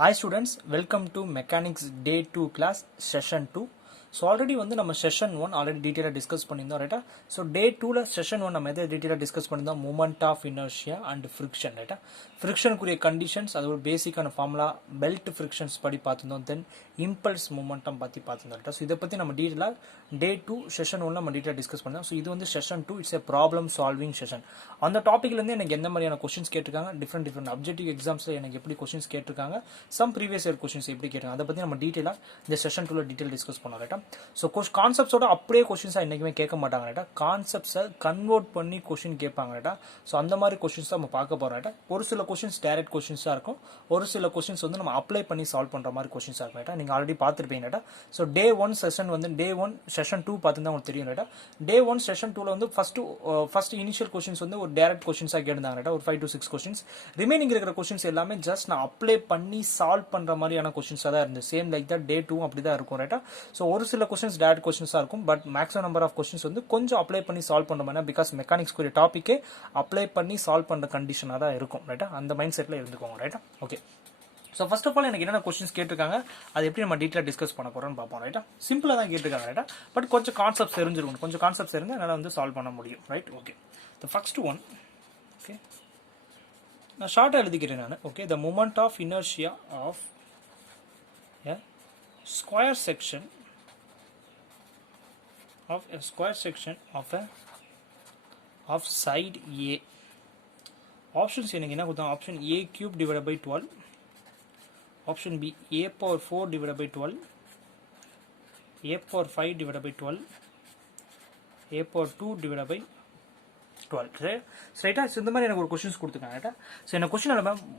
Hi students, welcome to Mechanics Day 2 class Session 2. So already வந்து நம்ம Session 1 already detailed discuss பண்ணியிருந்தோம் ரைட்டா. So Day 2ல Session 1 நம்ம எதை detailed discuss பண்ணியிருந்தோம் moment of inertia and friction ரைட்டா. friction குரிய conditions அது ஒரு பேசிக்கான ஃபார்முலா belt frictions படி பார்த்திருந்தோம் then impulse momentum பற்றி பார்த்திருந்தோம் ரைட்டா. ஸோ இதை பற்றி நம்ம டீட்டெயிலாக Day 2 Session 1 நம்ம டீட்டெயில் டிஸ்கஸ் பண்ணோம். ஸோ இது வந்து Session 2 it's a problem solving session. அந்த டாப்பிக்லேருந்து எனக்கு எந்த மாதிரியான கொஸ்டின்ஸ் கேட்டிருக்காங்க டிஃப்ரெண்ட் அப்ஜெக்டிவ் எக்ஸாம்ஸில் எனக்கு எப்படி கொஸ்டின்ஸ் கேட்டிருக்காங்க சம் ப்ரீவியஸ் இயர் கொஸ்டின்ஸ் எப்படி கேட்டிருக்காங்க அதை பற்றி நம்ம டீட்டெயிலாக இந்த Session 2ல டீட்டெயில் டிஸ்கஸ் பண்ணோம் ரைட்டா. ஸோ கான்செப்ட்ஸோட அப்படியே கொஸ்டின்ஸாக என்றைக்குமே கேட்க மாட்டாங்க ரைட்டா. கான்செப்ட்ஸை கன்வெர்ட் பண்ணி கொஸ்டின் கேட்பாங்க ரைட்டா. ஸோ அந்த மாதிரி கொஸ்டின்ஸ் தான் நம்ம பார்க்க போகிறோம் ரைட்டா. ஒரு சில கொஸ்டின்ஸ் டைரக்ட் கொஸ்டின்ஸாக இருக்கும், ஒரு சில கொஸ்டின்ஸ் வந்து நம்ம அப்ளை பண்ணி சால்வ் பண்ணுற மாதிரி கொஸ்டின்ஸாக இருக்கும் ரைட்டா. நீங்கள் ஆல்ரெடி பார்த்துருப்பீங்க ரைட்டா. ஸோ Day 1 செஷன் வந்து Day 1 Session 2 பார்த்துருந்தா உங்களுக்கு தெரியும் ரைட்டா. Day 1 Session 2ல வந்து ஃபர்ஸ்ட் இனிஷியல் கொஸ்டின்ஸ் வந்து ஒரு டைரக்ட் கொஸ்டின்ஸாக கேட்டிருந்தாங்க ரைட்டா. ஒரு 5 to 6 கொஸ்டின்ஸ். ரிமைனிங் இருக்கிற கொஸ்டின்ஸ் எல்லாமே ஜஸ்ட் நான் அப்ளை பண்ணி சால்வ் பண்ணுற மாதிரியான கொஸ்டின்ஸாக தான் இருந்தது. சேம் லைக் தட் Day 2 அப்படி தான் இருக்கும் ரைட்டா. ஸோ ஒரு சில கொஸ்டின்ஸ் டைரக்ட் கொஸ்டின்ஸாக இருக்கும், but maximum number of questions வந்து கொஞ்சம் அப்ளை பண்ணி சால்வ் பண்ணுற மாதிரி, பிகாஸ் மெக்கானிக்ஸ் கூடிய டாப்பிக்கே அப்ளை பண்ணி சால்வ் பண்ணுற கண்டிஷனாக தான் இருக்கும் ரைட்டா. அந்த மைண்ட் செட்டில் இருந்துக்கோங்க ரைட்டா. Okay, so first of all எனக்கு என்னென்ன கொஸ்டின்ஸ் கேட்டிருக்காங்க அது எப்படி நம்ம டீட்டெயிலாக டிஸ்கஸ் பண்ண போகிறோம்னு பார்ப்போம் ரைட்டா. சிம்பிளாக தான் கேட்டிருக்காங்க ரைட்டா, பட் கொஞ்சம் கான்செப்ட்ஸ் தெரிஞ்சிருக்கும், கொஞ்சம் கான்செப்ட்ஸ் இருந்து என்னால் வந்து சால்வ் பண்ண முடியும் right. Okay, the first one okay நான் ஷார்ட்டாக எழுதிக்கிறேன் நான். Okay, the moment of inertia of a square section of side A. Options எனக்கு என்ன கொடுத்தாங்க? Option A cube divided by 12, option B A power 4 divided by 12, A power 5 divided by 12, A power 2 divided by 12. ரைட்டா. So இந்த மாதிரி எனக்கு ஒரு questions கொடுத்துருக்காங்க ரைட்டா. ஸோ என்ன question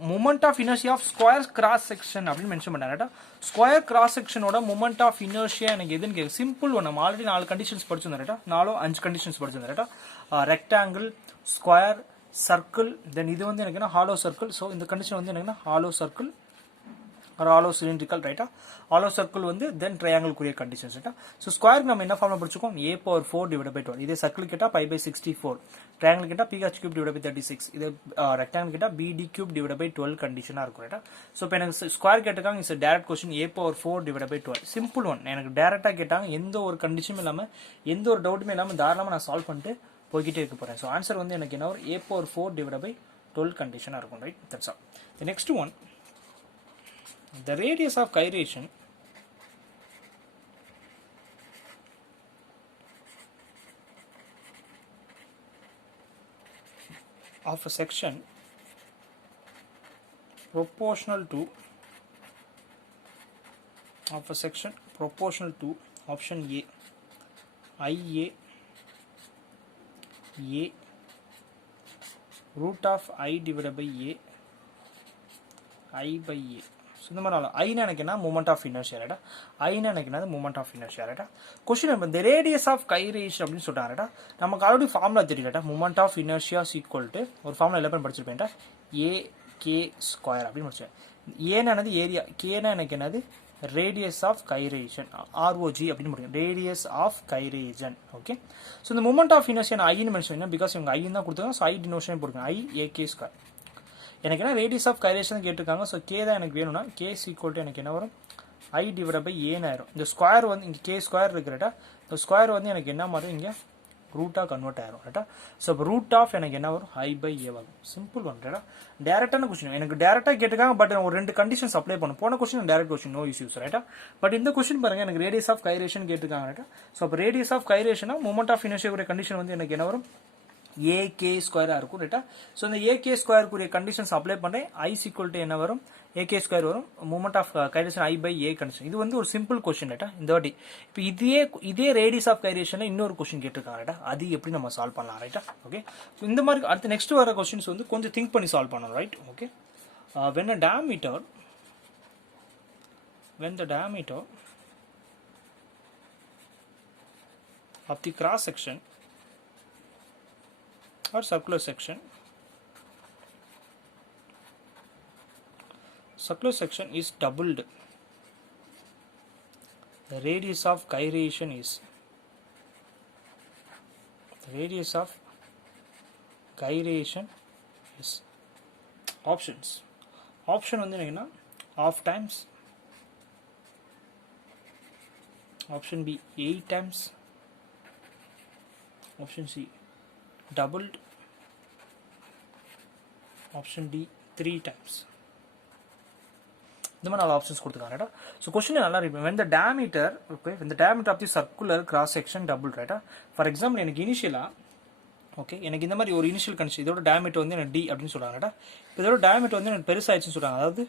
moment of inertia of square cross section அப்படின்னு மென்ஷன் பண்ணாங்க ரைட்டா. ஸ்கொயர் கிராஸ் செக்ஷனோட மூமெண்ட் ஆஃப் இனர்ஷியா எனக்கு எதுன்னு கேட்கு. சிம்பிள் ஒன், நம்ம ஆல்ரெடி 4 கண்டிஷன்ஸ் படிச்சிருந்தோம் ரைட்டா. 5 கண்டிஷன்ஸ் படிச்சிருந்தோம் ரைட்டா. ரெக்டாங்கிள், ஸ்கொயர், சர்க்கிள், தென் இது வந்து எனக்கு என்ன ஹாலோ சர்க்கிள். ஸோ இந்த கண்டிஷன் வந்து எனக்கு ஹாலோ சர்க்கிள் ஒரு ஹாலோ சிலிண்ட்ரிக்கல் ரைட்டா. ஹாலோ சர்க்கிள் வந்து தென் ட்ரையாங்கிள் கூடிய கண்டிஷன்ஸ் ரைட்டா. ஸோ ஸ்கொயருக்கு நம்ம என்ன ஃபார்முலா படிச்சிருக்கோம்? A power 4 divided by 12. இதே சர்க்கிள் கேட்டால் pi by 64, ட்ரையாங்கிள் கேட்டால் PH cube divided by 36, இது ரெக்டாங்கிள் கேட்டால் BD cube divided by 12 கண்டிஷனாக இருக்கும் ரைட்டா. ஸோ இப்போ எனக்கு ஸ்கொயர் கேட்டிருக்காங்க, it's direct question A power 4 divided by 12. Simple one, எனக்கு டேரக்டாக கேட்டாங்க, எந்த ஒரு கண்டிஷனும் இல்லாமல் எந்த ஒரு டவுட்டுமே இல்லாமல் தாராளமாக நான் சால்வ் பண்ணிட்டு போய்கிட்டே இருக்க போகிறேன். ஸோ ஆன்சர் வந்து எனக்கு என்ன ஒரு A power 4 divided by 12 கண்டிஷனாக இருக்கும் right. That's all. The next one, the radius of gyration of a section proportional to option A IA A root of I divided by A I by A. So இந்த மாதிரி ஐனா எனக்கு என்ன moment of inertia ரைட்டா. ஐனா எனக்கு என்ன moment of inertia ரைட்டா. Question இந்த ரேடியஸ் ஆஃப் கைரேஷன் அப்படின்னு சொல்லிட்டாங்க ரைட்டா. நமக்கு ஆல்ரெடி ஃபார்முலா தெரியலட்டா. Moment of inertia equal to ஒரு ஃபார்முலா எல்லாமே படிச்சிருப்பேன்டா, AK ஸ்கொயர் அப்படின்னு முடிச்சேன். ஏன்னா என்னது ஏரியா, கேனா எனக்கு என்னது ரேடியஸ் ஆஃப் கைரேஷன், ROG அப்படின்னு முடியும், radius of gyration. Okay, so இந்த மூமெண்ட் ஆஃப் இனர்ஷியா நான் ஐன்னு மென்ஷன் பண்ணேன், பிகாஸ் இவங்க ஐன்னு தான் கொடுத்தாங்க. ஸோ ஐ டினோஷன் போட்டுருக்கேன், AK ஸ்கொயர். எனக்கு என்ன ரேடியஸ் ஆஃப் கைரேஷன் கேட்டிருக்காங்க. ஸோ கே தான் எனக்கு வேணும்னா கே ஈக்குவல் டு எனக்கு என்ன வரும்? ஐ டிவைட் பை ஏன்னு ஆயிரும். இந்த ஸ்கொயர் வந்து இங்கே கே ஸ்கொயர் இருக்கிறட்டா, இந்த ஸ்கொயர் வந்து எனக்கு என்ன மாதிரி இங்கே ரூட்டாக கன்வெர்ட் ஆயிரும் ரைட்டா. ஸோ இப்போ ரூட் ஆஃப் எனக்கு என்ன வரும்? ஐ பை ஏ வரும். சிம்பிள் ஒன் ரைட்டா. டேரக்டான கொஸ்டின் எனக்கு டேரக்டாக கேட்டிருக்காங்க, பட் ஒரு 2 கண்டிஷன்ஸ் அப்ளை பண்ணும். போன question direct question, no issues ரைட்டா. பட் இந்த கொஸ்டின் பாருங்க, எனக்கு ரேடியஸ் ஆஃப் கைரேஷன் கேட்டிருக்காங்க ரைட்டா. ஸோ அப்போ ரேடியஸ் ஆஃப் கைரேஷனா மூமெண்ட் ஆஃப் இனர்ஷியா கண்டிஷன் வந்து எனக்கு என்ன வரும்? AK ஸ்கொயராக இருக்கும் ரைட்டா. ஸோ இந்த AK ஸ்கொயர் கூடிய கண்டிஷன்ஸ் அப்ளை பண்ணுறேன். I ஈக்குவல் டு என்ன வரும்? AK ஸ்கொயர் வரும். Moment of gyration I by A condition. இது வந்து ஒரு சிம்பிள் கொஸ்டின் ரைட்டா. இந்த வாட்டி இப்போ இதே ரேடியஸ் ஆஃப் கைரேஷனில் இன்னொரு கொஸ்டின் கேட்டிருக்காங்க ரைட்டா. அது எப்படி நம்ம சால்வ் பண்ணலாம் ரைட்டா. ஓகே, இந்த மாதிரி அடுத்து நெக்ஸ்ட் வர கொஸ்டின்ஸ் வந்து கொஞ்சம் திங்க் பண்ணி சால்வ் பண்ணணும் right. Okay, when the diameter of the cross section or circular section is doubled, the radius of gyration is options. Option வந்து என்னன்னா half times, option B 8 times, option C doubled, option D 3 times. இந்த மாதிரி 4 options கொடுத்துருக்காங்க ரைட்டா. So question நல்லா இருக்கு. when the diameter, okay, when the diameter of the circular cross section doubled, ரைட்டா. For example எனக்கு இனிஷியலா ஓகே எனக்கு இந்த மாதிரி ஒரு இனிஷியல் கண்டிஷன், இதோட டயமீட்டர் வந்து எனக்கு டி அப்படின்னு சொல்றாங்க ரைட்டா. இதோட டயமீட்டர் வந்து எனக்கு பெருசாயிடுச்சுன்னு சொல்றாங்க, அதாவது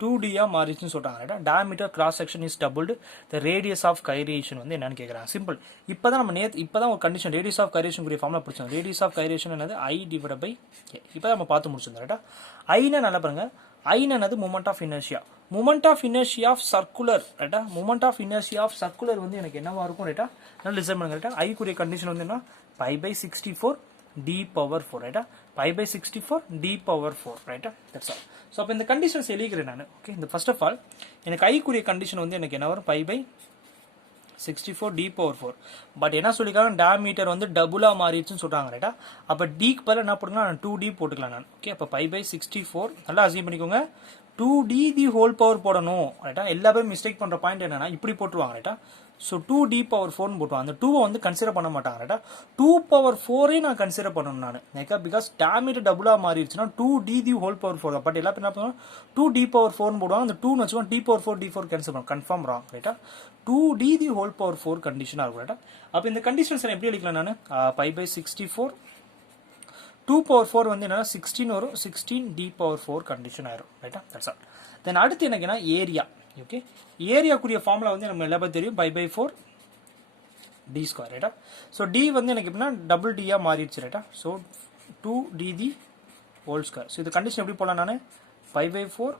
2D-ஆ மாறிச்சுன்னு சொல்றாங்க ரைட்டா. Diameter cross section is doubled, the radius of gyration வந்து என்னன்னு கேட்குறாங்க. சிம்பிள். இப்போதான் நம்ம இப்போதான் ஒரு கண்டிஷன் ரேடியஸ் ஆஃப் கைரேஷன் கூடிய ஃபார்முலா படிச்சோம். ரேடியஸ் ஆஃப் கைரேஷன் என்னது I டிவைட் பை A. இப்போதான் நம்ம பார்த்து முடிச்சிருந்தோம் ரைட்டா. ஐனா நல்லா பாருங்க, ஐனா என்னது moment of inertia. Moment of inertia of circular ரைட்டா. Moment of inertia of circular வந்து எனக்கு என்னவா இருக்கும் ரைட்டா. நல்லா லிசன் பண்ணுங்க ரைட்டா. ஐ கூடிய கண்டிஷன் வந்து என்ன, π/64 d⁴ ரைட்டா. π/64 d⁴ ரைட்டா. That's all. ஸோ அப்போ இந்த கண்டிஷன்ஸ் எழுதிக்கிறேன் நான். ஓகே, இந்த ஃபர்ஸ்ட் ஆஃப் ஆல் எனக்கு ஐக்குரிய கண்டிஷன் வந்து எனக்கு என்ன வரும், π/64 d⁴. பட் என்ன சொல்லியிருக்காங்க, டயமீட்டர் வந்து டபுளாக மாறிடுச்சுன்னு சொல்கிறாங்க ரைட்டா. அப்போ டிக்கு பதில் என்ன போட்டுக்கலாம், நான் 2D போட்டுக்கலாம் நான். ஓகே, அப்போ π/64 நல்லா அசீவ் பண்ணிக்கோங்க, 2D தி ஹோல் பவர் போடணும் ரைட்டா. எல்லா பேரும் மிஸ்டேக் பண்ணுற பாயிண்ட் என்னன்னா இப்படி போட்டுருவாங்க ரைட்டா. So 2D⁴ போட்டுவாங்க. அந்த 2-வை வந்து கன்சிடர் பண்ண மாட்டாங்க ரைட்டா. 2⁴ நான் கன்சிடர் பண்ணணும் நான் ரைட்டா. பிகாஸ் டயமீட்டர் டபுளாக மாறிடுச்சுன்னா 2D the whole power 4. But எல்லா பேர் என்ன பண்ணுவாங்க, 2D⁴ போடுவாங்க. அந்த 2 வச்சுக்கோங்க, d⁴ கேன்சல் பண்ணுவோம். கன்ஃபார்ம் ராங் ரைட்டா. 2D தி ஹோல் பவர் 4 கண்டிஷனாக இருக்கும் ரைட்டா. அப்போ இந்த கண்டிஷன்ஸ் எப்படி எழுதிக்கலாம் நான், π/64 2⁴ வந்து என்னன்னா 16 வரும், 16 d⁴ கண்டிஷன் ஆயிரும் ரைட்டா. That's all. தென் அடுத்து எனக்கு என்ன, ஏரியா. ஓகே, ஏரியா கூடிய ஃபார்முலா வந்து நம்ம எல்லாரும் தெரியும், π/4 d² ரைட்டா. ஸோ டி வந்து எனக்கு எப்படின்னா டபுள் டியா மாறிடுச்சு ரைட்டா. So 2D the whole square. So இது கண்டிஷன் எப்படி போடலாம் நான், π/4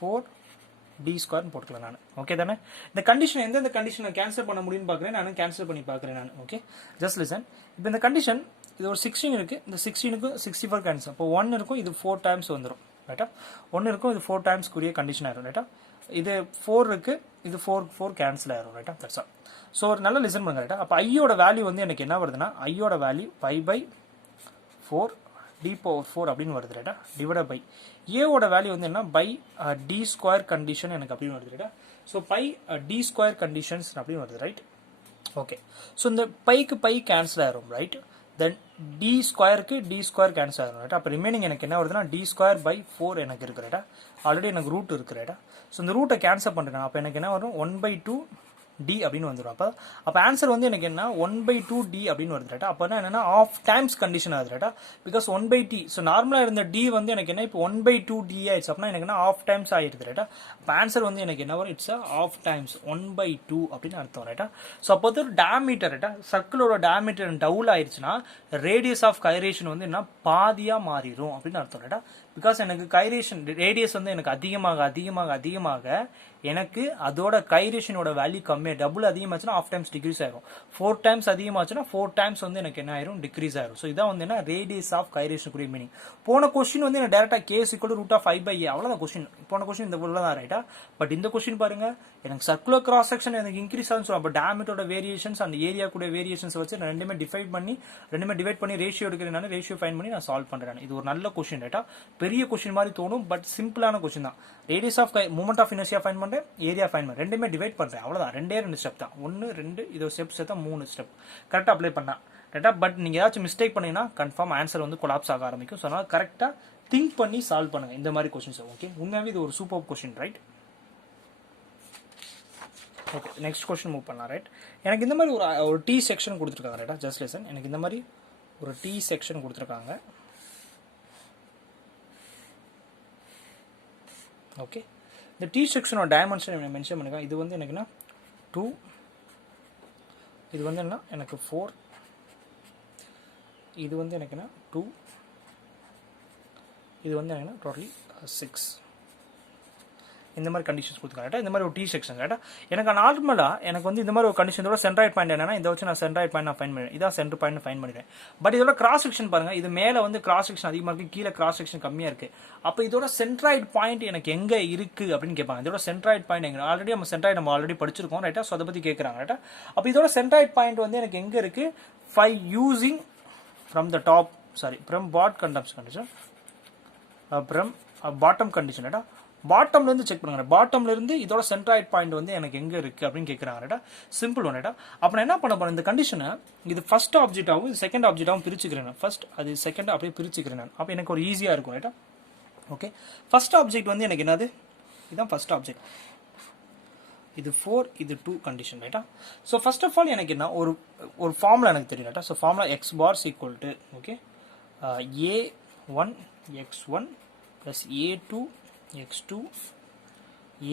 4d² போட்டுக்கலாம் நான். ஓகே தானே. இந்த கண்டிஷன் எந்தெந்த கண்டிஷனை கேன்சல் பண்ண முடியும்னு பார்க்குறேன் நான், கேன்சல் பண்ணி பார்க்குறேன் நான். Okay, just listen. இப்போ இந்த கண்டிஷன் இது ஒரு 16 இருக்கு, இந்த 16க்கு 64 கேன்சல். இப்போ 1 இருக்கும், இது 4 டைம்ஸ் வந்துடும் ரைட்டா. 1 இருக்கும், இது 4 டைம்ஸ் கூடிய கண்டிஷன் ஆயிரும் ரைட்டா. இது 4 இருக்கு, இது 4 கேன்சல் ஆயிரும் ரைட்டா. That's all. ஸோ ஒரு நல்ல லிசன் பண்ணுங்க ரைட்டா. அப்போ ஐயோட வேல்யூ வந்து எனக்கு என்ன வருதுன்னா, ஐயோட வேல்யூ π/4 d⁴ அப்படின்னு வருது ரைட்டா. டிவைட் பை ஏவோட வேல்யூ வந்து என்ன, d² கண்டிஷன் எனக்கு அப்படின்னு வருது ரைட்டா. ஸோ d² கண்டிஷன்ஸ் அப்படின்னு வருது ரைட். ஓகே, ஸோ இந்த பைக்கு பை கேன்சல் ஆயிரும் ரைட். தென் d²க்கு d² கேன்சல் ஆகும் ரைட்டா. அப்போ ரிமைனிங் எனக்கு என்ன வருதுன்னா d²/4 எனக்கு இருக்கு ரைட்டா. ஆல்ரெடி எனக்கு ரூட் இருக்கு ரைட்டா. ஸோ இந்த ரூட்டை கேன்சல் பண்ணுறேன். அப்போ எனக்கு என்ன வரும், 1/2d அப்படின்னு வந்துடும். அப்போ ஆன்சர் வந்து எனக்கு என்ன, 1/2d அப்படின்னு வருது ரைட்டா. அப்போ என்னன்னா ஆஃப் டைம்ஸ் கண்டிஷன் ஆகுது ரைட்டா. Because 1/t. ஸோ நார்மலாக இருந்த d வந்து எனக்கு என்ன, இப்போ 1/2d ஆயிடுச்சு. அப்படின்னா எனக்கு என்ன, ஆஃப் டைம்ஸ் ஆயிடுது ரைட்டா. அப்போ ஆன்சர் வந்து எனக்கு என்ன வரும், இட்ஸ் ஆஃப் டைம்ஸ் 1/2 அப்படின்னு அர்த்தம் ரைட்டா. ஸோ அப்போ வந்து டயமீட்டர் ரைட்டா, சர்க்கிளோட டயமீட்டர் டபுள் ஆயிடுச்சுன்னா ரேடியஸ் ஆஃப் கைரேஷன் வந்து என்ன, பாதியாக மாறிடும் அப்படின்னு அர்த்தம் ரைட்டா. பிகாஸ் எனக்கு கைரேஷன் ரேடியஸ் வந்து எனக்கு அதிகமாக எனக்கு அதோட கைரேஷனோட வேல்யூ கம்மியாக, டபுள் அதிகமாச்சுன்னா ஆஃப் டைம்ஸ் டிக்ரீஸ் ஆகும், 4 டைம்ஸ் அதிகமாச்சுன்னா 4 டைம்ஸ் வந்து எனக்கு என்ன ஆயிரும், டிக்ரீஸ் ஆயிரும். ஸோ இதான் வந்து என்ன, ரேடியஸ் ஆஃப் கைரேஷன் கூடிய மீனிங். போன கொஸ்டின் வந்து என்ன, டேரக்டா k = √5/a அவ்வளோதான் கொஸ்டின். போன கொஸ்டின் இந்த உள்ள தான் ரைட்டா. பட் இந்த கொஸ்டின் பாருங்க, எனக்கு சர்க்குலர் கிராஸ் செக்ஷன் எனக்கு இன்க்ரீஸ் ஆகும் சொல்லுவோம். அப்போ டயமீட்டரோட வேரியேஷன்ஸ் அந்த ஏரியா கூட வேரியேஷன்ஸ் வச்சு நான் ரெண்டுமே டிவைட் பண்ணி ரேஷியோ எடுக்கிறேன் நான், ரேஷியோ ஃபைண்ட் பண்ணி நான் சால்வ் பண்றேன். இது ஒரு நல்ல கொஸ்டின் ரைட்டா. பெரிய கொஸ்டின் மாதிரி தோணும், பட் சிம்பிளான கொஸ்டின் தான். Radius of moment of inertia find பண்றேன், ஏரியா ஃபைண்ட் பண்ணேன், ரெண்டுமே டிவைட் பண்றேன் அவ்வளவுதான். 2 ஸ்டெப் தான், 1 2 இது ஸ்டெப் சேர்த்தா 3 ஸ்டெப் கரெக்டா அப்ளை பண்ணா ரைட்டா. பட் நீங்க ஏதாச்சும் மிஸ்டேக் பண்ணீங்கன்னா கன்ஃபார்ம் ஆன்சர் வந்து கொலாப்ஸ் ஆக ஆரம்பிக்கும். ஸோ அதனால கரெக்டா திங்க் பண்ணி சால்வ் பண்ணுங்க இந்த மாதிரி கொஸ்டின்ஸ். ஓகே, உண்மையாவே இது ஒரு super question right. Okay, next question move பண்ணலாம் ரைட். எனக்கு இந்த மாதிரி ஒரு டி செக்ஷன் கொடுத்துருக்காங்க ரைட்டா. Just listen. எனக்கு இந்த மாதிரி ஒரு டி செக்ஷன் கொடுத்துருக்காங்க. ஓகே, இந்த டி செக்ஷனோட டைமென்ஷன் மென்ஷன் பண்ணிருக்காங்க. இது வந்து எனக்குன்னா 2, இது வந்து என்ன எனக்கு 4, இது வந்து எனக்குன்னா 2, இது வந்து எனக்குன்னா டோட்டலி 6. இந்த மாதிரி கண்டிஷன்ஸ் கொடுத்துருக்காங்க. இந்த மாதிரி ஒரு டி செக்ஷன் கேட்டா எனக்கு நார்மலா எனக்கு வந்து இந்த மாதிரி ஒரு கண்டிஷனோட சென்ட்ராய்ட் பாயிண்ட் என்னன்னா, இதை வச்சு நான் சென்ட்ராய்ட் பாயிண்ட் நான் ஃபைண்ட் பண்ணுவேன். இதான் சென்டர் பாயிண்ட் ஃபைண்ட் பண்ணிடுவேன். பட் இதோட கிராஸ் செக்ஷன் பாருங்க, இது மேல வந்து கிராஸ் செக்ஷன் அதிகமா இருக்கு, கீழே கிராஸ் செக்ஷன் கம்மியா இருக்கு. அப்ப இதோட சென்ட்ராய்ட் பாயிண்ட் எனக்கு எங்க இருக்கு அப்படின்னு கேட்பாங்க. இதோட சென்ட்ராய்ட் பாயிண்ட் எங்க, ஆல்ரெடி நம்ம சென்ட்ராய்ட் நம்ம ஆல்ரெடி படிச்சிருக்கோம் ரைட்டா. ஸோ அதை பத்தி கேட்கறாங்க ரைட்டா. அப்ப இதோட சென்ட்ராய்ட் பாயிண்ட் வந்து எனக்கு எங்க இருக்கு, using from the top, sorry from bottoms condition, from bottom condition ரைட்டா. பாட்டம்ல இருந்து செக் பண்ணுங்க. பாட்டம்ல இருந்து இதோட சென்ட்ராய்ட் பாயிண்ட் வந்து எனக்கு எங்க இருக்கு அப்படின்னு கேட்கறாங்க ரைட்டா. சிம்பிள் ஒன் ரைட்டா. அப்ப நான் என்ன பண்ண போறேன், இந்த கண்டிஷனை இது ஃபர்ஸ்ட் ஆப்ஜெக்டாகவும் இது செகண்ட் ஆப்ஜெக்டாகவும் பிரிச்சுக்கிறேன். ஃபர்ஸ்ட் அது செகண்ட் அப்படியே பிரிச்சுக்கிறேன் நான். அப்போ எனக்கு ஒரு ஈஸியா இருக்கும் ரைட்டா. ஓகே, ஃபர்ஸ்ட் ஆப்ஜெக்ட் வந்து எனக்கு என்னது, இதுதான் ஃபர்ஸ்ட் ஆப்ஜெக்ட். இது 4 இது 2 கண்டிஷன் ரைட்டா. ஸோ ஃபர்ஸ்ட் ஆஃப் ஆல் எனக்கு என்ன ஒரு ஃபார்முலா எனக்கு தெரியும் ரைட்டா. So formula x bar equal to okay A1 x1 plus A2 x2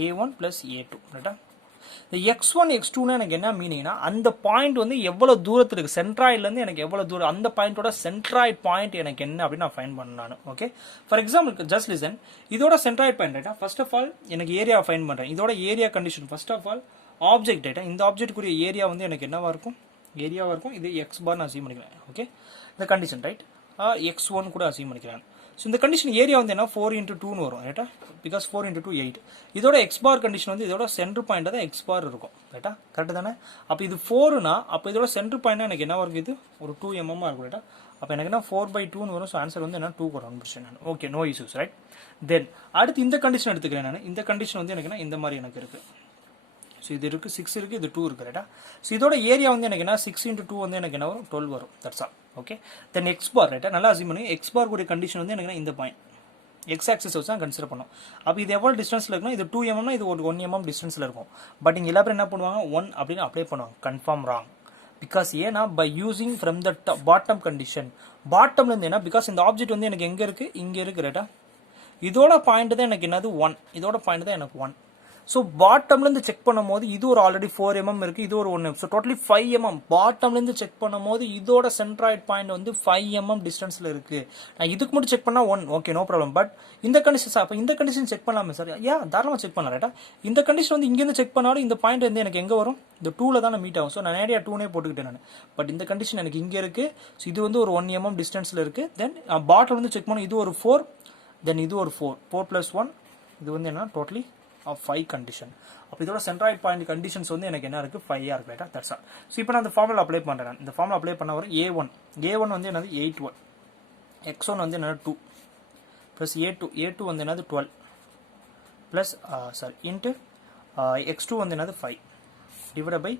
A1 plus A2 ரைட்டா. இந்த x1 x2னா எனக்கு என்ன மீனிங்னா அந்த பாயிண்ட் வந்து எவ்வளவு தூரத்தில் இருக்கு, சென்ட்ராய்ட்ல இருந்து எனக்கு எவ்வளவு தூரம், அந்த பாயிண்டோட சென்ட்ராய்ட் பாயிண்ட் எனக்கு என்ன அப்படின்னு நான் ஃபைண்ட் பண்ணேன் நான். Okay, for example just listen, இதோட சென்ட்ராய்ட் பாயிண்ட் ரைட்டா. ஃபர்ஸ்ட் ஆஃப் ஆல் எனக்கு ஏரியா ஃபைண்ட் பண்றேன். இதோட area condition first of all object ரைட்டா. இந்த ஆப்ஜெக்ட்டுக்குரிய ஏரியா வந்து எனக்கு என்னவா இருக்கும், ஏரியாவா இருக்கும். இது எக்ஸ் பார் நான் அசீவ் பண்ணிக்கிறேன். ஓகே, இந்த கண்டிஷன் ரைட். x1 கூட அசீவ் பண்ணிக்கிறேன். ஸோ இந்த கண்டிஷன் ஏரியா வந்து என்ன 4 into 2ன்னு வரும் ரைட்டா. Because 4 into 2 8. இதோட எக்ஸ் பார் கண்டிஷன் வந்து இதோட சென்டர் பாயிண்ட் தான் எக்ஸ் பார் இருக்கும் ரைட்டா. கரெக்ட் தானே. அப்போ இது 4னா அப்போ இதோட சென்டர் பாயிண்ட் எனக்கு என்ன வரும், இது ஒரு 2 mm இருக்கும் ரைட்டா. அப்போ எனக்கு என்ன 4/2ன்னு வரும். ஸோ ஆன்சர் வந்து என்ன 2 1%. Okay, no issues right. Then அடுத்து இந்த கண்டிஷன் எடுத்துக்கிறேன் நான். இந்த கண்டிஷன் வந்து எனக்கு என்ன இந்த மாதிரி எனக்கு இருக்கு. ஸோ இது இருக்கு 6 இருக்கு, இது 2 இருக்கு ரைட்டா. ஸோ இதோட ஏரியா வந்து எனக்கு என்ன 6 into 2 வந்து எனக்கு என்ன வரும் 12 வரும். That's all. Okay, then X bar ரைட்டா. நல்லா அசீவ் பண்ணுங்க. எக்ஸ் பார் கூடிய கண்டிஷன் வந்து எனக்கு இந்த பாயிண்ட் எக்ஸ் ஆக்சிஸ் வச்சு தான் கன்சிடர் பண்ணோம். அப்போ இது எவ்வளோ டிஸ்டன்ஸ்ல இருக்குன்னா இது 2 mm இது ஒரு 1 mm டிஸ்டன்ஸ்ல இருக்கும். பட் இங்கே எல்லாரும் என்ன பண்ணுவாங்க 1 அப்படின்னு அப்ளை பண்ணுவாங்க. Confirm wrong. பிகாஸ் ஏன்னா by using from the bottom condition. பாட்டம்ல இருந்து என்ன, பிகாஸ் இந்த ஆப்ஜெக்ட் வந்து எனக்கு எங்க இருக்கு, இங்க இருக்கு ரைட்டா. இதோட பாயிண்ட் தான் எனக்கு என்னது 1. இதோட பாயிண்ட் தான் எனக்கு 1. ஸோ பாட்டம்லேருந்து செக் பண்ணும்போது இது ஒரு ஆல்ரெடி 4 mm இருக்குது, இது ஒரு 1 mm. So totally 5 mm. பாட்டம்லேருந்து செக் பண்ணும்போது இதோட சென்ட்ராய்ட் பாயிண்ட் வந்து 5 mm டிஸ்டன்ஸில் இருக்குது. நான் இதுக்கு மட்டும் செக் பண்ணால் 1, ஓகே நோ ப்ராப்ளம். பட் இந்த கண்டிஷன் அப்போ இந்த கண்டிஷன் செக் பண்ணலாமே சார், தாராளமாக செக் பண்ணலாம் ரைட்டா. இந்த கண்டிஷன் வந்து இங்கேருந்து செக் பண்ணாலும் இந்த பாயிண்ட் வந்து எனக்கு எங்கே வரும், இந்த 2ல தான் மீட் ஆகும். ஸோ நான் நேரடியாக 2னே போட்டுக்கிட்டேன் நான். பட் இந்த கண்டிஷன் எனக்கு இங்கே இருக்குது. ஸோ இது வந்து ஒரு 1 mm டிஸ்டன்ஸில் இருக்குது. தென் பாட்டில் வந்து செக் பண்ணோம், இது ஒரு 4, தென் இது ஒரு 4 + 1, இது வந்து என்ன டோட்டலி 5 கண்டிஷன். அப்போ இதோட சென்ட்ராய்ட் பாயிண்ட் கண்டிஷன்ஸ் வந்து எனக்கு என்ன இருக்கு 5 இருக்கு ரைட்டா. That's all. ஸோ இப்போ நான் இந்த ஃபார்முலா அப்ளை பண்றேன். இந்த ஃபார்முலா அப்ளை பண்ண வரும் A1 வந்து என்னது 8 x1 வந்து என்னது 2 ப்ளஸ் A2 வந்து என்னது 12 ப்ளஸ் இன்ட்டு x2 வந்து என்னது 5 divide by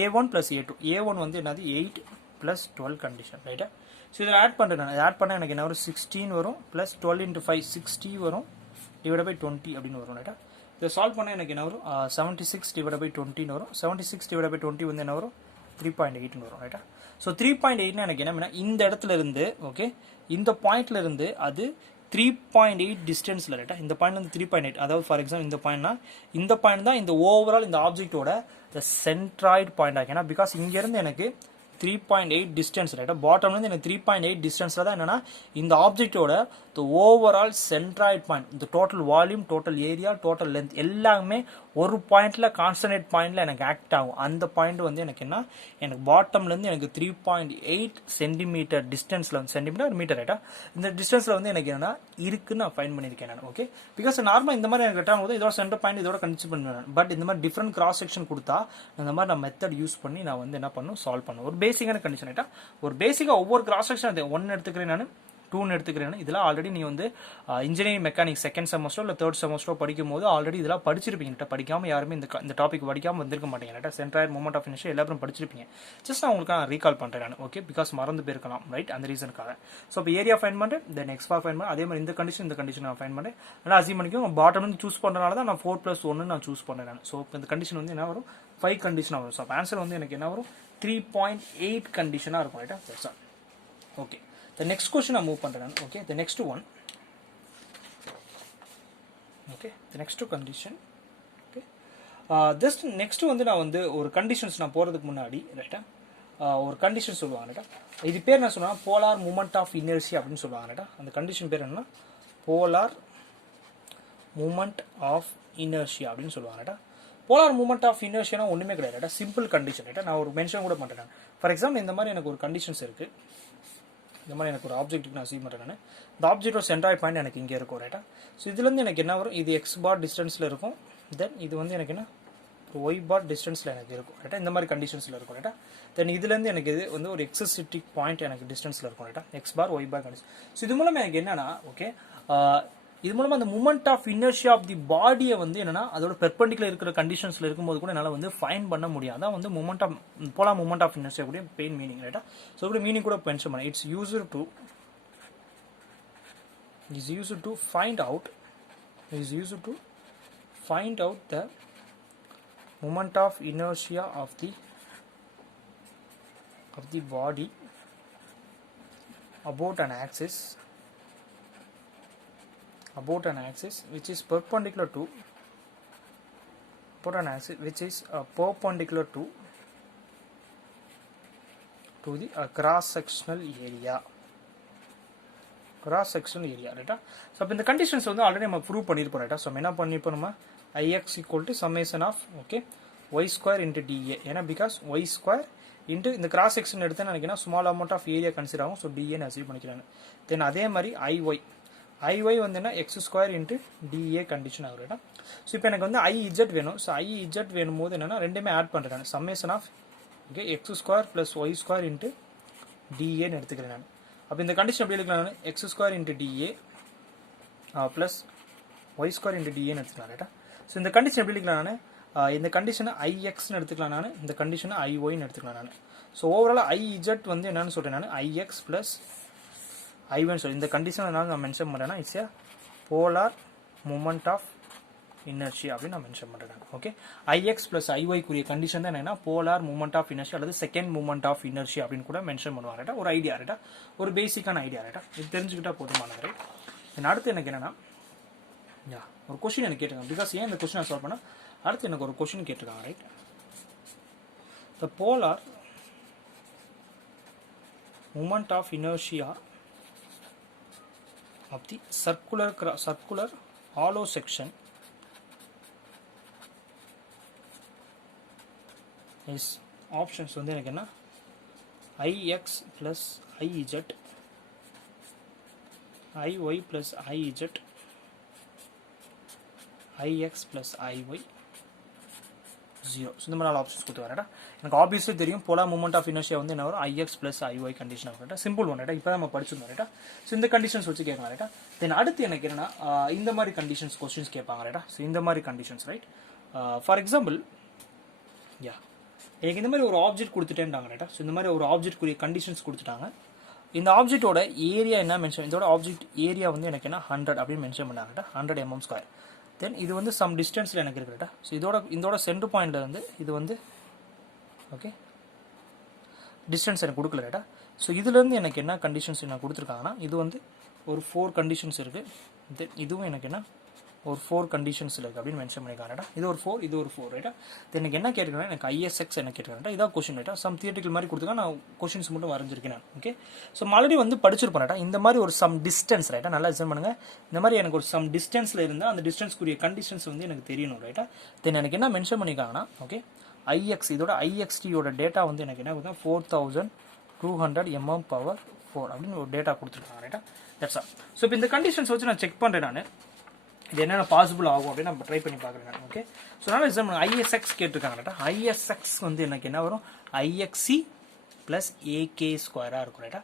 A1 plus A2 வந்து என்னது 8 ப்ளஸ் 12 கண்டிஷன் ரைட்டா. ஸோ இதில் ஆட் பண்ணுறேன் நான். ஆட் பண்ணால் எனக்கு என்ன வரும் 16 வரும் ப்ளஸ் 12 into 5 60 வரும் டிவைட் பை 20 அப்படின்னு வரும் ரைட்டா. இதை சால்வ் பண்ணால் எனக்கு என்ன வரும் 76 டிவைட் பை 20 வரும். 76 டிவைட் பை 20 வந்து என்ன வரும் 3.8 வரும் ரைட்டா. ஸோ 3.8 எனக்கு என்ன இந்த இடத்துல இருந்து ஓகே இந்த பாயிண்ட்ல இருந்து அது 3.8 டிஸ்டன்ஸ்ல ரைட்டா. இந்த பாயிண்ட் வந்து 3.8, அதாவது ஃபார் எக்ஸாம்பிள் இந்த பாயிண்ட்னா இந்த பாயிண்ட் தான் இந்த ஓவரால் இந்த ஆப்ஜெக்டோட சென்ட்ராய்டு பாயிண்ட் ஆகும். ஏன்னா பிகாஸ் இங்கேருந்து எனக்கு 3.8 டிஸ்டன்ஸ் ரைட்டா. பாட்டம்லேருந்து எனக்கு 3.8 டிஸ்டன்ஸில் தான் என்னன்னா இந்த ஆப்ஜெக்டோட ஓவரால் சென்ட்ராய்ட் பாயிண்ட், இந்த total volume, total area, total length எல்லாமே ஒரு பாயிண்ட்ல கான்ஸ்டன்ட் பாயிண்ட்ல எனக்கு ஆக்ட் ஆகும். அந்த பாயிண்ட் வந்து எனக்கு என்ன, எனக்கு பாட்டம்லேருந்து எனக்கு 3.8 சென்டிமீட்டர் டிஸ்டன்ஸ்ல வந்து சென்டிமீட்டர் மீட்டர் ரைட்டா. இந்த டிஸ்டன்ஸ்ல வந்து எனக்கு என்னன்னா இருக்குன்னு நான் ஃபைண்ட் பண்ணியிருக்கேன் நான். ஓகே, பிகாஸ் நார்மலாக இந்த மாதிரி எனக்கு கரெக்டாக போது இதோட சென்டர் பாயிண்ட் இதோட கன்சிடர் பண்ணுவேன். பட் இந்த மாதிரி டிஃப்ரெண்ட் கிராஸ் செக்ஷன் கொடுத்தா இந்த மாதிரி நான் மெத்தட் யூஸ் பண்ணி நான் வந்து என்ன பண்ணும் சால்வ் பண்ணுவேன். ஒரு பேசிக்கான கண்டிஷன் ரைட்டா. ஒரு பேசிக்காக ஒவ்வொரு கிராஸ் செக்ஷன் 1 எடுத்துக்கிறேன் நான், 2 எடுத்துக்கிறேன். இதெல்லாம் ஆல்ரெடி நீ வந்து இன்ஜினியரிங் மெக்கானிக்ஸ் செகண்ட் செமஸ்டர் இல்லை தேர்ட் செமஸ்டர் படிக்கும் போது ஆல்ரெடி இதெல்லாம் படிச்சிருப்பீங்க. படிக்காம யாருமே இந்த டாபிக் படிக்காம வந்திருக்க மாட்டீங்க. சென்ட்ராய்ட் மூமெண்ட் ஆஃப் இனர்ஷியா எல்லாரும் படிச்சிருப்பீங்க. ஜஸ்ட் நான் உங்களுக்கு நான் ரீகால் பண்றேன் நான். ஓகே, பிகாஸ் மறந்து போயிருக்கலாம் ரைட், அந்த ரீசனுக்காக. ஸோ இப்போ ஏரியா ஃபைண்ட் பண்ணுறேன், தென் எக்ஸ் பார் ஃபைண்ட் பண்ணேன். அதே மாதிரி இந்த கண்டிஷன் நான் ஃபைண்ட் பண்ணேன். நல்லா அசீவ் பண்ணிக்கோ. பாட்டம் வந்து சூஸ் பண்றதுனால தான் நான் 4 + 1 நான் சூஸ் பண்ணேன் நான். ஸோ இப்போ இந்த கண்டிஷன் வந்து என்ன வரும் 5 கண்டிஷனாக வரும். ஸோ அப்போ ஆன்சர் வந்து எனக்கு என்ன வரும் 3.8 கண்டிஷனாக இருக்கும் ரைட்டா. That's all. Okay, the next question I move பண்றேன். Okay, the next one. Okay, the next condition. Okay, this next வந்து நான் வந்து ஒரு கண்டிஷன்ஸ் நான் போறதுக்கு முன்னாடி ரைட்டா ஒரு கண்டிஷன் சொல்லுவாங்க ரைட்டா. இது பேர் என்ன சொன்னா போலார் மூமெண்ட் ஆஃப் இனர்ஷியா அப்படின்னு சொல்லுவாங்க ரைட்டா. அந்த கண்டிஷன் பேர் என்னன்னா போலார் மூமெண்ட் ஆஃப் இனர்ஷியா அப்படின்னு சொல்லுவாங்க ரைட்டா. போலார் மூமெண்ட் ஆஃப் இனர்ஷியா ஒண்ணுமே கிடையாது, சிம்பிள் கண்டிஷன் ரைட்டா. நான் ஒரு மென்ஷன் கூட பண்றேன். ஃபார் எக்ஸாம்பிள் இந்த மாதிரி எனக்கு ஒரு கண்டிஷன்ஸ் இருக்கு. இந்த மாதிரி எனக்கு ஒரு ஆப்ஜெக்ட்டுக்கு நான் அசீவ் பண்ணுறேன். நான் இந்த ஆப்ஜெக்டோட சென்ட்ராய்ட் பாயிண்ட் எனக்கு இங்கே இருக்கும் ரைட்டா. ஸோ இதுலேருந்து எனக்கு என்ன வரும், இது எக்ஸ் பார் டிஸ்டன்ஸில் இருக்கும். தென் இது வந்து எனக்கு என்ன ஒய் பார் டிஸ்டன்ஸில் எனக்கு இருக்கும் ரைட்டா. இந்த மாதிரி கண்டிஷன்ஸில் இருக்கும் ரைட்டா. தென் இதுலேருந்து எனக்கு இது வந்து ஒரு எக்ஸசிட்டிக் பாயிண்ட் எனக்கு டிஸ்டன்ஸில் இருக்கும் ரைட்டா. X bar y bar condition. So இது மூலம் எனக்கு என்னன்னா ஓகே இது மூலமா அந்த moment of inertia of the பாடியை வந்து என்னன்னா அதோட பெர்பெண்டிகுலர் இருக்கிற கண்டிஷன்ஸ்ல இருக்கும்போது கூட என்னால் வந்து ஃபைன் பண்ண முடியும். அதான் வந்து moment of polar moment of inertia கூடிய பெயின் மீனிங் ரைட்டா. ஸோ இப்படி மீனிங் கூட மென்ஷன் பண்ணேன். It's used to find out the moment of inertia of the body about an axis which is perpendicular to the cross sectional area ரைட்டா. So அப்போ இந்த conditions வந்து ஆல்ரெடி நம்ம ப்ரூவ் பண்ணியிருப்போம் ரைட்டா. ஸோ நம்ம என்ன பண்ணிப்போம், நம்ம ix equal to summation of okay y square into DA. ஏன்னா பிகாஸ் ஒய் ஸ்கொயர் இன்ட்டு இந்த கிராஸ் செக்ஷன் எடுத்து நினைக்கிறேன் small amount of area consider ஆகும். ஸோ டிஏன்னு அசீவ் பண்ணிக்கிறாங்க. தென் அதே மாதிரி ஐஒய் வந்து என்ன x square into DA condition ஆகும் ரைட்டா. ஸோ இப்போ எனக்கு வந்து ஐஇஜெட் வேணும். ஸோ ஐஇஜெட் வேணும் போது என்னன்னா ரெண்டுமே ஆட் பண்ணுறேன். Summation of okay X square plus Y square into டிஏன்னு எடுத்துக்கிறேன் நான். அப்போ இந்த கண்டிஷன் எப்படி எடுக்கலாம், X square into d A plus Y square into டிஏன்னு எடுத்துக்கலாம் ரைட்டா. ஸோ இந்த கண்டிஷன் எப்படி எடுக்கலாம், நான் இந்த கண்டிஷனை ஐஎக்ஸ்னு எடுத்துக்கலாம், நான் இந்த கண்டிஷனை ஐஒய்னு எடுத்துக்கலாம் நான். ஸோ ஓவரால் ஐஇஜெட் வந்து என்னன்னு சொல்கிறேன் நான் ஐஎக்ஸ் ப்ளஸ் ஐஒய்னு சொல்லி இந்த கண்டிஷனை நான் மென்ஷன் பண்ணுறேன்னா it's a polar moment of inertia அப்படின்னு நான் மென்ஷன் பண்ணுறேன். ஓகே ஐஎக்ஸ் ப்ளஸ் ஐஒய்க்குரிய கண்டிஷன் தான் என்னன்னா போலார் மூமெண்ட் ஆஃப் இனர்ஷியா அல்லது செகண்ட் மூமெண்ட் ஆஃப் இனர்ஷியா அப்படின்னு கூட மென்ஷன் பண்ணுவாங்க ரைட்டா. ஒரு ஐடியா ரைட்டா, ஒரு பேசிக்கான ஐடியா ரைட்டா. இது தெரிஞ்சுக்கிட்டா போதுமானது ரைட். தென் அடுத்து எனக்கு என்னன்னா ஒரு கொஸ்டின் எனக்கு கேட்டிருக்காங்க. பிகாஸ் ஏன் இந்த கொஸ்டின் சால்வ் பண்ணால் அடுத்து எனக்கு ஒரு கொஸ்டின் கேட்டிருக்காங்க right. The polar moment of inertia of the circular hollow section is options வந்து எனக்கு என்ன ix plus iz, iy plus iz, ix plus iy 0. So இந்த மாதிரி 4 ஆப்ஷன்ஸ் கொடுத்து வரேன். எனக்கு ஆப்வியஸ்லி தெரியும் போலார் மூமெண்ட் ஆஃப் இனர்ஷியா வந்து என்ன வரும் ix plus iy கண்டிஷன் ஆகும் ரைட்டா. சிம்பிள் ஒன் ரைட்டா. இப்போ நம்ம படிச்சிருந்தோம் ரைட்டா. ஸோ இந்த கண்டிஷன்ஸ் வச்சு கேட்கலாம் ரைட்டா. தென் அடுத்து எனக்கு என்னன்னா இந்த மாதிரி கண்டிஷன்ஸ் கொஸ்டின்ஸ் கேட்பாங்க ரைட்டா. ஸோ இந்த மாதிரி கண்டிஷன்ஸ் ரைட். ஃபார் எக்ஸாம்பிள் எனக்கு இந்த மாதிரி ஒரு ஆப்ஜெக்ட் கொடுத்துட்டேன்டாங்க ரைட்டா. ஸோ இந்த மாதிரி ஒரு ஆப்ஜெக்ட்க்குரிய கண்டிஷன்ஸ் கொடுத்துட்டாங்க. இந்த ஆப்ஜெக்டோட ஏரியா என்ன மென்ஷன், இதோட ஆப்ஜெக்ட் ஏரியா வந்து எனக்கு என்ன 100 அப்படின்னு மென்ஷன் பண்ணாங்க 100 mm². தென் இது வந்து சம் டிஸ்டன்ஸில் எனக்கு இருக்கு ரைட்டா. ஸோ இதோட சென்டர் பாயிண்ட்ல வந்து இது வந்து ஓகே டிஸ்டன்ஸ் எனக்கு கொடுக்கல ரைட்டா. ஸோ இதுலேருந்து எனக்கு என்ன கண்டிஷன்ஸ் என்ன கொடுத்துருக்காங்கன்னா இது வந்து ஒரு 4 கண்டிஷன்ஸ் இருக்குது. தென் இதுவும் எனக்கு என்ன ஒரு 4 கண்டிஷன்ஸ் இருக்குது அப்படின்னு மென்ஷன் பண்ணியிருக்காங்க. இது ஒரு 4 இது ஒரு 4 ரைட்டா. எனக்கு என்ன கேட்டுக்கிறேன், எனக்கு ஐஎஸ்எக்ஸ் என்ன கேட்டுக்கிறேன், இதான் கொஸ்டின் ரைட்டா. சம் தியேட்டிக்கல் மாதிரி கொடுத்துருக்கேன், நான் கொஸ்டின்ஸ் மட்டும் வரைஞ்சிருக்கேன் நான். ஓகே ஸோ ஆல்ரெடி வந்து படிச்சிருப்பேன் ரைட்டா. இந்த மாதிரி ஒரு சம் டிஸ்டன்ஸ் ரைட்டா, நல்லா எக்ஸாம் பண்ணுங்க. இந்த மாதிரி எனக்கு ஒரு சம் டிஸ்டன்ஸில் இருந்தால் அந்த டிஸ்டன்ஸ்க்குரிய கண்டிஷன்ஸ் வந்து எனக்கு தெரியணும் ரைட்டா. தென் எனக்கு என்ன மென்ஷன் பண்ணியிருக்காங்கன்னா ஓகே ஐஎக்ஸ் இதோட ஐஎக்ஸ்டியோட டேட்டா வந்து எனக்கு என்ன கொடுத்தா 4200 mm/4 அப்படின்னு ஒரு டேட்டா கொடுத்துருக்காங்க ரைட்டா. That's all. ஸோ இப்போ இந்த கண்டிஷன்ஸ் வச்சு நான் செக் பண்ணுறேன் நான் இது என்னென்ன பாசிபிள் ஆகும் அப்படின்னு நம்ம ட்ரை பண்ணி பார்க்குறேன். ஓகே ஸோ அதனால் எக்ஸாம் ஐஎஸ்எக்ஸ் கேட்டிருக்காங்க. ஐஎஸ்எக்ஸ் வந்து எனக்கு என்ன வரும் ஐஎக்ஸி ப்ளஸ் ஏகே ஸ்கொயராக இருக்கும் ரைட்டா.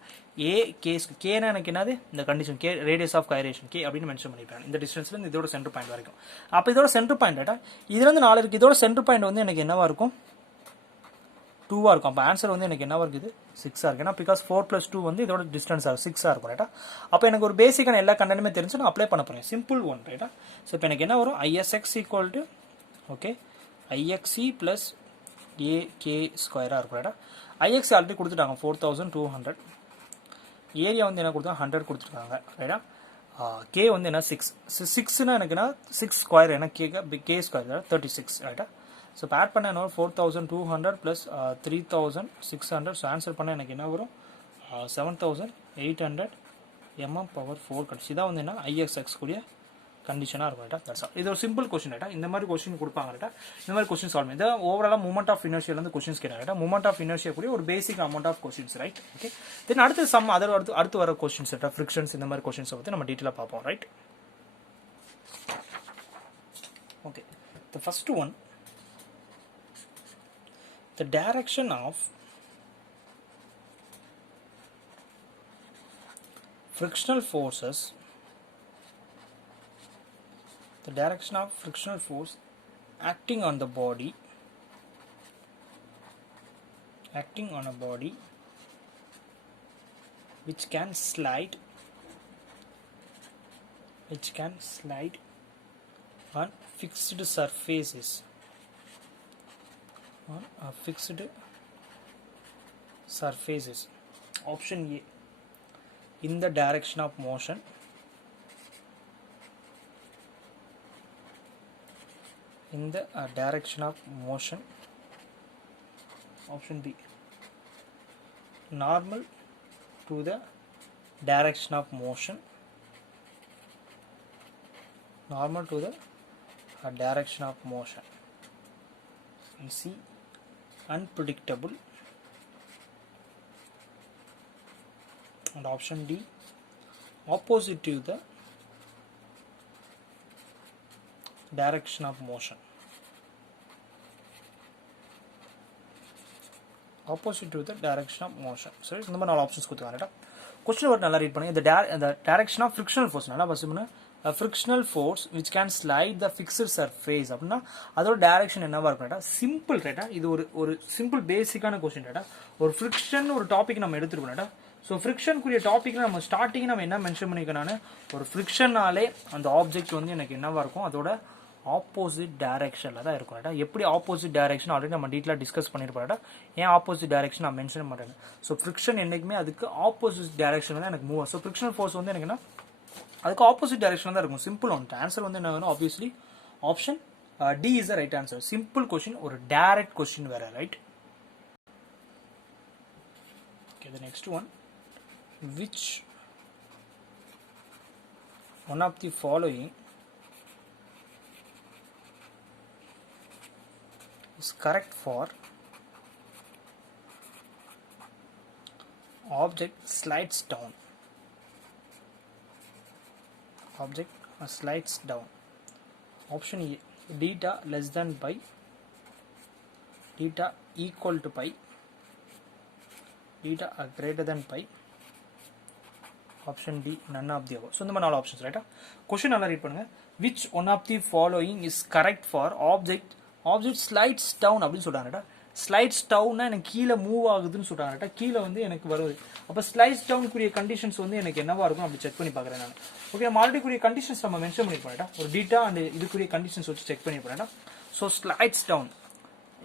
கேனா எனக்கு என்னது இந்த condition K radius of gyration K அப்படின்னு மென்ஷன் பண்ணியிருக்காங்க. இந்த டிஸ்டன்ஸ்லேருந்து இதோட சென்டர் பாயிண்ட் வரைக்கும். அப்போ இதோட சென்டர் பாயிண்ட் ரைட்டா இதுலேருந்து 4 இருக்குது. இதோட சென்டர் பாயிண்ட் வந்து எனக்கு என்னவா இருக்கும் 2 இருக்கும். அப்போ ஆன்சர் வந்து எனக்கு என்னவா இருக்குது 6 இருக்கு. ஏன்னா பிகாஸ் 4 + 2 வந்து இதோட டிஸ்டன்ஸ் 6 இருக்கும் ரைட்டா. அப்போ எனக்கு ஒரு பேசிக்கான எல்லா கண்டென்ட்டுமே தெரிஞ்சு நான் அப்ளை பண்ண போறேன். சிம்பிள் ஒன் ரைட்டா. ஸோ இப்போ எனக்கு என்ன வரும் I S X equal to okay I X C plus A K ஸ்கொயராக இருக்கும் ரைட்டா. ஐஎக்ஸி ஆல்ரெடி கொடுத்துட்டாங்க 4200. ஏரியா வந்து என்ன கொடுத்தா 100 கொடுத்துருக்காங்க ரைட்டா. கே வந்து என்ன 6னா எனக்கு என்ன 6 ஸ்கொயர் ஏன்னா கே ஸ்கொயர் 36 ரைட்டா. ஸோ இப்போ ஆட் பண்ண என்ன 4200 ப்ளஸ் 3600. ஸோ ஆன்சர் பண்ண எனக்கு என்ன வரும் 7800 mm/4 கண்டிஷன். இதான் வந்து என்ன ஐஎஸ்எக்ஸ் கூடிய கண்டிஷனாக இருக்கும் ரைட்டா. That's all. இது ஒரு சிம்பிள் கொஸ்டின் ரைட்டா. இந்த மாதிரி கொஸ்டின் கொடுப்பாங்க ரைட்டா. இந்த மாதிரி கொஸ்டின் சால்வ் பண்ணி இதான் ஓவராலாக மூமெண்ட் ஆஃப் இனர்ஷியாலேருந்து கொஸ்டின்ஸ் கேட்டாங்க ரைட்டா. மூமெண்ட் ஆஃப் இனர்ஷியா கூடிய ஒரு basic amount of questions right. Okay then அடுத்து சம் அடுத்து வர கொஸ்டின்ஸ் ரைட்டா. ஃப்ரிக்ஷன்ஸ் இந்த மாதிரி கொஸ்டின்ஸை பற்றி நம்ம டீட்டெயிலாக பார்ப்போம் right. Okay the first one the direction of frictional forces the direction of frictional force acting on the body, acting on a body which can slide on fixed surfaces, on fixed surfaces. Option A, in the direction of motion. In the direction of motion. Option B, normal to the direction of motion. Normal to the direction of motion. And C, unpredictable. And option D, opposite to the direction of motion. Opposite to the direction of motion. So இந்த மாதிரி 4 options கொடுத்துருக்காங்க. Question ஒரு நல்லா read பண்ணுங்க. இந்த direction of frictional force நல்லா பசுமுன்னா frictional force which can slide the fixed surface அப்படின்னா அதோட டைரக்ஷன் என்னவா இருக்கும்? சிம்பிள் ரைட்டா. இது ஒரு சிம்பிள் பேசிக்கான கொஸ்டின் ரைட்டா. ஒரு ஃப்ரிக்ஷன் ஒரு டாபிக் நம்ம எடுத்துருக்கோம். ஸோ ஃப்ரிக்ஷனுக்குரிய டாபிக் நம்ம ஸ்டார்டிங் நம்ம என்ன மென்ஷன் பண்ணிக்கணும், ஒரு ஃப்ரிக்ஷனாலே அந்த ஆப்ஜெக்ட் வந்து எனக்கு என்னவா இருக்கும், அதோட ஆப்போசிட் டைரக்ஷனில் தான் இருக்கும். எப்படி ஆப்போசிட் டைரக்ஷன் ஆல்ரெடி நம்ம டீட்டெயிலாக டிஸ்கஸ் பண்ணியிருப்போம். ஏன் ஆப்போசிட் டைரக்ஷன் நான் மென்ஷன் பண்ணுறேன். ஸோ ஃப்ரிக்ஷன் என்றைக்குமே அதுக்கு ஆப்போசிட் டைரக்ஷன் தான் எனக்கு மூவ். ஸோ ஃப்ரிக்ஷனல் ஃபோர்ஸ் வந்து எனக்கு என்ன அதுக்கு ஆப்போசிட் டைரக்ஷன் தான் இருக்கும். Simple one. ஆன்சர் வந்து என்ன வேணும்? Obviously option D is the right answer. Simple question, ஒரு டைரக்ட் கொஸ்டின் வேற. Right. Okay, the next one. Which one of the following is correct for object slides down? Object slides down. Option A, theta less than pi, theta equal to pi, theta greater than pi. Option D, none of the above. So இந்த மாதிரி 4 options ரைட்டா. Question நல்லா read பண்ணுங்க. Which one of the following is correct for object slides down அப்படின்னு சொல்றாங்க. Slides டவுன்னா எனக்கு கீழே move ஆகுதுன்னு சொல்றாங்க. கீழே வந்து எனக்கு வருது. அப்போ ஸ்லைட்ஸ் டவுனுக்குரிய கண்டிஷன்ஸ் வந்து எனக்கு என்னவா இருக்கும் அப்படி செக் பண்ணி பார்க்குறேன் நான். ஓகே, நம்ம ஆல்ரெடி கூடிய கண்டிஷன்ஸ் நம்ம மென்ஷன் பண்ணிருப்போம். ஒரு டீட்டா அண்ட் இதுக்குரிய கண்டிஷன்ஸ் வச்சு செக் பண்ணிருப்போம். ஸோ ஸ்லைட்ஸ் டவுன்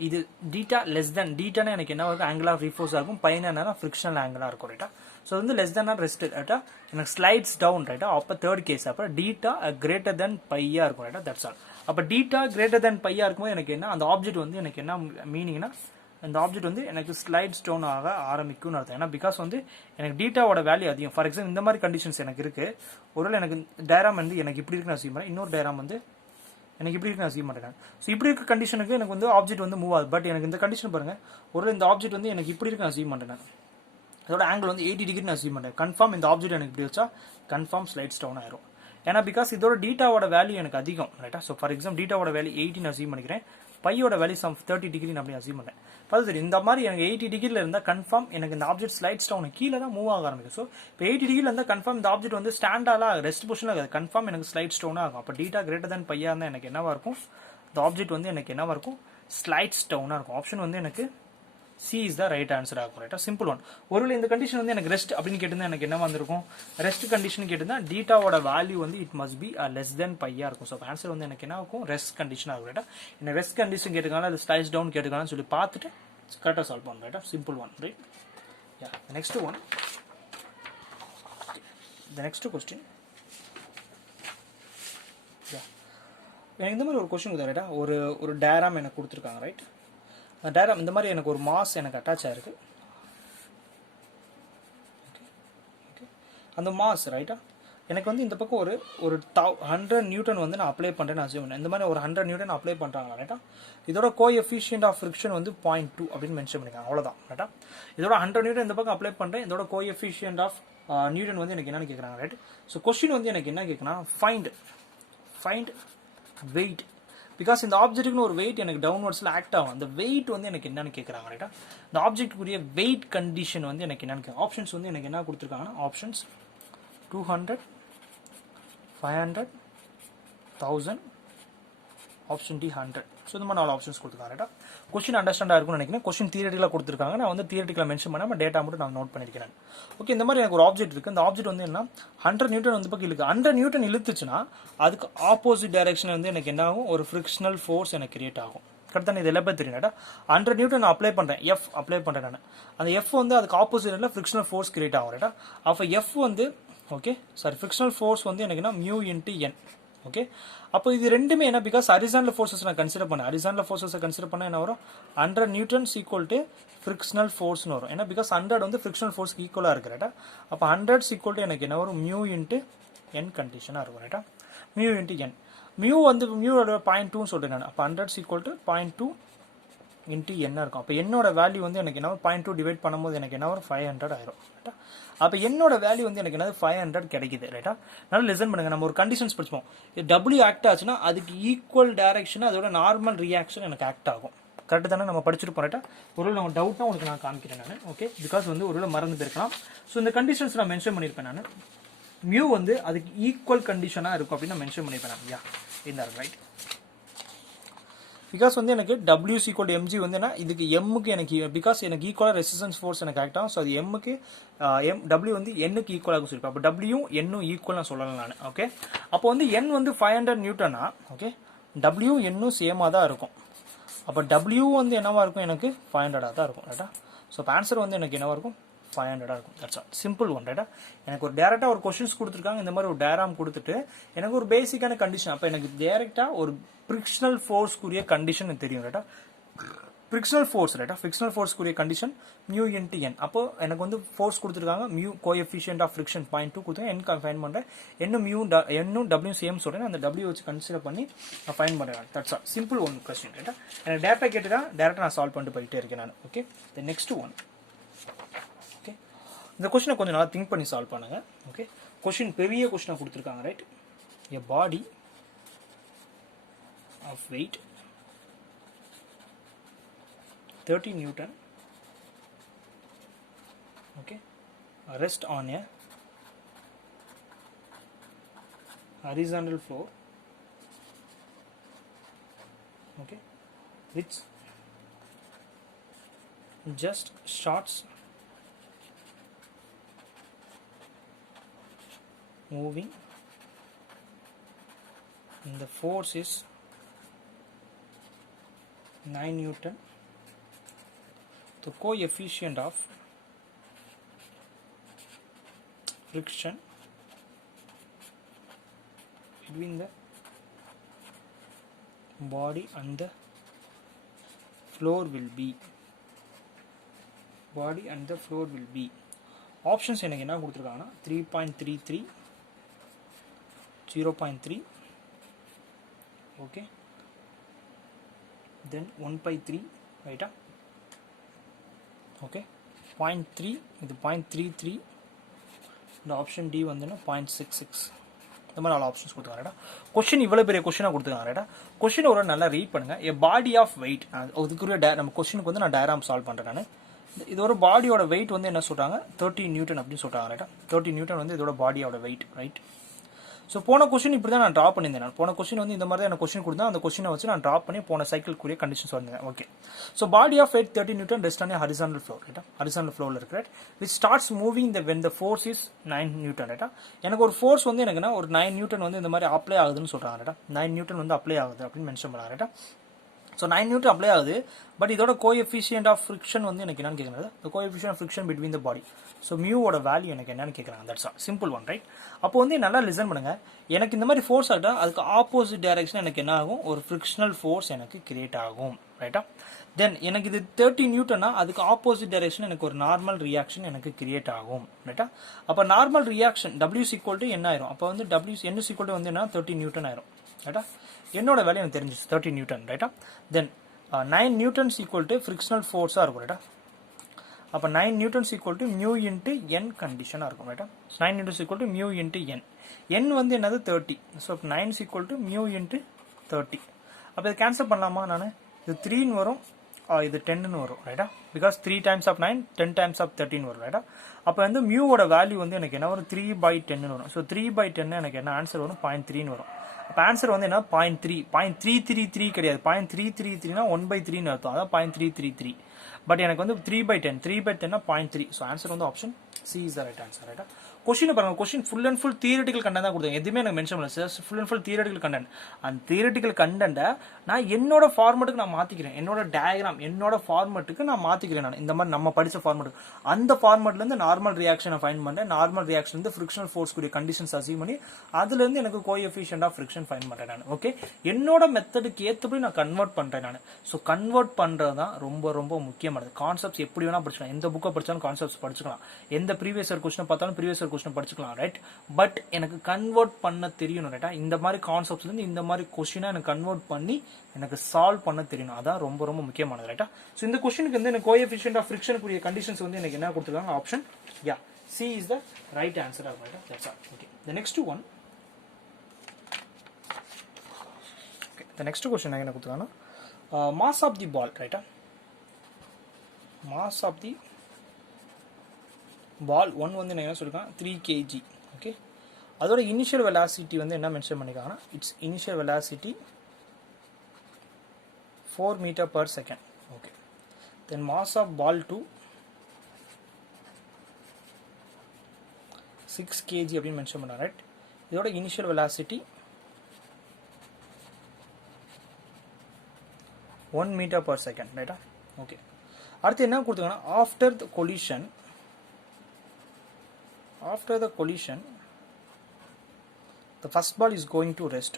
இது டீட்டா லெஸ் தென். டீட்டானா எனக்கு என்ன இருக்கும்? ஆங்கிள் ஆஃப் ரீஃபோர்ஸ் ஆகும். பையனா ஃப்ரிக்ஷனல் ஆங்கிளாக இருக்கும். ரைட்டா. ஸோ வந்து லெஸ் தென் ரெஸ்ட் ரைட்டா. எனக்கு ஸ்லைட்ஸ் டவுன் ரைட்டா. அப்போ தேர்ட் கேஸ் அப்போ டீட்டா கிரேட்டர் தென் பையா இருக்கும். ரைட்டா. That's all. அப்போ டீட்டா கிரேட்டர் தென் பையா இருக்கும்போது எனக்கு என்ன அந்த ஆப்ஜெக்ட் வந்து எனக்கு என்ன மீனிங்னா அந்த ஆப்ஜெக்ட் வந்து எனக்கு ஸ்லைட்ஸ் டவுன் ஆக ஆரம்பிக்கும்னு அர்த்தம். ஏன்னா பிகாஸ் வந்து எனக்கு டீட்டாவோட வேல்யூ அதிகம். ஃபார் எக்ஸாம்பிள் இந்த மாதிரி கண்டிஷன்ஸ் எனக்கு இருக்கு. ஒருவேளை எனக்கு டயராம் வந்து எனக்கு இப்படி இருக்குன்னு அசியூம் பண்ணேன். இன்னொரு டயராம் வந்து எனக்கு இப்படி இருக்கு நான் அசியூம் பண்ணுறேன். ஸோ இப்படி இருக்க கண்டிஷனுக்கு எனக்கு வந்து ஆப்ஜெக்ட் வந்து மூவ் ஆகுது. பட் எனக்கு இந்த கண்டிஷன் பாருங்க, ஒரு இந்த ஆப்ஜெக்ட் வந்து எனக்கு இப்படி இருக்கு நான் அசியூம் பண்ணுறேன். அதோட ஆங்கிள் வந்து 80 டிகிரி நான் அசியூம் பண்ணுறேன். கன்ஃபார்ம் இந்த ஆப்ஜெக்ட் எனக்கு இப்படி வச்சா கன்ஃபார்ம் ஸ்லைட்ஸ் டவுன் ஆயிரும். ஏன்னா பிகாஸ் இதோட டீட்டாவோட வேல்யூ எனக்கு அதிகம். ரைட்டா. ஸோ ஃபார் எக்ஸாம்பிள் டீட்டாவோட வேல்யூ 80 நான் அசியூம் பண்ணிக்கிறேன். பையோட வேல்யூ 30 டிகிரி நான் அப்படி அசியூம் பண்ணுறேன். சரி, இந்த மாதிரி எனக்கு 80 டிகிரியில் இருந்தால் கன்ஃபார்ம் எனக்கு இந்த ஆப்ஜெக்ட் ஸ்லைட்ஸ் டவுன் கீழே தான் மூவ் ஆக ஆரம்பிக்கும். ஸோ இப்போ 80 டிகிரியில் இருந்தால் கன்ஃபார்ம் இந்த ஆப்ஜெக்ட் வந்து ஸ்டாண்டாக ரெஸ்ட் பொசிஷனில் ஆகாது. கன்ஃபார்ம் எனக்கு ஸ்லைட்ஸ் டவுன் ஆகும். அப்போ டீட்டா கிரேட்டர் தென் பையா இருந்தால் எனக்கு என்னவா இருக்கும்? இந்த ஆப்ஜெக்ட் வந்து எனக்கு என்னவா இருக்கும்? ஸ்லைட்ஸ் டவுனாக இருக்கும். ஆப்ஷன் வந்து எனக்கு C is the right answer ஆகும். ரைட்டா. Simple one. ஒருவேளை இந்த கண்டிஷன் வந்து எனக்கு ரெஸ்ட் அப்படின்னு கேட்டிருந்தா எனக்கு என்ன வந்திருக்கும்? ரெஸ்ட் கண்டிஷன் கேட்டிருந்தா டீட்டாவோட வேல்யூ வந்து it must be less than பையா இருக்கும். ஸோ ஆன்சர் வந்து எனக்கு என்ன ஆகும்? ரெஸ்ட் கண்டிஷன் ஆகும். ரைட்டா. இந்த ரெஸ்ட் கண்டிஷன் கேட்டுக்கான அது ஸ்லைட்ஸ் டவுன் கேட்டுக்கானு சொல்லி பார்த்துட்டு கரெக்டாக சால்வ் பண்ணுறேன். ரைட்டா. Simple one. ரைட். யா. Next one. த நெக்ஸ்ட் கொஸ்டின். எனக்கு இந்த மாதிரி ஒரு கொஸ்டின் கொடுத்தா ரைட்டா. ஒரு டயராம் எனக்கு கொடுத்துருக்காங்க. ரைட். அந்த டயராம் இந்த மாதிரி எனக்கு ஒரு மாஸ் எனக்கு அட்டாச் ஆயிருக்கு. அந்த மாஸ் ரைட்டா எனக்கு வந்து இந்த பக்கம் ஒரு 100 நியூட்டன் வந்து நான் அப்ளை பண்ணுறேன்னு அசியூம் பண்ணேன். இந்த மாதிரி ஒரு 100 நியூட்டன் அப்ளை பண்ணுறாங்க. ரைட்டா. இதோட கோஎஃபிஷியன்ட் ஆஃப் ஃப்ரிக்ஷன் வந்து 0.2 அப்படின்னு மென்ஷன் பண்ணிருக்காங்க. அவ்வளோதான். ரைட்டா. இதோட 100 நியூட்டன் இந்த பக்கம் அப்ளை பண்ணுறேன். இதோட கோஎஃபிஷியன்ட் ஆஃப் நியூட்டன் வந்து எனக்கு என்னன்னு கேட்குறாங்க. ரைட். ஸோ கொஸ்டின் வந்து எனக்கு என்ன கேட்குறேன்? Find wait. பிகாஸ் இந்த ஆப்ஜெக்ட்டுக்குன்னு ஒரு வெயிட் எனக்கு டவுன்வர்ட்ஸில் ஆக்ட் ஆகும். அந்த வெயிட் வந்து எனக்கு என்னன்னு கேட்குறாங்க. ரைட்டா. இந்த ஆப்ஜெக்ட்டுக்குரிய வெயிட் கண்டிஷன் வந்து எனக்கு என்னன்னு கேட்குறாங்க. ஆப்ஷன்ஸ் வந்து எனக்கு என்ன கொடுத்துருக்காங்கன்னா ஆப்ஷன்ஸ் 200, 500, 1000, ஆப்ஷன் டி 100. ஸோ இந்த மாதிரி 4 ஆப்ஷன்ஸ் கொடுத்துருக்காங்க ரைட்டா. கொஸ்டின் அண்டர்ஸ்டாண்டாக இருக்கும்னு நினைக்கிறேன். கொஸ்டின் தியரிட்டிக்கலாக கொடுத்துருக்காங்க. நான் வந்து தியரிட்டிக்கலாக மென்ஷன் பண்ணாமல் டேட்டா மட்டும் நான் நோட் பண்ணியிருக்கேன். ஓகே, இந்த மாதிரி எனக்கு ஒரு ஆப்ஜெக்ட் இருக்குது. இந்த ஆப்ஜெக்ட் வந்து என்ன 100 நியூட்டன் வந்து பக்கம் இழுக்கு. 100 நியூட்டன் இழுத்துச்சுன்னா அதுக்கு ஆப்போசிட் டைரக்ஷன் வந்து எனக்கு என்ன ஆகும், ஒரு ஃப்ரிக்ஷனல் ஃபோர்ஸ் எனக்கு கிரியேட் ஆகும். கரெக்டாக இது எல்லாமே தெரியும். 100 நியூட்டன் நான் அப்ளை பண்ணுறேன், எஃப் அப்ளை பண்ணுறேன் நான். அந்த எஃப் வந்து அதுக்கு ஆப்போசிட்டில் ஃப்ரிக்ஷனல் ஃபோர்ஸ் கிரியேட் ஆகும் ரைட்டா. அப்போ எஃப் வந்து ஓகே சாரி ஃப்ரிக்ஷனல் ஃபோர்ஸ் வந்து எனக்கு என்ன மியூ இன்ட்டு என். ஓகே, அப்போ இது ரெண்டுமே என்ன, பிகாஸ் ஹரிசாண்டல் ஃபோர்ஸஸ் நான் கன்சிடர் பண்ணேன். ஹரிசாண்டல் ஃபோர்ஸஸை கன்சிடர் பண்ணால் என்ன வரும், 100 நியூட்டன்ஸ் ஈக்குவல் டு ஃப்ரிக்ஷனல் ஃபோர்ஸ்னு வரும். ஏன்னா பிகாஸ் 100 வந்து ஃப்ரிக்ஷனல் ஃபோர்ஸ்க்கு ஈக்குவலாக இருக்கு ரைட்டா. அப்போ 100 ஈக்குவல் டு எனக்கு என்ன வரும், மியூ இன்ட்டு என் கண்டிஷனாக இருக்கும் ரைட்டா. மியூ இன்ட்டு என், மியூ வந்து மியூவோட 0.2ன்னு சொல்கிறேன் நான். அப்போ 100 ஈக்குவல் டு 0.2 இன்ட்டு என்ன இருக்கும். அப்போ என்னோட வேல்யூ வந்து எனக்கு என்ன 0.2 டிவைட் பண்ணும்போது எனக்கு என்ன வரும், 500 ஆயிரும் ரைட்டா. அப்போ என்னோட வேல்யூ வந்து எனக்கு என்னது 500 கிடைக்குது ரைட்டா. நல்லா லிசன் பண்ணுங்க. நம்ம ஒரு கண்டிஷன்ஸ் படிப்போம். டபிள்யூ ஆக்ட் ஆச்சுன்னா அதுக்கு ஈக்குவல் டைரக்ஷன் அதோட நார்மல் ரியாக்ஷன் எனக்கு ஆக்ட் ஆகும். கரெக்டு தானே, நம்ம படிச்சிருப்போம் ரைட்டா. ஒரு நம்ம டவுட்னா உங்களுக்கு நான் காமிக்கிறேன் நான். ஓகே, பிகாஸ் வந்து ஒரு மறந்து போயிருக்கலாம். ஸோ இந்த கண்டிஷன்ஸ் நான் மென்ஷன் பண்ணியிருப்பேன் நான். மியூ வந்து அதுக்கு ஈக்குவல் கண்டிஷனாக இருக்கும் அப்படின்னு நான் மென்ஷன் பண்ணியிருப்பேன் நான். யா இந்த ரைட். பிகாஸ் வந்து எனக்கு W ஈக்குவல் mg வந்து என்ன, இதுக்கு எம்முக்கு எனக்கு பிகாஸ் எனக்கு ஈக்குவலாக ரெசிஸ்டன்ஸ் ஃபோர்ஸ் எனக்கு ஆக்ட் ஆகும். ஸோ அது எம்முக்கு W வந்து என்னுக்கு ஈக்குவலாக சொல்லியிருப்பேன். அப்போ W என்னும் ஈக்குவல் நான் சொல்லலாம் நான். ஓகே, அப்போ வந்து N வந்து 500 நியூட்டனா. ஓகே, W என்னும் சேமாக தான் இருக்கும். அப்போ W வந்து என்னவா இருக்கும், எனக்கு 500 தான் இருக்கும் ரைட்டா. ஸோ ஆன்சர் வந்து எனக்கு என்னவா இருக்கும், 500 இருக்கும். தட்ஸ் ஆல், சிம்பிள் ஒன் ரைட்டா. எனக்கு ஒரு டேரெக்டாக ஒரு கொஸ்டின்ஸ் கொடுத்துருக்காங்க. இந்த மாதிரி ஒரு டயராம் கொடுத்துட்டு எனக்கு ஒரு பேசிக்கான கண்டிஷன். அப்போ எனக்கு டேரெக்டாக ஒரு ஃப்ரிக்ஷனல் ஃபோர்ஸ்க்குரிய கண்டிஷன் தெரியும் ரைட்டா. ஃப்ரிக்ஷனல் ஃபோர்ஸ் ரைட்டா, ஃப்ரிக்ஷனல் ஃபோர்ஸ்க்குரிய கண்டிஷன் மியூ இன்ட்டு என். அப்போ எனக்கு வந்து ஃபோர்ஸ் கொடுத்துருக்காங்க, மியூ கோஎஃபிஷியன்ட் ஆஃப் ஃப்ரிக்ஷன் 0.2 கொடுத்து என் ஃபைன் பண்ணுறேன். என்னும் மியூ என்னும் டபிள்யூ சேம் சொல்கிறேன். அந்த டபிள்யூ வச்சு கன்சிடர் பண்ணி நான் ஃபைன் பண்ணுறேன். That's all, simple one question ரைட்டா. எனக்கு டேரக்டாக கேட்டுதான் டேரக்டாக நான் சால்வ் பண்ணிட்டு போயிட்டே இருக்கேன் நான். Okay, the next one. Okay, இந்த கொஸ்டினை கொஞ்சம் நல்லா திங்க் பண்ணி சால்வ் பண்ணுங்க. ஓகே, கொஸ்டின் பெரிய கொஸ்டினை கொடுத்துருக்காங்க right. A body of weight 30 Newton, okay, rest on a horizontal floor, okay, which just starts moving and the force is 9 Newton. The coefficient of friction between the body and the floor will be. Body and the floor will be. Options எனக்கு என்ன கொடுத்துருக்காங்கன்னா 3.33, 0.3, okay, then 1/3 ரைட்டா. Okay, 0.3 இது 0.33. இந்த option D வந்து 0.66. இந்த மாதிரி 4 options கொடுத்துருக்காங்க. கொஸ்டின் இவ்வளோ பெரிய கொஸ்டினாக கொடுத்துருக்காங்க. கொஸ்டின் ஒரு நல்லா ரீட் பண்ணுங்க. எ பாடி ஆஃப் வெயிட், அதுக்குரிய நம்ம கொஸ்டினுக்கு வந்து நான் டயராம் சால்வ் பண்ணுறேன் நான். இது ஒரு பாடியோட வெயிட் வந்து என்ன சொல்கிறாங்க, 30 நியூட்டன் அப்படின்னு சொல்கிறாங்க ரைட்டா. 30 நியூட்டன் வந்து இதோட பாடியோட வெயிட் ரைட். ஸோ போன கொஸ்டின் இப்படி தான் நான் ட்ரா பண்ணியிருந்தேன். நான் போன கொஸ்டின் வந்து இந்த மாதிரி தான் எனக்கு கொஸ்டின் கொடுத்தா அந்த கொஸ்டினை வச்சு நான் ட்ரா பண்ணி போன சைக்கிள்க்குரிய கண்டிஷன்ஸ் வந்தேன். Okay, so body of weight 30 newton rest on horizontal floor ரைட்டா. ஹரிசாண்டல் ஃப்ளோரில் இருக்கு right. Which starts moving the when the force is 9 newton ரைட்டா. எனக்கு ஒரு ஃபோர்ஸ் வந்து எனக்குன்னா ஒரு 9 நியூட்டன் வந்து இந்த மாதிரி அப்ளை ஆகுதுன்னு சொல்கிறாங்க ரைட்டா. 9 நியூட்டன் வந்து அப்ளை ஆகுது அப்படின்னு மென்ஷன் பண்ணாங்க ரைட்டா. ஸோ 9 நியூட்டன் அப்ளை ஆகுது. பட் இதோட கோஎஃபிஷியன்ட் ஆஃப் ஃப்ரிக்ஷன் வந்து எனக்கு என்னன்னு கேட்குறாங்க. The coefficient of friction between the body. So மியூவோட வேல்யூ எனக்கு என்னன்னு கேட்குறாங்க. That's all, simple one right. அப்போ வந்து நல்லா லிசன் பண்ணுங்க. எனக்கு இந்த மாதிரி ஃபோர்ஸ் ஆகிட்டா அதுக்கு ஆப்போசிட் டைரக்ஷன் எனக்கு என்ன ஆகும், ஒரு ஃப்ரிக்ஷனல் ஃபோர்ஸ் எனக்கு கிரியேட் ஆகும் ரைட்டா. தென் எனக்கு இது 30 நியூட்டனா அதுக்கு ஆப்போசிட் டைரக்ஷன் எனக்கு ஒரு நார்மல் ரியாக்ஷன் எனக்கு கிரியேட் ஆகும் ரைட்டா. அப்போ normal reaction W equal to என்ன ஆயிரும், அப்போ வந்து W N ஈக்குவல் டு வந்து என்ன 30 நியூட்டன் ஆயிரும் ரைட்டா. என்னோட வேல்யூ எனக்கு தெரிஞ்சிச்சு 30 நியூட்டன் ரைட்டா. Then 9 newtons equal to frictional ஃபோர்ஸாக இருக்கும் ரைட்டா. அப்போ 9 newtons equal to mu into N கண்டிஷனாக இருக்கும் ரைட்டா. 9 newtons equal to mu into N. N வந்து என்னது 30. So 9 equal to mu into 30. அப்போ இதை கேன்சல் பண்ணலாமா நான், இது 3 வரும், இது 10ன்னு வரும் ரைட்டா, because 3 times of 9 10 times of 13 வரும் ரைட்டா. அப்போ வந்து மியூவோட வேல்யூ வந்து எனக்கு என்ன வரும் 3/10 வரும். ஸோ 3/10 எனக்கு என்ன ஆன்சர் வரும் 0.3 வரும். அப்போ ஆன்சர் வந்து என்ன 0.3 கிடையாது, 0.333னா 1/3ன்னு அர்த்தம், அதான் 0.333. பட் எனக்கு வந்து 3/10 0.3. ஸோ ஆன்சர் வந்து option C is the right answer ரைட்டா. கொஸ்டின் பாருங்க, question full and full theoretical content தான் கொடுத்தாங்க, எதுவுமே எனக்கு மென்ஷன் பண்ணல sir. Full and full theoretical content. அந்த தியரிட்டிக்கல் கண்டென்ட்டை நான் என்னோட ஃபார்மேட்டுக்கு நான் மாற்றிக்கிறேன், என்னோட டயக்ராம் என்னோட ஃபார்மேட்டுக்கு நான் மாற்றிக்கிறேன். நான் இந்த மாதிரி நம்ம படித்த ஃபார்மேட்டுக்கு அந்த ஃபார்மேட்லேருந்து நார்மல் ரியாக்ஷனை ஃபைன் பண்ணுறேன், நார்மல் ரியாக்ஷன் ஃப்ரிக்ஷனல் ஃபோர்ஸ் கூடிய கண்டிஷன்ஸ் அசீவ் பண்ணி அதுலேருந்து எனக்கு கோஎஃபிஷியன்ட் ஆஃப் ஃப்ரிக்ஷன் ஃபைன் பண்ணுறேன் நான். ஓகே, என்னோட மெத்தடுக்கு ஏற்றபடி நான் கன்வெர்ட் பண்ணுறேன் நான். ஸோ கன்வெர்ட் பண்ணுறது தான் ரொம்ப ரொம்ப முக்கியமானது. கான்செப்ட்ஸ் எப்படி வேணால் படிச்சுக்கலாம், எந்த புக்கை படித்தாலும் கான்செப்ட்ஸ் படிச்சுக்கலாம், எந்த ப்ரீவியஸ் இயர் கொஸ்டின் பார்த்தாலும் ப்ரீவியஸ் இயர் கொஸ்டின் படிச்சுக்கலாம் ரைட். பட் எனக்கு கன்வெர்ட் பண்ண தெரியணும் ரைட்டா. இந்த மாதிரி கான்செப்ட்ஸ்லேருந்து இந்த மாதிரி கொஸ்டினை எனக்கு கன்வெர்ட் பண்ணி எனக்கு சால்வ் பண்ண தெரியணும், அதான் ரொம்ப ரொம்ப முக்கியமானது ரைட்டா. ஸோ இந்த கொஸ்டினுக்கு வந்து எனக்கு கோஎஃபிஷியன்ட் ஆஃப் ஃப்ரிக்ஷனுக்குரிய கண்டிஷன்ஸ் வந்து எனக்கு என்ன கொடுத்துருக்காங்க, ஆப்ஷன் யா C is the right answer of ரைட்டா. That's all. Okay, the next one. Okay, the next question என்ன கொடுத்துருக்காங்கன்னா மாஸ் ஆஃப் தி பால் ரைட்டா. Mass of the ball one வந்து என்ன சொல்லியிருக்காங்க 3 kg. ஓகே, அதோட இனிஷியல் வெலாசிட்டி வந்து என்ன மென்ஷன் பண்ணியிருக்காங்கன்னா it's initial velocity 4 m/s. Okay, then mass of ball 2 6 kg அப்படின்னு மென்ஷன் பண்ணாங்க ரைட். இதோட இனிஷியல் வெலாசிட்டி 1 m/s ரைட்டா. ஓகே, அடுத்து என்ன கொடுத்தாங்கன்னா after the collision the first ball is going to rest.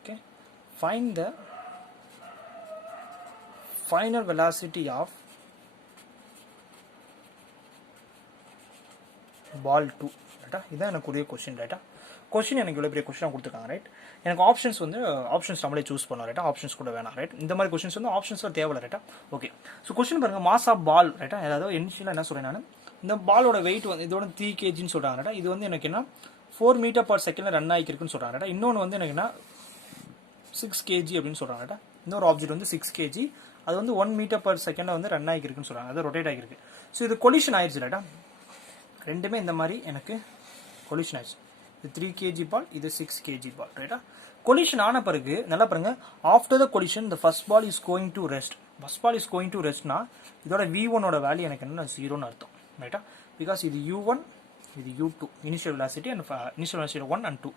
Okay, find the final velocity of ball 2 ரைட்டா. இதான் எனக்கு ஒரே கொஸ்டின் ரைட்டா. கொஸ்டின் எனக்கு இவ்வளோ பெரிய கொஸ்டினாக கொடுத்துருக்காங்க ரைட். எனக்கு ஆப்ஷன்ஸ் வந்து ஆப்ஷன்ஸ் நம்மளே சூஸ் பண்ணலாம் ரைட்டா, ஆப்ஷன்ஸ் கூட வேணாம் ரைட். இந்த மாதிரி கொஸ்டின்ஸ் வந்து ஆப்ஷன்ஸில் தேவையில்லை ரைட்டா. ஓகே, ஸோ கொஸ்டின் பாருங்கள், மாஸ் ஆஃப் பால் ரைட்டா. அதாவது இனிஷியலாக என்ன சொல்கிறேன் நான், இந்த பாலோட வெயிட் வந்து இதோட 3 kgன்னு சொல்கிறாங்க ரைட்டா. இது வந்து எனக்கு என்ன 4 m/s ரன் ஆகிருக்குன்னு சொல்கிறாங்க ரைட்டா. இன்னொன்று வந்து எனக்கு என்ன 6 kg அப்படின்னு சொல்கிறாங்க ரைட்டா. இன்னொரு ஆப்ஜெக்ட் வந்து 6 kg, அது வந்து 1 m/s வந்து ரன் ஆகிருக்குன்னு சொல்கிறாங்க, அது ரொட்டேட் ஆகிருக்கு. ஸோ இது கொலிஷன் ஆயிடுச்சு ரைட்டா. ரெண்டுமே இந்த மாதிரி எனக்கு கொலிஷன் ஆயிடுச்சு. இது 3 kg பால், இது 6 kg பால் ரைட்டா. கொலிஷன் ஆன பிறகு நல்லா பாருங்க, after the collision the first ball is going to rest. First ball is going to ரெஸ்ட்னா இதோட V1 வேல்யூ எனக்கு என்ன 0ன்னு அர்த்தம் ரைட்டா. பிகாஸ் இது U1 இது U2 initial velocity and initial velocity 1 and 2.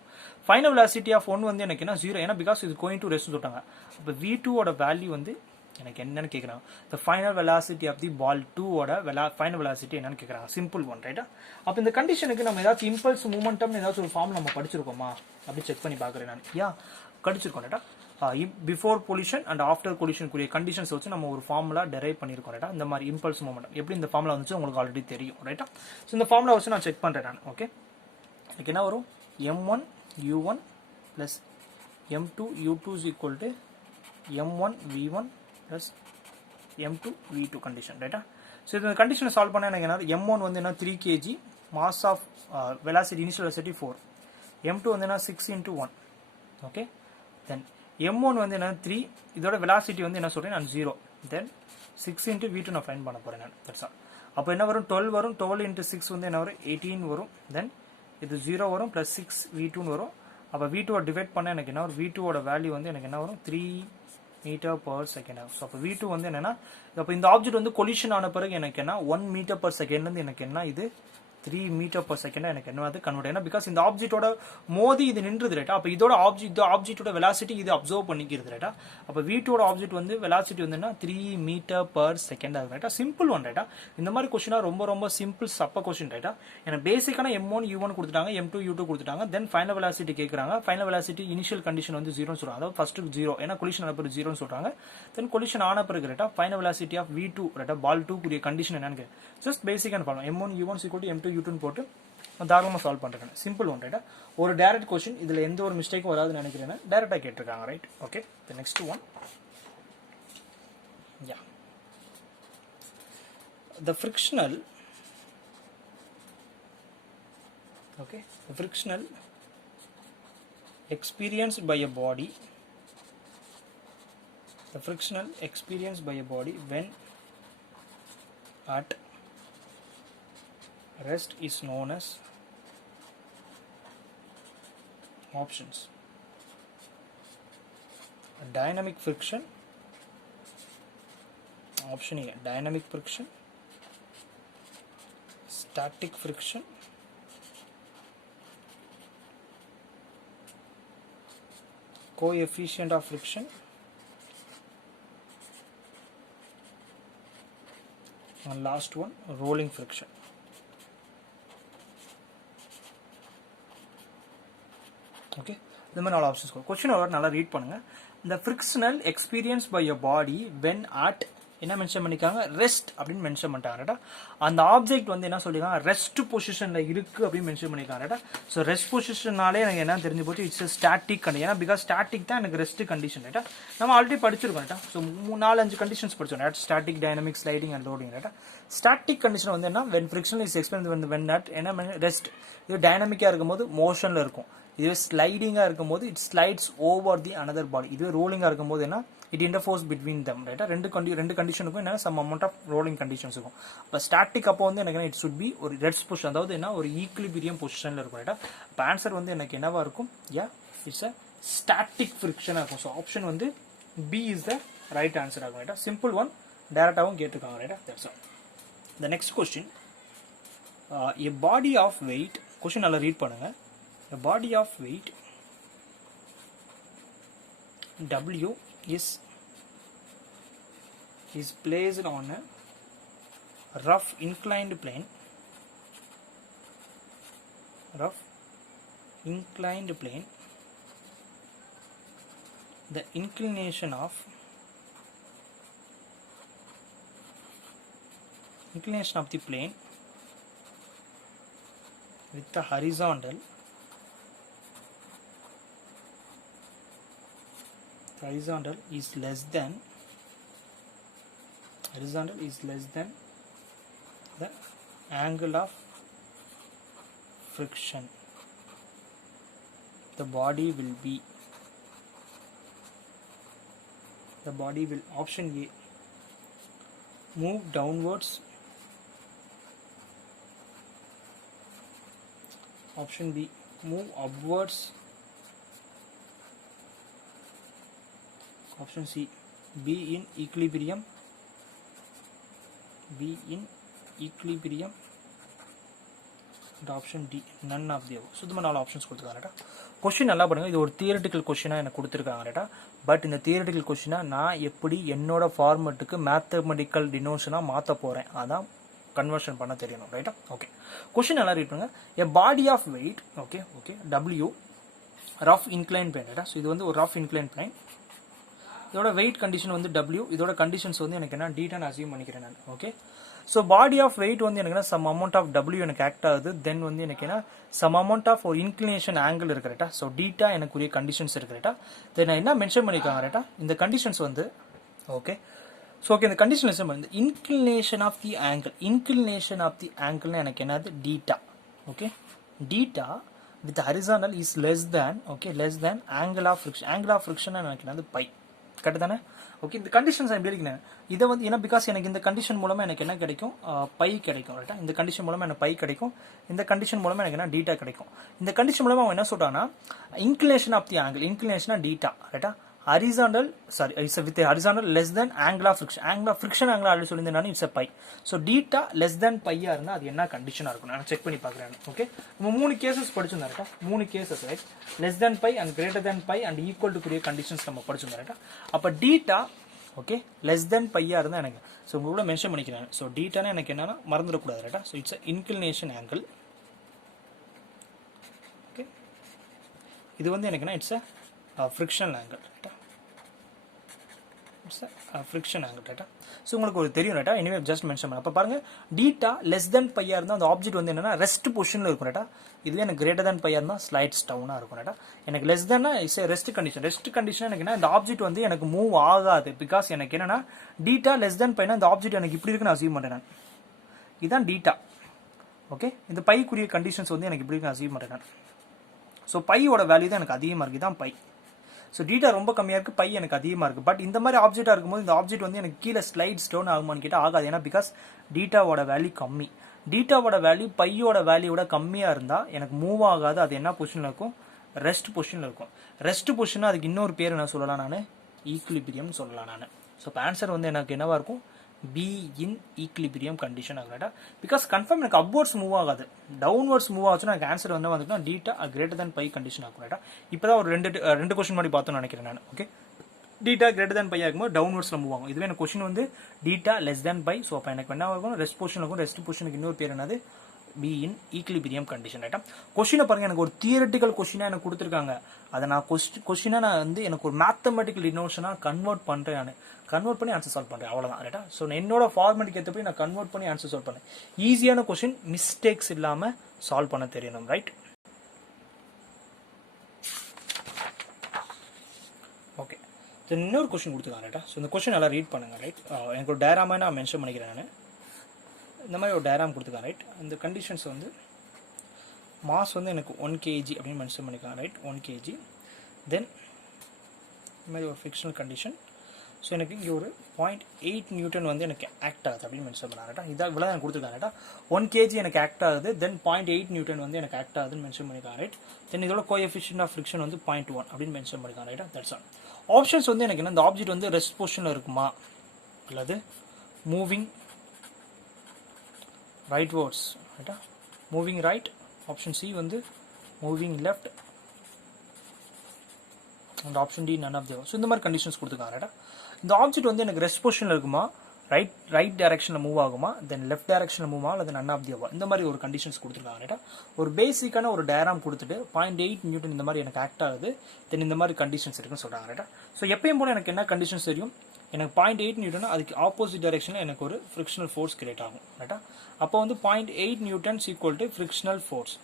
Final velocity of 1 வந்து எனக்கு என்ன 0, ஏன்னா பிகாஸ் இது கோயிங் டு ரெஸ்ட் சொல்லிட்டாங்க. அப்போ V2 வேல்யூ வந்து எனக்கு என்னன்னு கேட்குறாங்க, the final velocity of the ball 2 final velocity என்னன்னு கேட்குறாங்க. சிம்பிள் ஒன் ரைட்டா. அப்போ இந்த கண்டிஷனுக்கு நம்ம ஏதாச்சும் இம்பல்ஸ் மூமெண்டம் ஏதாச்சும் ஒரு ஃபார்ம் நம்ம படிச்சிருக்கோமா அப்படி செக் பண்ணி பார்க்குறேன் நான். படிச்சிருக்கோம் ரைட்டா. பிஃபோர் கொலிஷன் அண்ட் ஆஃப்டர் கொலிஷனுக்குரிய கண்டிஷன்ஸ் வச்சு நம்ம ஒரு ஃபார்முலா டெரைவ் பண்ணியிருக்கோம் ரைட்டா. இந்த மாதிரி இம்பல்ஸ் மூமெண்டம் எப்படி இந்த ஃபார்முலா வந்துச்சு உங்களுக்கு ஆல்ரெடி தெரியும் ரைட்டா. ஸோ இந்த ஃபார்முலா வச்சு நான் செக் பண்ணுறேன் நான். ஓகே, எனக்கு என்ன வரும் m1 u1 plus m2 u2 is equal to m1 v1 plus m2 v2 condition ரைட்டா. ஸோ இந்த கண்டிஷனை சால்வ் பண்ண எனக்கு என்ன m1 வந்து என்ன 3 kg, mass of velocity initial velocity 4, m2 வந்து என்ன 6 into 1. ஓகே, தென் m1 வந்து என்ன 3, இதோட வெலாசிட்டி வந்து என்ன சொல்கிறேன் நான் 0, தென் 6 into v2 நான் ஃபைண்ட் பண்ண போகிறேன் நான். That's all. அப்போ என்ன வரும் 12 வரும், 12 into 6 வந்து என்ன வரும் 18 வரும், தென் இது 0 வரும் ப்ளஸ் 6 v2 வரும். அப்போ v2 டிவைட் பண்ண எனக்கு என்ன வரும், v2 வேல்யூ வந்து எனக்கு என்ன வரும் 3 m/s. ஸோ அப்போ V2 வந்து என்னன்னா, அப்போ இந்த ஆப்ஜெக்ட் வந்து கொலிஷன் ஆன பிறகு எனக்கு என்ன 1 m/s எனக்கு என்ன இது 3 m/s எனக்கு என்ன அது கன்வெர்ட். ஏன்னா பிகாஸ் இந்த ஆப்ஜெக்டோட மோதி இது நின்றுது ரைட்டா. அப்போ இதோட ஆப்ஜெக்டோட வெலாசிட்டி இது அப்சர்வ் பண்ணிக்கிறது ரைட்டா. அப்போ V2 ஆப்ஜெக்ட் வந்து வெலாசிட்டி வந்து என்ன 3 m/s ஆகும் ரைட்டா. சிம்பிள் ஒன் ரைட்டா. இந்த மாதிரி கொஸ்டினா ரொம்ப ரொம்ப சிம்பிள் சப்ப கொஸ்டின் ரைட்டா. ஏன்னா பேசிக்கான m1 u1 கொடுத்துட்டாங்க, m2 u2 கொடுத்துட்டாங்க, தென் ஃபைனல் வெலாசிட்டி கேட்குறாங்க. ஃபைனல் வெலாசிட்டி இனிஷியல் கண்டிஷன் வந்து 0ன்னு சொல்றாங்க, அதாவது ஃபர்ஸ்ட் 0, ஏன்னா கொலிஷன் ஆன பிறகு 0ன்னு சொல்றாங்க. தென் கொலிஷன் ஆன பிறகு ரைட்டா ஃபைனல் வெலாசிட்டி ஆஃப் V2 ரைட்டா பால் 2 கூடிய கண்டிஷன் என்னன்னு ஜஸ்ட் பேசிக்கான formula m1 u1 = m2 u2 போட்டு தாராளமாக சால்வ் பண்ணுறேன். சிம்பிள் ஒன் ரைட்டா. ஒரு டைரக்ட் கொஸ்டின், இதில் எந்த ஒரு மிஸ்டேக்கும் வராதுன்னு நினைக்கிறேன், டைரக்டாக கேட்டிருக்காங்க right. Okay, the next one. Yeah, the Okay, the frictional experienced by a body, the frictional experienced by a body when at rest is known as options: dynamic friction, option A dynamic friction, static friction, coefficient of friction, and last one rolling friction. Okay, இந்த மாதிரி நாலு options இருக்கும். Question ஒரு நல்லா read பண்ணுங்க. இந்த frictional experience by a body when at என்ன mention பண்ணிக்காங்க, ரெஸ்ட் அப்படின்னு மென்ஷன் பண்ணிட்டாங்க. அந்த ஆப்ஜெக்ட் வந்து என்ன சொல்லிருக்காங்க, ரெஸ்ட் பொசிஷன்ல இருக்கு அப்படின்னு மென்ஷன் பண்ணிருக்காங்க. ஸோ ரெஸ்ட் பொசிஷனாலே எனக்கு என்ன தெரிஞ்சு போச்சு, இட்ஸ் ஸ்டாட்டிக் கண்டிஷன். ஏன்னா பிகாஸ் ஸ்டாட்டிக் தான் எனக்கு ரெஸ்ட் கண்டிஷன். நம்ம ஆல்ரெடி படிச்சிருக்கோம். ஸோ 4-5 கண்டிஷன்ஸ் படிச்சோம். Static, dynamic, sliding and loading. Static condition வந்து என்ன, when friction is experience when at என்ன ரெஸ்ட். இது டைனமிக்கா இருக்கும்போது மோஷன்ல இருக்கும். இதுவே ஸ்லைடிங்கா இருக்கும்போது it slides over the another body. இதுவே ரோலிங்கா இருக்கும்போது என்ன, இட் இன்டர்ஃபோர்ஸ் பிட்வீன் தம். ரைட்டா, ரெண்டு கண்டிஷனுக்கும் என்ன some amount of rolling conditions இருக்கும். இப்போ ஸ்டாட்டிக் அப்போ வந்து எனக்கு இட் சுட் பி ஒரு ரெஸ்ட் பொசிஷன், அதாவது என்ன ஒரு ஈக்குலிபிரியம் பொசிஷன்ல இருக்கும். ரைட்டா, இப்போ ஆன்சர் வந்து எனக்கு என்னவா இருக்கும், யா இட்ஸ் அ ஸ்டாட்டிக் ஃப்ரிக்ஷனா இருக்கும். ஸோ ஆப்ஷன் வந்து B is the right answer ஆகும். ரைட்டா, சிம்பிள் ஒன், டைரக்டாகவும் கேட்டிருக்காங்க. ரைட்டா, that's all. The next question, a body of weight. Question நல்லா ரீட் பண்ணுங்க. A body of weight W is placed on a rough inclined plane. The inclination of the plane with the horizontal is less than the angle of friction. The body will option A move downwards, option B move upwards, option C be in equilibrium, and option D none of the above. So இந்த நாலு options கொடுத்துருக்காங்க. Question நல்லா பண்ணுங்க. இது ஒரு theoretical கொஸ்டினா எனக்கு கொடுத்துருக்காங்க. But இந்த தியரிட்டிக்கல் கொஸ்டினா நான் எப்படி என்னோட ஃபார்மேட்டுக்கு மேத்தமெட்டிக்கல் டினோஷனா மாற்ற போறேன், அதான் கன்வர்ஷன் பண்ண தெரியணும். ரைட்டா, ஓகே. கொஸ்டின் நல்லா ரீட் பண்ணுங்க. A body of weight, okay W rough incline plane. ரைட்டா, ஸோ இது வந்து ஒரு ரஃப் இன்க்ளைன் பிளேன். இதோட வெயிட் கண்டிஷன் வந்து W, இதோட கண்டிஷன்ஸ் வந்து எனக்கு என்ன டீட்டான்னு அசியூம் பண்ணிக்கிறேன் நான். Okay, so body of weight வந்து எனக்கு என்ன சம் அமௌண்ட் ஆஃப் W எனக்கு ஆக்ட் ஆகுது. தென் வந்து எனக்கு என்ன சம் அமௌண்ட் ஆஃப் ஒரு இன்க்ளினேஷன் ஆங்கிள் இருக்கு. ரைட்டா, ஸோ டீட்டா எனக்குரிய கண்டிஷன்ஸ் இருக்கு. ரைட்டா, தென் என்ன மென்ஷன் பண்ணிருக்காங்க. ரைட்டா, இந்த கண்டிஷன்ஸ் வந்து ஓகே. ஸோ ஓகே, இந்த கண்டிஷன் வந்து இன்க்ளினேஷன் ஆஃப் தி ஆங்கிள் எனக்கு என்னது theta. Okay, theta with horizontal is less than angle of friction எனக்கு என்னது பை. கரெக்ட் தானே? ஓகே, இந்த கண்டிஷன்ஸ் எப்படி இருக்கேன் இதை வந்து ஏன்னா பிகாஸ் எனக்கு இந்த கண்டிஷன் மூலமா எனக்கு என்ன கிடைக்கும், பை கிடைக்கும். ரைட்டா, இந்த கண்டிஷன் மூலமா எனக்கு பை கிடைக்கும். இந்த கண்டிஷன் மூலமா எனக்கு என்ன டீட்டா கிடைக்கும். இந்த கண்டிஷன் மூலமா அவன் என்ன சொல்றான்னா இன்க்ளினேஷன் ஆஃப் தி ஆங்கிள், இன்க்ளினேஷனா டீட்டா. ரைட்டா, horizontal with a horizontal less than angle of friction angle already சொல்லியிருந்தேன். It's pi. So theta less than பையா இருந்தால் அது என்ன கண்டிஷனா இருக்கும் நான் செக் பண்ணி பார்க்குறேன். ஓகே, நம்ம 3 கேசஸ் படிச்சிருந்தோம். 3 cases right, less than phi and greater than phi and equal to கூடிய கண்டிஷன்ஸ் நம்ம படிச்சிருந்தோம். அப்போ டீட்டா ஓகே லெஸ் தேன் பையா இருந்தால் எனக்கு ஸோ உங்களோட மென்ஷன் பண்ணிக்கிறேன். ஸோ டீட்டானா எனக்கு என்னன்னா மறந்துடக்கூடாது. ரைட்டா, so it's inclination angle. Okay, இது வந்து எனக்குன்னா it's frictional angle. Friction angle. ரைட்டா, ஸோ உங்களுக்கு ஒரு தெரியும். ரைட்டா, எனிவே ஜஸ்ட் மென்ஷன் பண்ண. அப்போ பாருங்க, டீட்டா லெஸ் தென் பையா இருந்தால் அந்த ஆப்ஜெக்ட் வந்து என்னன்னா ரெஸ்ட் பொசிஷனில் இருக்கும். ரைட்டா, இதுவே எனக்கு கிரேட்டர் தேன் பையா இருந்தால் ஸ்லைட்ஸ் டவுனாக இருக்கும். ரைட்டா, எனக்கு less than is rest condition எனக்கு என்ன இந்த ஆப்ஜெக்ட் வந்து எனக்கு மூவ் ஆகாது. பிகாஸ் எனக்கு என்னன்னா டீட்டா லெஸ் தேன் பைனா இந்த ஆப்ஜெக்ட் எனக்கு இப்படி இருக்குன்னு அசியூம் பண்ணுறேன். இதுதான் டீட்டா. ஓகே இந்த பைக்குரிய கண்டிஷன்ஸ் வந்து எனக்கு இப்படி அசீவ் பண்ணுறேன். ஸோ பையோட வேல்யூ தான் எனக்கு அதிகமாக இருக்குது, தான் பை. ஸோ டீட்டா ரொம்ப கம்மியாக இருக்குது, பை எனக்கு அதிகமாக இருக்குது. பட் இந்த மாதிரி ஆப்ஜெக்டாக இருக்கும்போது இந்த ஆப்ஜெக்ட் வந்து எனக்கு கீழே ஸ்லைட்ஸ் டவுன் ஆகுமான்னு கேட்டால் ஆகாது. ஏன்னா பிகாஸ் டீட்டாவோட வேல்யூ கம்மி. டீட்டாவோட வேல்யூ பையோட வேல்யூவோட கம்மியாக இருந்தால் எனக்கு மூவ் ஆகாது. அது என்ன பொசிஷனில் இருக்கும்? ரெஸ்ட் பொசிஷனில் இருக்கும். ரெஸ்ட் பொசிஷன் அதுக்கு இன்னொரு பேர் என்ன சொல்லலாம்? நான் ஈக்குலிபிரியம் சொல்லலாம் நான். ஸோ இப்போ ஆன்சர் வந்து எனக்கு என்னவா இருக்கும்? பி இன் ஈக்குலிபிரியம் கண்டிஷன் ஆகுறா. பிகாஸ் கன்ஃபார்ம் எனக்கு அப்வர்ட்ஸ் மூவ் ஆகாது, டவுன்வர்ட்ஸ் மூவ் ஆச்சுன்னா எனக்கு ஆன்சர் வந்து வந்துட்டு theta greater than phi condition ஆகுறா. இப்போ தான் ஒரு ரெண்டு கொஸ்டின் மாதிரி பார்த்தோன்னு நினைக்கிறேன் நான். Okay theta greater than phi ஆகும்போது டவுன்வர்ட்ஸில் மூவ் ஆகும். இதுவே எனக்கு கொஸ்டின் வந்து theta less than phi. So அப்போ எனக்கு என்ன ஆகும்? ரெஸ்ட் பொசிஷன் இருக்கும். ரெஸ்ட் பொசிஷனுக்கு இன்னொரு பேர் என்னது? B in equilibrium condition. ரைட்டா? கொஸ்டினை பாருங்க, எனக்கு ஒரு தியரட்டிக்கல் கொஸ்டினா எனக்கு கொடுத்துருக்காங்க. அதை நான் கொஸ்டினா நான் வந்து எனக்கு ஒரு மேத்தமெட்டிக்கல் டினோஷனாக கன்வெர்ட் பண்ணுறேன். நான் கன்வெர்ட் பண்ணி ஆன்சர் சால்வ் பண்ணுறேன், அவ்வளோதான். ரைட்டா? ஸோ என்னோட ஃபார்மேட்டுக்கு ஏற்றபடி நான் கன்வெர்ட் பண்ணி ஆன்சர் சால்வ் பண்ணேன். ஈஸியான கொஸ்டின், மிஸ்டேக்ஸ் இல்லாமல் சால்வ் பண்ண தெரியணும். ரைட்? ஓகே இன்னொரு கொஸ்டின் கொடுத்துருக்காங்க. ரைட்டா? ஸோ இந்த கொஸ்டின் நல்லா ரீட் பண்ணுங்க. ரைட்? எனக்கு ஒரு டயராமே நான் மென்ஷன் பண்ணிக்கிறேன். நான் இந்த மாதிரி ஒரு டயராம் கொடுத்துருக்கேன். ரைட்? அந்த கண்டிஷன்ஸ் வந்து மாஸ் வந்து எனக்கு 1 kg அப்படின்னு மென்ஷன் பண்ணிக்கலாம். ரைட்? 1 kg. தென் இந்த மாதிரி ஒரு ஃபிக்ஷனல் கண்டிஷன். ஸோ எனக்கு இங்கே ஒரு 0.8 நியூட்டன் வந்து எனக்கு ஆக்ட் ஆகுது அப்படின்னு மென்ஷன் பண்ணலாம். ரைட்டா? இதான் இவ்வளோ எனக்கு கொடுத்துருக்காங்க. ரைட்டா? 1 kg எனக்கு ஆக்ட் ஆகுது, தென் 0.8 நியூட்டன் வந்து எனக்கு ஆக்ட் ஆகுதுன்னு மென்ஷன் பண்ணிக்கலாம். ரைட்? தென் இதோட கோஎஃபிஷியன்ட் ஆஃப் ஃபிரிக்ஷன் வந்து 0.1 அப்படின்னு மென்ஷன் பண்ணிக்கலாம். ரைட்டா? That's all. ஆப்ஷன்ஸ் வந்து எனக்கு என்ன? இந்த ஆப்ஜெக்ட் வந்து ரெஸ்ட் பொசிஷனில் இருக்குமா அல்லது மூவிங் ரைட்வர்ட்ஸ். ரைட்டா? Moving right. ஆப்ஷன் சி வந்து moving left and option D none of the. So இந்த மாதிரி கண்டிஷன்ஸ் கொடுத்துருக்காங்க. ரைட்டா? இந்த ஆப்ஜெக்ட் வந்து எனக்கு ரெஸ்ட் பொசிஷனில் இருக்குமா, ரைட் டைரக்ஷனில் மூவ் ஆகுமா, தென் லெஃப்ட் டைரக்ஷனில் மூவ் ஆகும், அல்லது நன் ஆஃப் தி. இந்த மாதிரி ஒரு கண்டிஷன்ஸ் கொடுத்துருக்காங்க. ரைட்டா? ஒரு பேசிக்கான ஒரு டயராம் கொடுத்துட்டு 0.8 நியூட்டன் இந்த மாதிரி எனக்கு ஆக்ட் ஆகுது, தென் இந்த மாதிரி கண்டிஷன்ஸ் இருக்குன்னு சொல்கிறாங்க. ரைட்டா? ஸோ எப்பயும் போல எனக்கு என்ன கண்டிஷன்ஸ் தெரியும்? எனக்கு 0.8 நியூட்டன் அதுக்கு ஆப்போசிட் டைரக்ஷனில் எனக்கு ஒரு ஃப்ரிக்ஷனல் ஃபோர்ஸ் கிரியேட் ஆகும். ரைட்டா? அப்போ வந்து 0.8 Newton's equal to frictional force.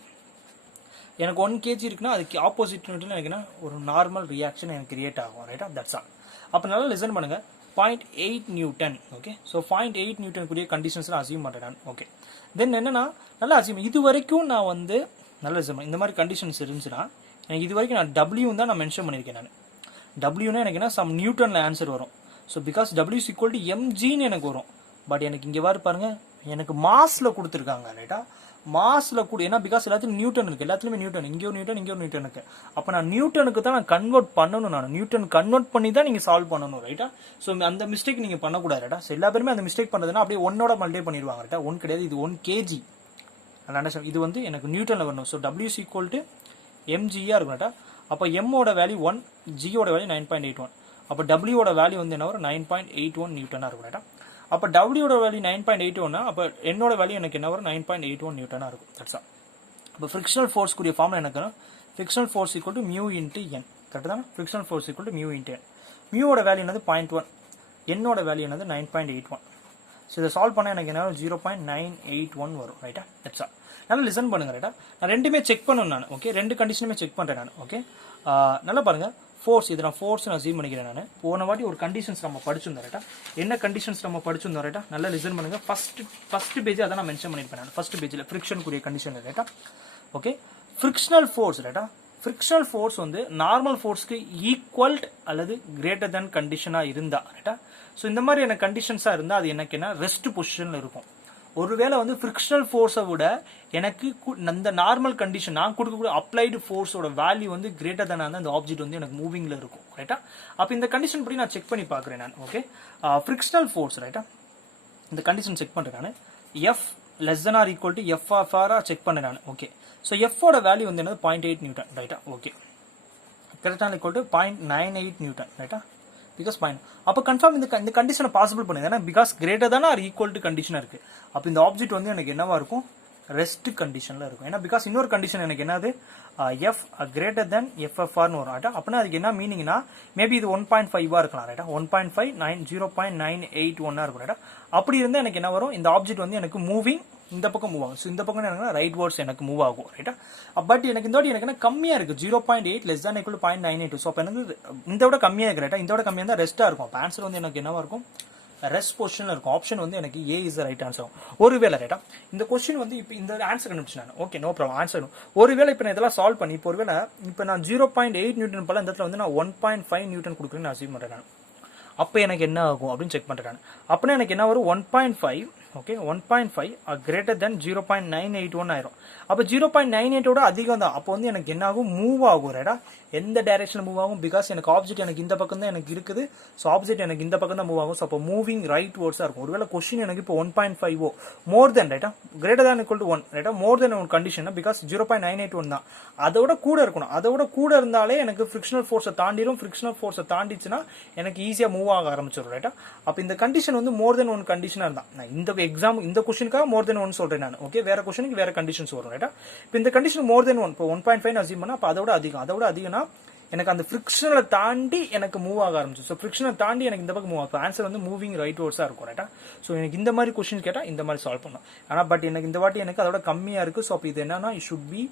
எனக்கு 1 kg இருக்குன்னா அதுக்கு ஆப்போசிட் நியூட்டன் எனக்கு என்ன ஒரு நார்மல் ரியாக்ஷன் எனக்கு கிரியேட் ஆகும். ரைட்டா? That's all. அப்போ நல்லா லிசன் பண்ணுங்க. 0.8 நியூட்டன். ஓகே ஸோ 0.8 நியூட்டனுக்குரிய கண்டிஷன்ஸ்லாம் அசீவ் பண்ணுறேன் நான். ஓகே தென் என்னன்னா நல்லா அசீவ் இது வரைக்கும் நான் வந்து நல்லா லிசன் இந்த மாதிரி கண்டிஷன்ஸ் இருந்துச்சுன்னா எனக்கு இது வரைக்கும் நான் W தான் நான் மென்ஷன் பண்ணியிருக்கேன். நான் டபிள்யூனா எனக்கு என்ன சம் நியூட்டனில் ஆன்சர் வரும். So because W is equal to mgன்னு எனக்கு வரும். பட் எனக்கு இங்கே பாருங்க எனக்கு மாஸில் கொடுத்துருக்காங்க. ரைட்டா? மாஸில் கூட ஏன்னா பிகாஸ் எல்லாத்துலையும் நியூட்டன் இருக்குது, எல்லாத்துலேயுமே நியூட்டன், இங்கே ஒரு நியூட்டன், இங்கே ஒரு நியூட்டன் இருக்குது. அப்போ நான் நியூட்டனுக்கு தான் நான் கன்வெர்ட் பண்ணணும். நான் நியூட்டன் கன்வெர்ட் பண்ணி தான் நீங்கள் சால்வ் பண்ணணும். ரைட்டா? ஸோ அந்த மிஸ்டேக் நீங்கள் பண்ணக்கூடாது. ரைட்டா? ஸோ எல்லா பேருமே அந்த மிஸ்டேக் பண்ணுறதுனா அப்படியே ஒன்னோட மல்டிப்ளை பண்ணிடுவாங்க. ரைட்டா? 1 கிடையாது, இது 1 kg. இது வந்து எனக்கு நியூட்டனில் வரணும். So W is equal to mgயாக இருக்கும். ரைட்டா? அப்போ எம்மோட வேல்யூ 1, ஜியோட வேல்யூ 9.81. அப்போ டபிள்யூட வேல்யூ வந்து என்ன வரும்? 9.81 நியூட்டனாக இருக்கும். ரைட்டா? அப்போ டபிள்யூட வேல்யூ 9.81 அப்போ என்னோட வேல்யூ எனக்கு என்ன வரும்? 9.81 நியூட்டனாக இருக்கும். That's all. இப்போ ஃப்ரிக்ஷனல் ஃபோர்ஸ்க்குரிய ஃபார்முலா எனக்கு frictional force equal to mu into N. Correct தானே? Frictional force equal to mu into N. மியூவோட வேல்யூ என்னது? 0.1. என்னோட வேல்யூ என்னது? 9.81. ஸோ இதை சால்வ் பண்ணால் எனக்கு என்ன 0.981 வரும். ரைட்டா? That's all. நல்லா லிசன் பண்ணுங்க. ரைட்டா? நான் ரெண்டுமே செக் பண்ணணும் நான். ஓகே ரெண்டு கண்டிஷனுமே செக் பண்ணுறேன் நான். ஓகே நல்லா பாருங்க. ஃபோர்ஸ் இது நான் ஃபோர்ஸ் நான் அசீவ் பண்ணிக்கிறேன். நான் போன வாட்டி ஒரு கண்டிஷன்ஸ் நம்ம படிச்சிருந்தோம். ரைட்டா? என்ன கண்டிஷன்ஸ் நம்ம படிச்சிருந்தோம்? ரைட்டா? நல்லா லிசன் பண்ணுங்க. ஃபர்ஸ்ட் பேஜ் அதான் நான் மென்ஷன் பண்ணியிருப்பேன். நான் ஃபர்ஸ்ட் பேஜில் ஃப்ரிக்ஷனுக்குரிய கண்டிஷன். ரைட்டா? Okay frictional force. ரைட்டா? ஃப்ரிக்ஷனல் ஃபோர்ஸ் வந்து நார்மல் ஃபோர்ஸ்க்கு ஈக்குவல் அல்லது கிரேட்டர் தேன் கண்டிஷனாக இருந்தா. ரைட்டா? ஸோ இந்த மாதிரி எனக்கு கண்டிஷன்ஸாக இருந்தால் அது எனக்கு என்ன ரெஸ்ட் பொசிஷனில் இருக்கும். ஒருவேளை வந்து ஃப்ரிக்ஷனல் ஃபோர்ஸை விட எனக்கு அந்த நார்மல் கண்டிஷன் நான் கொடுக்கக்கூடிய அப்ளைடு ஃபோர்ஸோட வேல்யூ வந்து கிரேட்டர் தானே அந்த ஆப்ஜெக்ட் வந்து எனக்கு மூவிங்ல இருக்கும். ரைட்டா? அப்போ இந்த கண்டிஷன் படி நான் செக் பண்ணி பார்க்குறேன் நான். Okay frictional force. ரைட்டா? இந்த கண்டிஷன் செக் பண்ணுறேன் நான். F less than or equal to F of ஆராக செக் பண்ணேன் நான். ஓகே ஸோ எஃபோட வேல்யூ வந்து என்னது? 0.8 நியூட்டன். ரைட்டா? ஓகே கரெக்டான ஈக்குவல் டு 0.98 நியூட்டன். ரைட்டா? பிகாஸ் பாயிண்ட் அப்போ கன்ஃபார்ம் இந்த கண்டிஷனை பாசிபிள் பண்ணுது. ஏன்னா பிகாஸ் கிரேட்டர் தானே ஆர் ஈக்குவல் டு கண்டிஷனாக இருக்குது. அப்போ இந்த ஆப்ஜெக்ட் வந்து எனக்கு என்னவா இருக்கும்? ரெஸ்ட் கண்டிஷனில் இருக்கும். ஏன்னா பிகாஸ் இன்னொரு கண்டிஷன் எனக்கு என்னது? எஃப் கிரேட்டர் தென் எஃப்எஃப்ஆர்னு வரும். ரைட்டா? அப்படின்னா அதுக்கு என்ன மீனிங்னா மேபி இது 1.5 இருக்கலாம். ரைட்டா? 1.5 0.981 இருக்கும். ரைட்டா? அப்படி இருந்தால் எனக்கு என்ன வரும்? இந்த ஆப்ஜெக்ட் வந்து எனக்கு மூவிங் இந்த பக்கம் மூவ் ஆகும். ஸோ இந்த பக்கம் எனக்கு ரைட் வேர்ட்ஸ் எனக்கு மூவ் ஆகும். ரைட்டா? பட் எனக்கு இந்த வாட்டி எனக்கு என்ன கம்மியாக இருக்குது? 0.8 லெஸ் than = 0.982. ஸோ அப்போ எனக்கு இந்த விட கம்மியாக இருக்கு. ரைட்டா? இந்த விட கம்மியாக இருந்தால் ரெஸ்ட்டாக இருக்கும். அப்போ ஆன்சர் வந்து எனக்கு என்னவா இருக்கும்? ரெஸ்ட் பொசிஷன்ல இருக்கும். ஆப்ஷன் வந்து எனக்கு ஏ இஸ் த ரைட் ஆன்சர். ஒருவேளை ரைட்டா இந்த கொஸ்டின் வந்து இப்போ இந்த ஆன்சர் கண்டுபிடிச்சு நான் ஓகே நோ ப்ராப்ளம் ஆன்சர். ஒருவேளை இப்போ நான் இதெல்லாம் சால்வ் பண்ணி இப்போ ஒருவேளை இப்போ நான் 0.8 நியூட்டன் போல இந்த இடத்துல வந்து நான் 1.5 நியூட்டன் கொடுக்குறேன்னு நான் அசீவ் பண்ணுறேன். அப்போ எனக்கு என்ன ஆகும் அப்படின்னு செக் பண்ணுறேன். அப்படின்னா எனக்கு என்ன வரும் 1.5 ஓகே 1.5 கிரேட்டர் தென் 0.981 ஆயிரும். அப்போ 0.98ஓட அதிகம் தான். அப்போ வந்து எனக்கு என்ன ஆகும் மூவ் ஆகும் ரைட்டா. எந்த டைரக்ஷன் மூவ் ஆகும் பிகாஸ் எனக்கு ஆப்ஜெக்ட் எனக்கு இந்த பக்கம் தான் எனக்கு இருக்குது. ஸோ ஆப்ஜெக்ட் எனக்கு இந்த பக்கம் தான் மூவ் ஆகும். ஸோ அப்போ மூவிங் ரைட் வேர்ட்ஸாக இருக்கும். ஒருவேளை கொஸ்டின் எனக்கு இப்போ 1.5 மோர் தென் ரைட்டா கிரேட்டர் தேன் ஈக்குவல் டு 1 ரைட்டா மோர் தென் ஒன் கண்டிஷன் பிகாஸ் 0.981 தான். அதோட கூட இருக்கணும். அதோட கூட இருந்தாலே எனக்கு ஃப்ரிக்ஷனல் ஃபோர்ஸை தாண்டிடும். ஃப்ரிக்ஷனல் ஃபோர்ஸை தாண்டிச்சுன்னா எனக்கு ஈஸியாக மூவ் ஆக ஆரம்பிச்சிடும் ரைட்டா. அப்போ இந்த கண்டிஷன் வந்து மோர் தென் ஒன் கண்டிஷனாக இருந்தால் நான் இந்த எக்ஸாம் இந்த கொஸ்டினுக்காக மோர் தென் ஒன் சொல்றேன் நான் ஓகே. வேற கொஸ்டினுக்கு வேற கண்டிஷன்ஸ் வரும் ரைட்டா. இப்போ இந்த கண்டிஷன் மோர் தென் ஒன் இப்போ 1.5 அசீவ் பண்ணா அப்போ அதோட அதிகம்னா எனக்கு அந்த ஃப்ரிக்ஷனை தாண்டி எனக்கு மூவ் ஆக ஆரம்பிச்சு. ஸோ ஃப்ரிக்ஷனை தாண்டி எனக்கு இந்த பக்கம் மூவ் ஆகும். ஆன்சர் வந்து மூவிங் ரைட் வேர்ட்ஸாக இருக்கும் ரைட்டா. ஸோ எனக்கு இந்த மாதிரி கொஸ்டின் கேட்டால் இந்த மாதிரி சால்வ் பண்ணும். ஆனால் பட் எனக்கு இந்த வாட்டி எனக்கு அதோட கம்மியாக இருக்குது. ஸோ அப்போ இது என்னன்னா it should be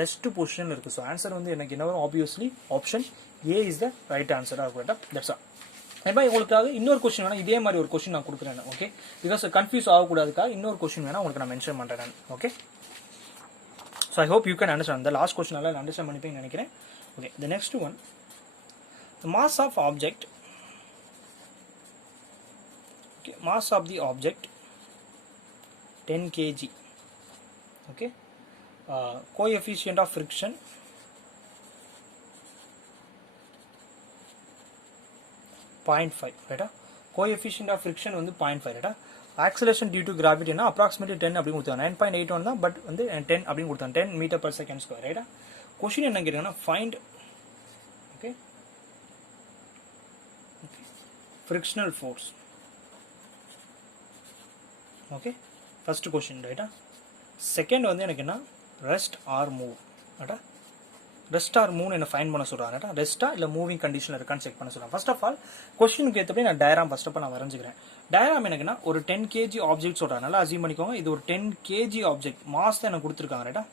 rest position இருக்குது. ஸோ ஆன்சர் வந்து எனக்கு என்ன வரும் obviously option A is the right ஆன்சராக இருக்கும் ரைட்டா. That's all. இப்போ உங்களுக்காக இன்னொரு கொஸ்டின் வேணா இதே மாதிரி ஒரு கொஸ்டின் நான் கொடுக்குறேன் ஓகே. பிகாஸ் கன்ஃபியூஸ் ஆகக்கூடாதுக்காக இன்னொரு கொஸ்டின் வேணா உங்களுக்கு நான் மென்ஷன் பண்ணுறேன் நான் okay. So I hope you can understand. இந்த லாஸ்ட் கொஸ்டின் எல்லாம் அண்டர்ஸ்டாண்ட் பண்ணிப்பேன்னு நினைக்கிறேன் okay. The next one the mass of object okay mass of the object 10 kg okay coefficient of friction 0.5 ரைட்டா. coefficient of friction வந்து 0.5 ரைட்டா. acceleration due to gravity னா approximately 10 அப்படி கொடுத்தாங்க. 9.81 தான் பட் வந்து 10 அப்படி கொடுத்தாங்க. 10 மீட்டர் per second square ரைட்டா. क्वेश्चन என்ன கேக்குறாங்கன்னா find okay frictional force okay first question ரைட்டா. செகண்ட் வந்து எனக்கு என்ன ரெஸ்ட் ஆர் மூவ் ரைட்டா. ரெஸ்ட் ஆர் மூவ் என்ன ஃபைண்ட் பண்ண சொல்றாங்க ரைட்டா. ரெஸ்டா இல்ல மூவிங் கண்டிஷன்ல இருக்கான்னு செக் பண்ண சொல்றாங்க. ஃபர்ஸ்ட் ஆஃப் ஆல் क्वेश्चनக்கு ஏத்தபடி நான் டயகிராம் ஃபர்ஸ்ட் ஆஃப் ஆல் நான் வரைஞ்சுக்கிறேன். டயகிராம் எனக்குன்னா ஒரு 10 kg ஆப்ஜெக்ட் சொல்றாங்க. நல்லா அசீவ் பண்ணிக்கோங்க. இது ஒரு 10 kg ஆப்ஜெக்ட். மாஸ் தான் எனக்கு கொடுத்துருக்காங்க ரைட்டா.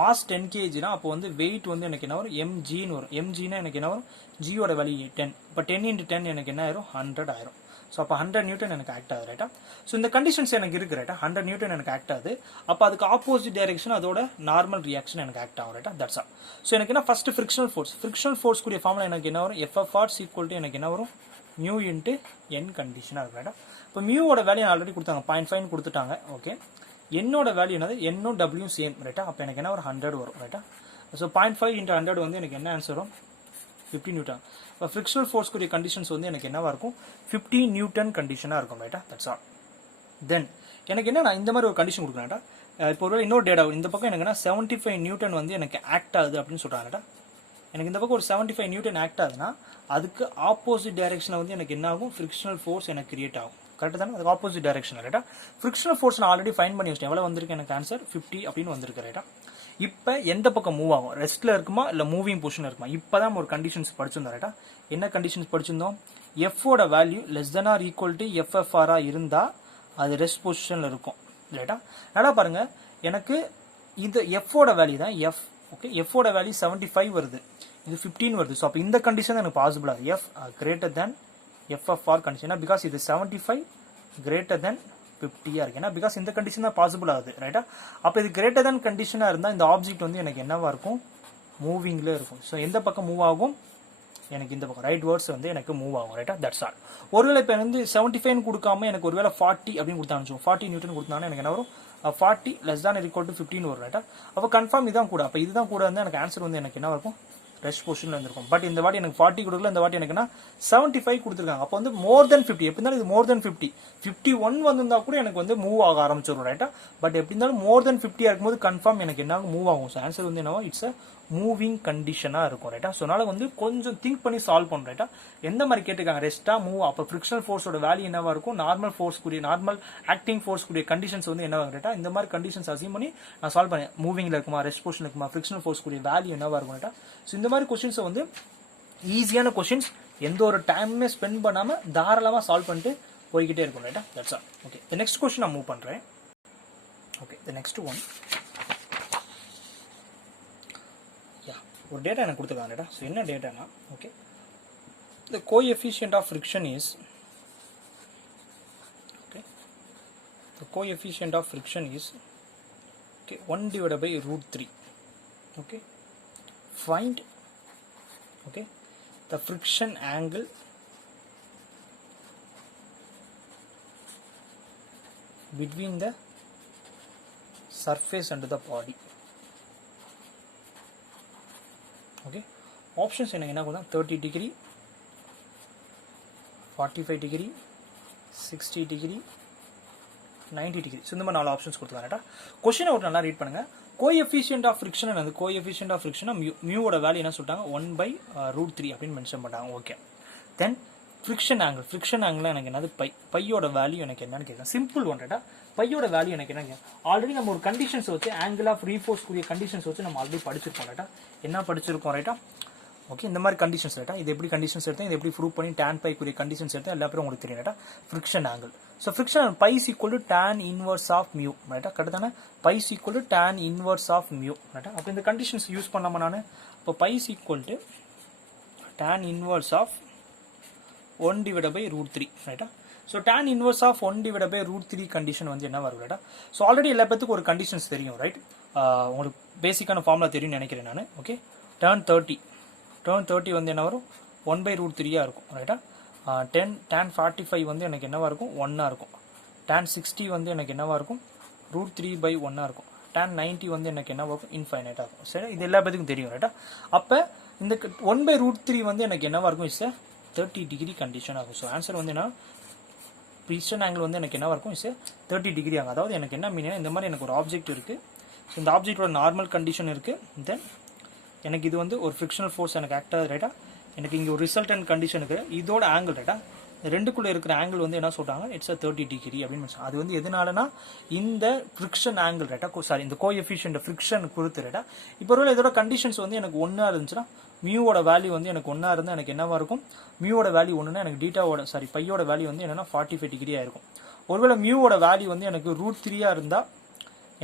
மாஸ் 10 kgனா அப்போ வந்து வெயிட் வந்து எனக்கு என்ன வரும் mgன்னு வரும். mgனா எனக்கு என்ன வரும் ஜியோட வேல்யூ 10. இப்போ 10 × 10 எனக்கு என்ன ஆயிரும் 100 ஆயிரும். ஸோ அப்போ 100 நியூட்டன் எனக்கு ஆக்ட் ஆகுது ரைட்டா. ஸோ இந்த கண்டிஷன்ஸ் எனக்கு இருக்கு ரைட்டா. 100 நியூட்டன் எனக்கு ஆக்ட் ஆகுது. அப்போ அதுக்கு ஆப்போசிட் டைரக்ஷன் அதோட நார்மல் ரியாக்ஷன் எனக்கு ஆக்ட் ஆகும் ரைட்டா. That's all. ஸோ எனக்கு என்ன first frictional force. Frictional force கூடிய ஃபார்முலா எனக்கு என்ன வரும் FF ஈக்குவல் டு எனக்கு என்ன வரும் மியூ இன்ட்டு என் கண்டிஷனாக இருக்கும் ரைட்டா. இப்போ மியூவோட வேல்யூ ஆல்ரெடி கொடுத்தாங்க 0.5 கொடுத்துட்டாங்க ஓகே. என்னோட வேல்யூ என்னது என்னும் டபிள்யூ சேம் ரைட்டா. அப்போ எனக்கு என்ன ஒரு 100 வரும் ரைட்டா. ஸோ 0.5 × 100 வந்து எனக்கு என்ன ஆன்சர் வரும் 50 நியூட்டன். இப்போ ஃப்ரிக்ஷனல் ஃபோர்ஸ் கூடிய கண்டிஷன்ஸ் வந்து எனக்கு என்னவா இருக்கும் 50 நியூட்டன் கண்டிஷனாக இருக்கும் ரைட்டா. That's all. தென் எனக்கு என்ன நான் இந்த மாதிரி ஒரு கண்டிஷன் கொடுக்குறேன் ரைட்டா. இப்போ ஒரு இன்னொரு டேட்டா இந்த பக்கம் எனக்கு என்ன 75 நியூட்டன் வந்து எனக்கு ஆக்ட் ஆகுது அப்படின்னு சொல்கிறாங்க ரைட்டா. எனக்கு இந்த பக்கம் ஒரு 75 நியூட்டன் ஆக்ட் ஆகுதுன்னா அதுக்கு ஆப்போசிட் டைரக்ஷனில் வந்து எனக்கு என்ன ஆகும் ஃப்ரிக்ஷனல் ஃபோர்ஸ் எனக்கு கிரியேட் ஆகும் கரெக்ட் தானே. அதுக்கு ஆப்போசிட் டைரக்ஷன் ரைட்டா. ஃப்ரிக்ஷனல் ஃபோர்ஸ் நான் ஆல்ரெடி ஃபைண்ட் பண்ணி வச்சிட்டேன். எவ்வளோ வந்திருக்கு எனக்கு ஆன்சர் 50 அப்படின்னு வந்திருக்கு ரைட்டா. இப்போ எந்த பக்கம் மூவ் ஆகும் ரெஸ்ட்ல இருக்குமா இல்லை மூவிங் பொசிஷன் இருக்குமா. இப்போ தான் ஒரு கண்டிஷன்ஸ் படிச்சிருந்தோம் ரைட்டா. என்ன கண்டிஷன்ஸ் படிச்சிருந்தோம் எஃபோட value less than or equal to FFR இருந்தால் அது ரெஸ்ட் பொசிஷனில் இருக்கும் ரைட்டா. நல்லா பாருங்க எனக்கு இந்த எஃபோட வேல்யூ தான் எஃப் ஓகே. எஃபோட வேல்யூ 75 வருது இது 15 வருது. ஸோ அப்போ இந்த கண்டிஷன் எனக்கு பாசிபிள் ஆகுது F greater than FFR condition because இது 75 கிரேட்டர் தென் 50 இருக்கு ஏன்னா பிகாஸ் இந்த கண்டிஷன் தான் பாசிபிள் ஆகுது ரைட்டா. அப்போ இது கிரேட்டர் தென் கண்டிஷனாக இருந்தால் இந்த ஆப்ஜெக்ட் வந்து எனக்கு என்னவா இருக்கும் மூவிங்ல இருக்கும். ஸோ எந்த பக்கம் மூவ் ஆகும் எனக்கு இந்த பக்கம் ரைட் வேர்ட்ஸ் வந்து எனக்கு மூவ் ஆகும் ரைட்டா. That's all. ஒருவேளை இப்போ வந்து 75 கொடுக்காம எனக்கு ஒருவேளை 40 அப்படின்னு கொடுத்தாங்க 40 நியூட்டன் கொடுத்தாங்கன்னா எனக்கு என்ன வரும் 40 லெஸ் தேன் ஈக்குவல் டு 15 வரும் ரைட்டா. அப்போ கன்ஃபார்ம் இதான் கூட. அப்போ இதுதான் கூட வந்து எனக்கு ஆன்சர் வந்து எனக்கு என்ன இருக்கும் ரெஸ்ட் பொசிஷன்ல இருந்திருக்கும். பட் இந்த வாட்டி எனக்கு 40 கொடுக்கல. இந்த வாட்டி எனக்கு 75 கொடுத்துருக்காங்க. அப்போ வந்து மோர் தென் 50 எப்படி இருந்தாலும் இது மோர் தென் 50 51 வந்திருந்தா கூட எனக்கு வந்து மூவ் ஆக ஆரம்பிச்சிடும் ரைட்டா. பட் எப்படி இருந்தாலும் மோர் தென் 50 இருக்கும்போது கன்ஃபார்ம் எனக்கு என்ன மூவ் ஆகும். ஸோ ஆன்சர் வந்து என்னவோ இட்ஸ் அ மூவிங் கண்டிஷனாக இருக்கும் ரைட்டா. ஸோ அதனால வந்து கொஞ்சம் திங்க் பண்ணி சால்வ் பண்ணும் ரைட்டா. எந்த மாதிரி கேட்டிருக்காங்க ரெஸ்டா மூவ் அப்போ ஃப்ரிக்ஷனல் ஃபோர்ஸோட வேல்யூ என்னவா இருக்கும் நார்மல் ஃபோர்ஸ் கூடிய நார்மல் ஆக்டிங் ஃபோர்ஸ் கூடிய கண்டிஷன்ஸ் வந்து என்னவா ரைட்டா. இந்த மாதிரி கண்டிஷன்ஸ் அசீவ் பண்ணி நான் சால்வ் பண்ணேன். மூவிங்ல இருக்குமா ரெஸ்ட் பொசிஷன் இருக்குமா ஃப்ரிக்ஷனல் ஃபோர்ஸ் கூடிய வேல்யூ என்னவா இருக்கும் ரைட்டா. ஸோ இந்த மாதிரி கொஸ்டின்ஸை வந்து ஈஸியான கொஸ்டின்ஸ் எந்த ஒரு டைமுமே ஸ்பெண்ட் பண்ணாமல் தாராளமாக சால்வ் பண்ணிட்டு போய்கிட்டே இருக்கும் ரைட்டா. That's all. Okay the next question நான் மூவ் பண்ணுறேன். ஓகே தி நெக்ஸ்ட் ஒன் ஒரு டேட்டா எனக்கு கொடுத்துருக்காங்க ரைட்டா. ஸோ என்ன டேட்டானா okay the coefficient of friction is coefficient of friction is okay 1 divided by root 3. Okay, find okay the friction angle between the surface and the body. Okay, options என்ன கொடுத்தா 30 degree, 45 degree, 60 degree, 90 degree. So இந்த மாதிரி 4 options கொடுத்துருக்காங்க. கொஸ்டினை ஒரு நல்லா read பண்ணுங்க. Coefficient of friction அந்த கோஎஃபிஷியன்ட் ஆஃப் ஃப்ரிக்ஷன் மியூவோட வேல்யூ என்ன சொல்லிட்டாங்க 1/√3 அப்படின்னு மென்ஷன் பண்ணாங்க. ஓகே, தென் ஃப்ரிக்ஷன் ஆங்கிள் எனக்கு என்னது பையோட வேல்யூ எனக்கு என்னன்னு கேட்குறேன். சிம்பிள் ஒன் ரைட்டா, பையோட வேல்யூ எனக்கு என்ன, ஆல்ரெடி நம்ம ஒரு கண்டிஷன்ஸ் வச்சு ஆங்கிள் ஆஃப் ரீஃபோர்ஸ் கூடிய கண்டிஷன்ஸ் வச்சு நம்ம ஆல்ரெடி படிச்சிருக்கோம் ரைட்டா. என்ன படிச்சிருக்கோம் ரைட்டா? ஓகே, இந்த மாதிரி கண்டிஷன்ஸ் ரைட்டா, இது எப்படி கண்டிஷன்ஸ் எடுத்தேன், இது எப்படி ப்ரூவ் பண்ணி tan பை கூடிய கண்டிஷன்ஸ் எடுத்தேன் எல்லா பேரும் உங்களுக்கு தெரியும் ரைட்டா. Friction angle, so friction phi is equal to tan inverse of mu ரைட்டா. கரெக்டான phi is equal to tan inverse of mu ரைட்டா. அப்போ இந்த கண்டிஷன்ஸ் யூஸ் பண்ணாமல் நான் இப்போ phi is equal to tan inverse of 1 divided by √3 ரைட்டா. So tan inverse of 1 divided by √3 condition வந்து என்ன வரும் ரைட்டா. ஸோ ஆல்ரெடி எல்லா பேத்துக்கும் ஒரு கண்டிஷன்ஸ் தெரியும் ரைட், உங்களுக்கு பேசிக்கான ஃபார்முலா தெரியும்னு நினைக்கிறேன் நான். ஓகே, tan 30 வந்து என்ன வரும் 1/√3 இருக்கும் ரைட்டா. tan 45 வந்து எனக்கு என்னவா இருக்கும் 1 இருக்கும். tan 60 வந்து எனக்கு என்னவா இருக்கும் √3/1 இருக்கும். tan 90 வந்து எனக்கு என்னவா இருக்கும் இன்ஃபைனைட்டா இருக்கும். சரி, இது எல்லா பேத்துக்கும் தெரியும் ரைட்டா. அப்போ இந்த 1/√3 வந்து எனக்கு என்னவா இருக்கும் இஸ் 30 டிகிரி கண்டிஷன் ஆகும். ஸோ ஆன்சர் வந்து என்ன, ஃப்ரிக்ஷன் ஆங்கிள் வந்து எனக்கு என்னவா இருக்கும் இஸ் 30 டிகிரி ஆகும். அதாவது எனக்கு என்ன மீனிங், இந்த மாதிரி எனக்கு ஒரு ஆப்ஜெக்ட் இருக்குது, ஸோ இந்த ஆப்ஜெக்டோட நார்மல் கண்டிஷன் இருக்குது, தென் எனக்கு இது வந்து ஒரு ஃப்ரிக்ஷனல் ஃபோர்ஸ் எனக்கு ஆக்ட் ஆகுது ரைட்டா. எனக்கு இங்கே ஒரு ரிசல்டன்ட் கண்டிஷன் இருக்குது, இதோட ஆங்கிள் ரைட்டா, ரெண்டுக்குள்ளே இருக்கிற ஆங்கிள் வந்து என்ன சொல்கிறாங்க இட்ஸ் 30 டிகிரி அப்படின்னு. அது வந்து எதனாலனா இந்த ஃப்ரிக்ஷன் ஆங்கிள் ரைட்டா, சாரி இந்த கோஎஃபிஷியன்ட் ஃப்ரிக்ஷன் கொடுத்து ரைட்டா. இப்போ ஒருவேளை இதோட கண்டிஷன்ஸ் வந்து எனக்கு 1 இருந்துச்சுன்னா மியூவோட வேல்யூ வந்து எனக்கு 1 இருந்தால் எனக்கு என்னவா இருக்கும், மியூவோட வேல்யூ 1னா எனக்கு டீட்டாவோட சாரி பையோட வேல்யூ வந்து என்னன்னா 45 டிகிரியாக இருக்கும். ஒருவேளை மியூவோட வேல்யூ வந்து எனக்கு √3 இருந்தால்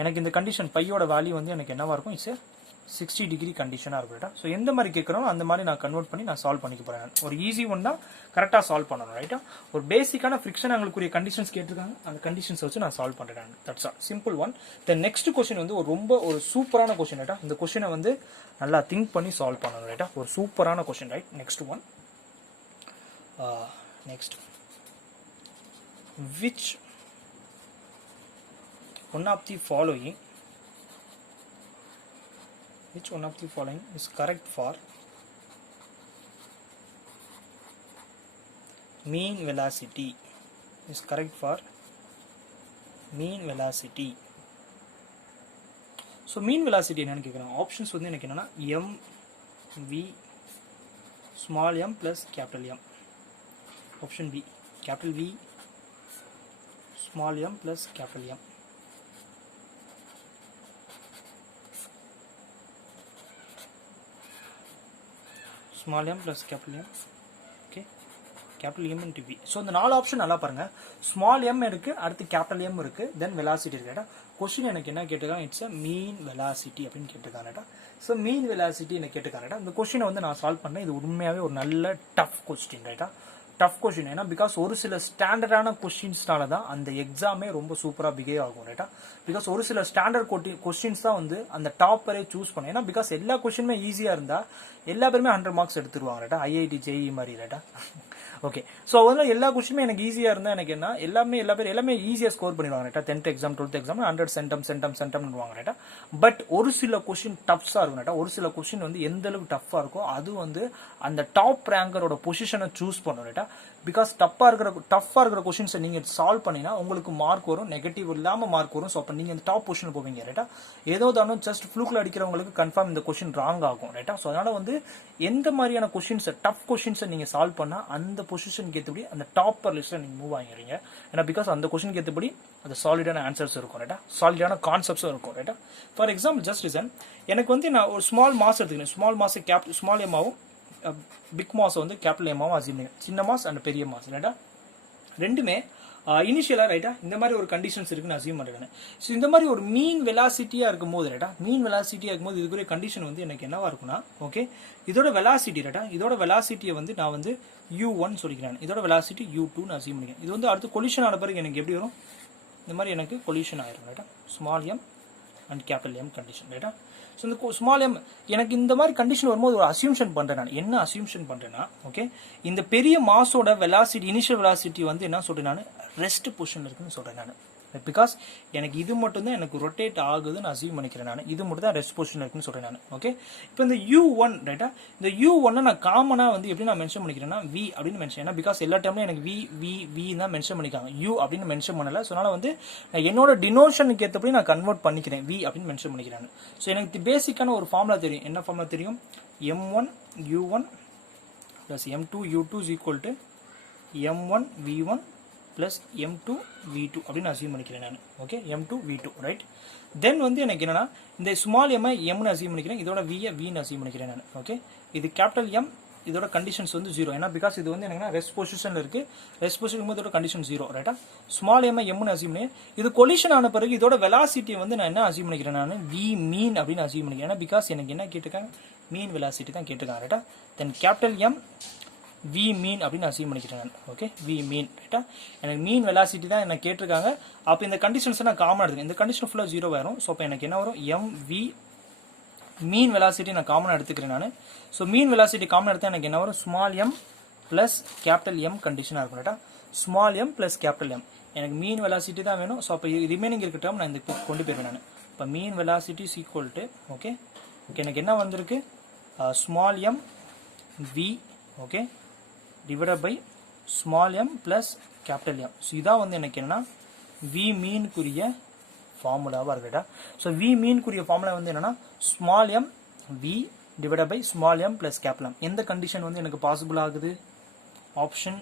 எனக்கு இந்த கண்டிஷன் பையோட வேல்யூ வந்து எனக்கு என்னவா இருக்கும் இட்ஸ் 60 டிகிரி கண்டிஷனாக இருக்கும் ரைட்டா. ஸோ எந்த மாதிரி கேட்குறோம் அந்த மாதிரி நான் கன்வெர்ட் பண்ணி நான் சால்வ் பண்ணிக்க போகிறேன். ஒரு ஈஸி ஒன் தான், கரெக்டாக சால்வ் பண்ணணும் ரைட்டா. ஒரு பேசிக்கான ஃப்ரிக்ஷன் ஆங்கிளுக்குரிய கண்டிஷன்ஸ் கேட்டிருக்காங்க, அந்த கண்டிஷன்ஸ் வச்சு நான் சால்வ் பண்ணுறேன். That's all, simple one. Then next question வந்து ஒரு சூப்பரான கொஸ்டின் ரைட்டா. இந்த கொஸ்டினை வந்து நல்லா திங்க் பண்ணி சால்வ் பண்ணணும் ரைட்டா. ஒரு சூப்பரான question right. Next one, next which one of the following is correct for mean velocity? So mean velocity என்னன்னு கேட்குறாங்க. ஆப்ஷன்ஸ் வந்து எனக்கு என்னன்னா mv small m plus capital M. Option B capital V small m plus capital M. small m plus capital M. Okay, capital M into V. So இந்த 4 option நல்லா பாருங்க. Small m இருக்கு, அடுத்து கேபிட்டல் M இருக்கு, தென் velocity இருக்கு. Question எனக்கு என்ன கேட்டிருக்காங்க இட்ஸ் மீன் வெலாசிட்டி அப்படின்னு கேட்டிருக்காங்க. ஸோ மீன் வெலாசிட்டி எனக்கு கேட்டிருக்காங்க. இந்த கொஸ்டினை வந்து நான் சால்வ் பண்ணேன். இது உண்மையாகவே ஒரு நல்ல டஃப் கொஸ்டின் ரைட்டா. டஃப் கொஸ்டின் ஏன்னா பிகாஸ் ஒரு சில ஸ்டாண்டர்டான கொஸ்டின்ஸ்னால தான் அந்த எக்ஸாமே ரொம்ப சூப்பராக பிஹேவ் ஆகும் ரைட்டா. பிகாஸ் ஒரு சில ஸ்டாண்டர்ட் கொஸ்டின்ஸ் தான் வந்து அந்த டாப்பரே சூஸ் பண்ணும். ஏன்னா பிகாஸ் எல்லா கொஸ்டினுமே ஈஸியாக இருந்தால் எல்லா பேருமே 100 மார்க்ஸ் எடுத்துருவாங்க ரைட்டா. IIT JEE மாதிரி ரைட்டா. ஓகே, ஸோ அதனால எல்லா கொஸ்டினுமே எனக்கு ஈஸியாக இருந்தால் எனக்கு என்ன எல்லாமே ஈஸியாக ஸ்கோர் பண்ணிடுவாங்க ரைட்டா. 10th எக்ஸாம் 12th எக்ஸாம் 100 சென்டம்னுவாங்க ரைட்டா. பட் ஒரு சில கொஸ்டின் டஃப்ஸாக இருக்கும் ரைட்டா. ஒரு சில கொஸ்டின் வந்து எந்த அளவுக்கு டஃப்பாக இருக்கோ அது வந்து அந்த டாப் ரேங்கரோட பொசிஷனை சூஸ் பண்ணும் ரைட்டா. பிகாஸ் டஃப்பாக இருக்கிற கொஸ்டின்ஸை நீங்கள் சால்வ் பண்ணினா உங்களுக்கு மார்க் வரும், நெகட்டிவ் இல்லாமல் மார்க் வரும். ஸோ அப்போ நீங்கள் இந்த டாப் பொசிஷன் போவீங்க ரைட்டா. ஏதோ தானும் ஜஸ்ட் ஃப்ளூக்கில் அடிக்கிறவங்களுக்கு கன்ஃபார்ம் இந்த கொஸ்டின் ராங் ஆகும் ரைட்டா. ஸோ அதனால வந்து எந்த மாதிரியான கொஸ்டின்ஸை டஃப் கொஸ்டின்ஸை நீங்கள் சால்வ் பண்ணால் அந்த பொசிஷனுக்கு ஏற்றபடி அந்த டாப்பர் லிஸ்ட்டில் நீங்கள் மூவ் ஆகிறீங்க. ஏன்னா பிகாஸ் அந்த கொஸ்டினுக்கு ஏற்றபடி அந்த சாலிடான ஆன்சர்ஸ் இருக்கும் ரைட்டா, சாலிடான கான்செப்ட்ஸும் இருக்கும் ரைட்டா. ஃபார் எக்ஸாம்பிள் ஜஸ்ட் ரீசன் எனக்கு வந்து நான் ஒரு ஸ்மால் மாஸ் எடுத்துக்கிறேன். ஸ்மால் மாஸ் ஸ்மால் எம்மாவும் பிக் மாஸ் வந்து கேபிட்டல் எம்மாவும் அசியூம் சின்ன மாஸ் அண்ட் பெரிய மாஸ் ரைட்டா. ரெண்டுமே இனிஷியலாக ரைட்டா இந்த மாதிரி ஒரு கண்டிஷன்ஸ் இருக்குன்னு அசியூம் பண்ணுறேன். ஸோ இந்த மாதிரி ஒரு மீன் வெலாசிட்டியாக இருக்கும்போது ரைட்டா, மீன் வெலாசிட்டியாக இருக்கும்போது இதுக்குரிய கண்டிஷன் வந்து எனக்கு என்னவா இருக்குன்னா, ஓகே இதோட வெலாசிட்டி ரைட்டா, இதோட வெலாசிட்டியை வந்து நான் வந்து U1 சொல்லிக்கிறேன், இதோட வெலாசிட்டி U2 அசியூம் பண்ணிக்கிறேன். இது வந்து அடுத்து கொலிஷன் ஆன பிறகு எனக்கு எப்படி வரும் இந்த மாதிரி எனக்கு கொலிஷன் ஆயிரும் ரைட்டா small M and capital M condition ரைட்டா ஸோ இந்த ஸ்மால் எம் எனக்கு இந்த மாதிரி கண்டிஷன் வரும்போது ஒரு அசியூம்ஷன் பண்ணுறேன் நான் என்ன அசியூம்ஷன் பண்ணுறேன்னா ஓகே இந்த பெரிய மாஸோட வெலாசிட்டி இனிஷியல் வெலாசிட்டி வந்து என்ன சொல்கிறேன் நான் ரெஸ்ட் பொசிஷனில் இருக்குன்னு சொல்கிறேன் நான் பிகாஸ் எனக்கு இது மட்டும் தான் எனக்கு ரொட்டேட் ஆகுதுன்னு அசியூம் பண்ணிக்கிறேன் நான் இது மட்டும் தான் ரெஸ்ட் பொசிஷன் இருக்குன்னு சொல்கிறேன் நான் ஓகே இப்போ இந்த U1 ரைட்டா இந்த U1 நான் காமனாக வந்து எப்படி நான் மென்ஷன் பண்ணிக்கிறேன்னா V அப்படின்னு மென்ஷன் ஏன்னா பிகாஸ் எல்லா டைம்லையும் எனக்கு V தான் மென்ஷன் பண்ணிக்காங்க U அப்படின்னு மென்ஷன் பண்ணலை ஸோ அதனால் வந்து நான் என்னோட டினோஷனுக்கு ஏற்றபடி நான் கன்வெர்ட் பண்ணிக்கிறேன் V அப்படின்னு மென்ஷன் பண்ணிக்கிறேன் ஸோ எனக்கு பேசிக்கான ஒரு ஃபார்முலா தெரியும் என்ன ஃபார்முலா தெரியும் M1 U1 plus M2 U2 is equal to M1 V1 plus M2 V2 அப்படின்னு அசியூம் பண்ணிக்கிறேன் நான் okay M2 V2 right then வந்து எனக்கு என்னன்னா இந்த ஸ்மால் எம் எம்னு அசியூம் பண்ணிக்கிறேன் இதோட வின்னு அசியூம் பண்ணிக்கிறேன் நான் ஓகே இது கேபிட்டல் எம் இதோட கண்டிஷன்ஸ் வந்து 0 ஏன்னா பிகாஸ் இது வந்து எனக்கு ரெஸ்ட் பொசிஷனில் இருக்கு ரெஸ்ட் பொசிஷன் இதோட கண்டிஷன் 0 ரைட்டா ஸ்மால் எம் எம்னு அசியூம் பண்ணி இது கொலிஷன் ஆன பிறகு இதோட வெலாசிட்டி வந்து நான் என்ன அசியூம் பண்ணிக்கிறேன் நான் V மீன் அப்படின்னு அசியூம் பண்ணிக்கிறேன் ஏன்னா பிகாஸ் எனக்கு என்ன கேட்டிருக்காங்க மீன் வெலாசிட்டி தான் கேட்டிருக்காங்க ரைட்டா தென் கேபிட்டல் எம் V மீன் அப்படின்னு அசியூம் பண்ணிக்கிறேன் நான் ஓகே V மீன் ரைட்டா எனக்கு மீன் வெலாசிட்டி தான் என்ன கேட்டிருக்காங்க அப்போ இந்த கண்டிஷன்ஸை நான் காமனாக எடுத்துக்கேன் இந்த கண்டிஷன் ஃபுல்லாக 0 வரும் ஸோ அப்போ எனக்கு என்ன வரும் MV மீன் வெலாசிட்டி நான் காமனாக எடுத்துக்கிறேன் நான் ஸோ மீன் வெலாசிட்டி காமனாக எடுத்தால் எனக்கு என்ன வரும் small m plus capital M கண்டிஷனாக இருக்கும் ரைட்டா small m plus capital M எனக்கு மீன் வெலாசிட்டி தான் வேணும் ஸோ அப்போ ரிமைனிங் இருக்க டேர்ம் நான் இந்த கொண்டு போயிருவேன் நான் இப்போ mean velocity is equal to okay எனக்கு என்ன வந்திருக்கு small m V okay divided by small m plus capital M. ஸோ இதான் வந்து எனக்கு என்னன்னா V மீனுக்குரிய ஃபார்முலாவாக இருக்குடா ஸோ V மீனுக்குரிய ஃபார்முலா வந்து என்னன்னா small m V divided by small m plus capital M. எந்த கண்டிஷன் வந்து எனக்கு பாசிபிள் ஆகுது ஆப்ஷன்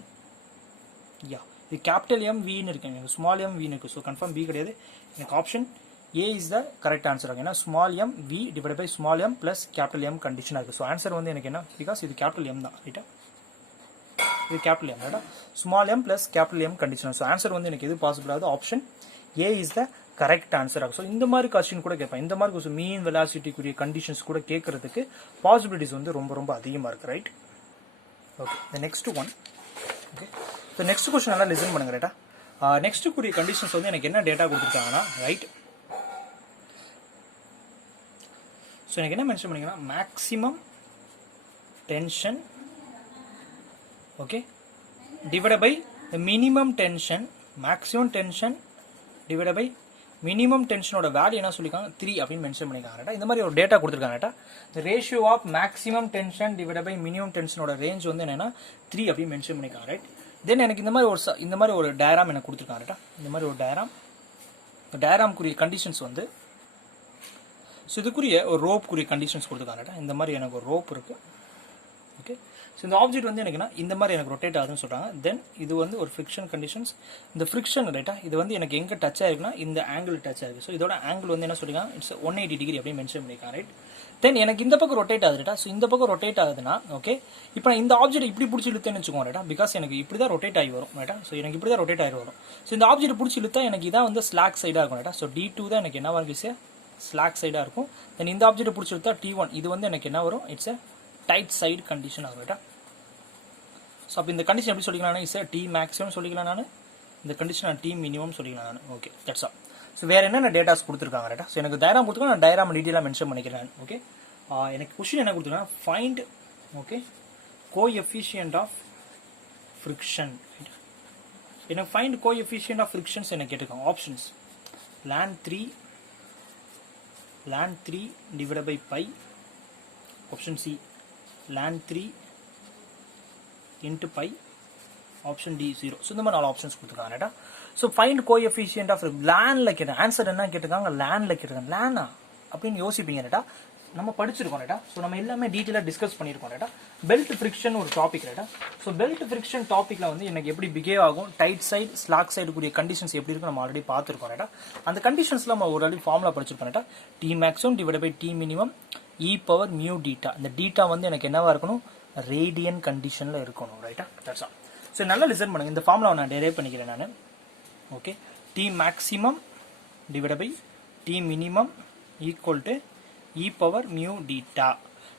யா இது கேபிட்டல் M Vன்னு இருக்கு எனக்கு ஸ்மால் m V இருக்கு ஸோ கன்ஃபார்ம் B கிடையாது எனக்கு option A is the correct answer ஆகும் ஏன்னா small m V divided by small m plus capital M கண்டிஷனாக இருக்குது ஸோ ஆன்சர் வந்து எனக்கு என்ன பிகாஸ் இது கேபிட்டல் M தான் ரைட்டா இது கேபிட்டல் எம் ரைட்டா small M plus capital M conditional so answer வந்து எனக்கு எது பாசிபிள் ஆகுது option A is the correct answer ஆகும் ஸோ இந்த மாதிரி கொஸ்டின் கூட கேட்பேன் இந்த மாதிரி கொஸ்டின் மீன் வெலாசிட்டிக்குரிய கண்டிஷன்ஸ் கூட கேட்கறதுக்கு பாசிபிலிட்டிஸ் வந்து ரொம்ப ரொம்ப அதிகமாக இருக்கு right okay the next one okay so next question நல்லா லிசன் பண்ணுங்க ரைட்டா நெக்ஸ்ட் கூடிய கண்டிஷன்ஸ் வந்து எனக்கு என்ன டேட்டா கொடுத்துருக்காங்கன்னா ரைட் ஸோ எனக்கு என்ன மென்ஷன் பண்ணிங்கன்னா maximum tension okay divided by the minimum tension maximum tension divided by minimum tension ஓட வேல்யூ என்ன சொல்லிருக்காங்க 3 அப்படினு மென்ஷன் பண்ணிருக்காங்க இந்த மாதிரி ஒரு டேட்டா கொடுத்திருக்காங்க the ratio of maximum tension divided by minimum tension ஓட ரேஞ்ச் வந்து என்னன்னா 3 அப்படினு மென்ஷன் பண்ணிருக்காங்க ரைட் தென் எனக்கு இந்த மாதிரி ஒரு டயகிராம் எனக்கு கொடுத்திருக்காங்க இந்த மாதிரி ஒரு டயகிராம் குரிய கண்டிஷன்ஸ் வந்து ஸோ இதுக்குரிய ஒரு ரோப் குரிய கண்டிஷன்ஸ் கொடுத்திருக்காங்க இந்த மாதிரி எனக்கு ஒரு ரோப் இருக்கு ஓகே ஸோ இந்த ஆப்ஜெக்ட் வந்து எனக்குன்னா இந்த மாதிரி எனக்கு ரொட்டேட் ஆகுதுன்னு சொல்கிறாங்க தென் இது வந்து ஒரு ஃப்ரிக்ஷன் கண்டிஷன்ஸ் இந்த ஃப்ரிக்ஷன் ரைட்டா இது வந்து எனக்கு எங்கே டச் ஆயிருக்குன்னா இந்த ஆங்கிள் டச் ஆயிருக்கு ஸோ இதோட ஆங்கிள் வந்து என்ன சொல்லிருக்காங்க இட்ஸ் 180 டிகிரி அப்படின்னு மென்ஷன் பண்ணியிருக்காங்க ரைட் தென் எனக்கு இந்த பக்கம் ரொட்டேட் ஆகுது ரைட்டா ஸோ இந்த பக்கம் ரொட்டேட் ஆகுதுன்னா ஓகே இப்போ நான் இந்த ஆப்ஜெக்ட் இப்படி பிடிச்சி இழுத்தேன்னு வச்சுக்கோங்க ரைட்டா பிகாஸ் எனக்கு இப்படி தான் ரொட்டேட் ஆகி வரும் ரைட்டா ஸோ எனக்கு இப்படி தான் ரொட்டேட் ஆகி வரும் ஸோ இந்த ஆப்ஜெக்ட் பிடிச்சி இழுத்தா எனக்கு இதான் வந்து ஸ்லாக் சைடாக இருக்கும் ரைட்டா ஸோ D2 தான் எனக்கு என்ன இருக்கு ஸ்லாக் சைடாக இருக்கும் தென் இந்த ஆப்ஜெக்ட் பிடிச்சி இழுத்தா T1 இது வந்து எனக்கு என்ன வரும் இட்ஸ் டைட் சைடு கண்டிஷன் ஆகும் ரைட்டா ஸோ அப்போ இந்த கண்டிஷன் எப்படி சொல்லிக்கலாம் இஸ் T மேக்ஸிமம் சொல்லிக்கலாம் நான் இந்த கண்டிஷன் நான் T மினிமம் சொல்லிக்கலாம் நான் ஓகே தட்ஸ் ஆல் ஸோ வேறு என்னென்ன டேட்டாஸ் கொடுத்துருக்காங்க ரைட்டா ஸோ எனக்கு டயராம் கொடுத்துருக்கோம் நான் டயராம் டீட்டெயிலாக மென்ஷன் பண்ணிக்கிறேன் ஓகே எனக்கு கொஸ்டின் என்ன கொடுத்துருக்காங்க find okay coefficient of friction எனக்கு ஃபைண்ட் கோஎஃபிஷியன்ட் ஆஃப் ஃப்ரிக்ஷன்ஸ் எனக்கு கேட்டிருக்காங்க options ln 3 divided by pi option C ln 3 into pi option D 0 so இந்த மாதிரி 4 ஆப்ஷன்ஸ் கொடுத்துருக்காங்க ரைட்டா ஸோ ஃபைண்ட் கோஎஃபிஷியன்ட் ஆஃப் லேனில் கேட்டேன் ஆன்சர் என்ன கேட்டிருக்காங்க லேனில் கேட்டிருக்காங்க லேனா அப்படின்னு யோசிப்பீங்க ரைட்டா நம்ம படிச்சிருக்கோம் ரைட்டா ஸோ நம்ம எல்லாமே டீட்டெயிலாக டிஸ்கஸ் பண்ணியிருக்கோம் ரைட்டா பெல்ட் ஃப்ரிக்ஷன் ஒரு டாபிக் ரைட்டா ஸோ பெல்ட் ஃப்ரிக்ஷன் டாப்பிக்கில் வந்து எனக்கு எப்படி பிஹேவ் ஆகும் டைட் சைடு ஸ்லாக் சைடு கூடிய கண்டிஷன்ஸ் எப்படி இருக்கும் நம்ம ஆல்ரெடி பார்த்துருக்கோம் ரைட்டா அந்த கண்டிஷன்ஸில் நம்ம ஒரு ஆல்ரெடி ஃபார்முலா படிச்சிருக்கோம் ரைட்டா T maximum divide by T minimum e power mu theta இந்த டீட்டா வந்து எனக்கு என்னவா இருக்கணும் ரேடியன் கண்டிஷனில் இருக்கணும் ரைட்டா தட்ஸ் ஆல் ஸோ நல்லா லிசன் பண்ணுங்க இந்த ஃபார்முலா நான் டெரைவ் பண்ணிக்கிறேன் நான் okay T maximum divide by T minimum equal to e power mu theta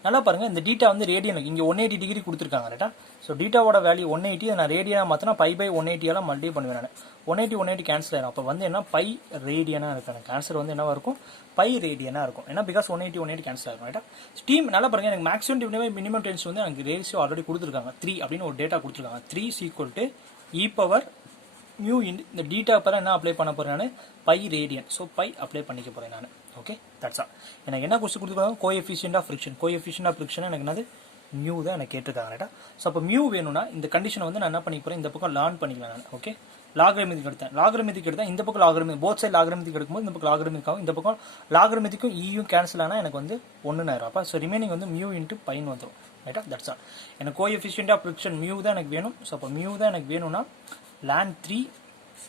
நல்லா பாருங்க இந்த டீட்டா வந்து ரேடியன் இங்கே 180 டிகிரி கொடுத்துருக்காங்க ரைட்டா. ஸோ டீட்டாவோட வேல்யூ 180 நான் ரேடியனாக மாற்றினா பை பை 180 மல்டிப்ளை பண்ணுவேன் நான். 180 கேன்சல் ஆயிடும். அப்போ வந்து என்ன பை ரேடியனாக இருக்கு. எனக்கு ஆன்சர் வந்து என்னவா இருக்கும் பை ரேடியனாக இருக்கும். ஏன்னா பிகாஸ் 180 கேன்சல் ஆகும் ரைட்டா. ஸ்டீம் நல்லா பாருங்க எனக்கு மேக்ஸிமம் டிவைட் மினிமம் டென்ஸ் வந்து எனக்கு ரேஷியோ ஆல்ரெடி கொடுத்துருக்காங்க 3 அப்படின்னு ஒரு டேட்டா கொடுத்துருக்காங்க. 3 equal to e power mu இந்த டீட்டா பர என்ன அப்ளை பண்ண போறேன் நான் phi radian. So phi apply பண்ணிக்க போறேன் நான். Okay that's all. எனக்கு என்ன கொஸ்டின் கொடுத்துருக்காங்க coefficient of friction. Coefficient of friction எனக்கு என்னது மியூ தான் எனக்கு கேட்டிருக்காங்க ரைட்டா. ஸோ அப்போ மியூ வேணும்னா இந்த கண்டிஷன் வந்து நான் என்ன பண்ணிக்க போறேன் இந்த பக்கம் லேர்ன் பண்ணிக்கலாம் நான். ஓகே லாகரிதமிக் எடுத்தேன். லாகரிதமிக் எடுத்தேன் இந்த பக்கம் லாகரிதமிக் போத் சைடு லாகரிதமிக் எடுக்கும்போது இந்த பக்கம் லாகரிதமிக் ஆகும். இந்த பக்கம் லாகரிதமிக்கும் ஈயும் கேன்சல் ஆனால் எனக்கு வந்து 1 ஆயிரும். அப்போ ஸோ ரிமைனிங் வந்து மியூ இன்ட்டு பைன் வந்துடும் ரைட்டா. That's all. எனக்கு கோஎஃபிஷியன்ட் ஆஃப் ஃப்ரிக்ஷன் மியூ தான் எனக்கு வேணும். ஸோ அப்போ மியூ தான் எனக்கு வேணும்னா லேன் 3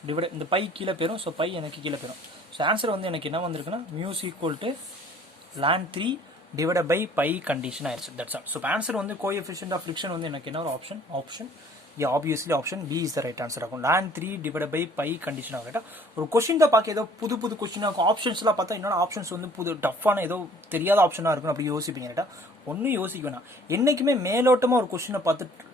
டிவைட் இந்த பை கீழே போயிடும். ஸோ பை எனக்கு கீழே போயிடும். ஸோ ஆன்சர் வந்து எனக்கு என்ன வந்திருக்குன்னா mu's equal to ln 3 divide by pi condition ஆயிடுச்சு. That's all. ஸோ ஆன்சர் வந்து கோஎஃபிஷியன்ட் ஆஃப் ஃப்ரிக்ஷன் வந்து எனக்கு என்ன ஒரு option obviously option B is the right answer ஆகும். Ln 3 divide by pi condition ஆகும் ரைட்டா. ஒரு கொஸ்டின் தான் பார்க்க ஏதோ புது கொஸ்டின் ஆகும். ஆப்ஷன்ஸ்லாம் பார்த்தா இன்னொரு ஆப்ஷன்ஸ் வந்து புது டஃப்பான ஏதோ தெரியாத ஆப்ஷனாக இருக்கும் அப்படி யோசிப்பீங்க ரைட்டா. ஒன்றும் யோசிக்க வேணாம். என்னைக்குமே மேலோட்டமாக ஒரு கொஸ்டினை பார்த்து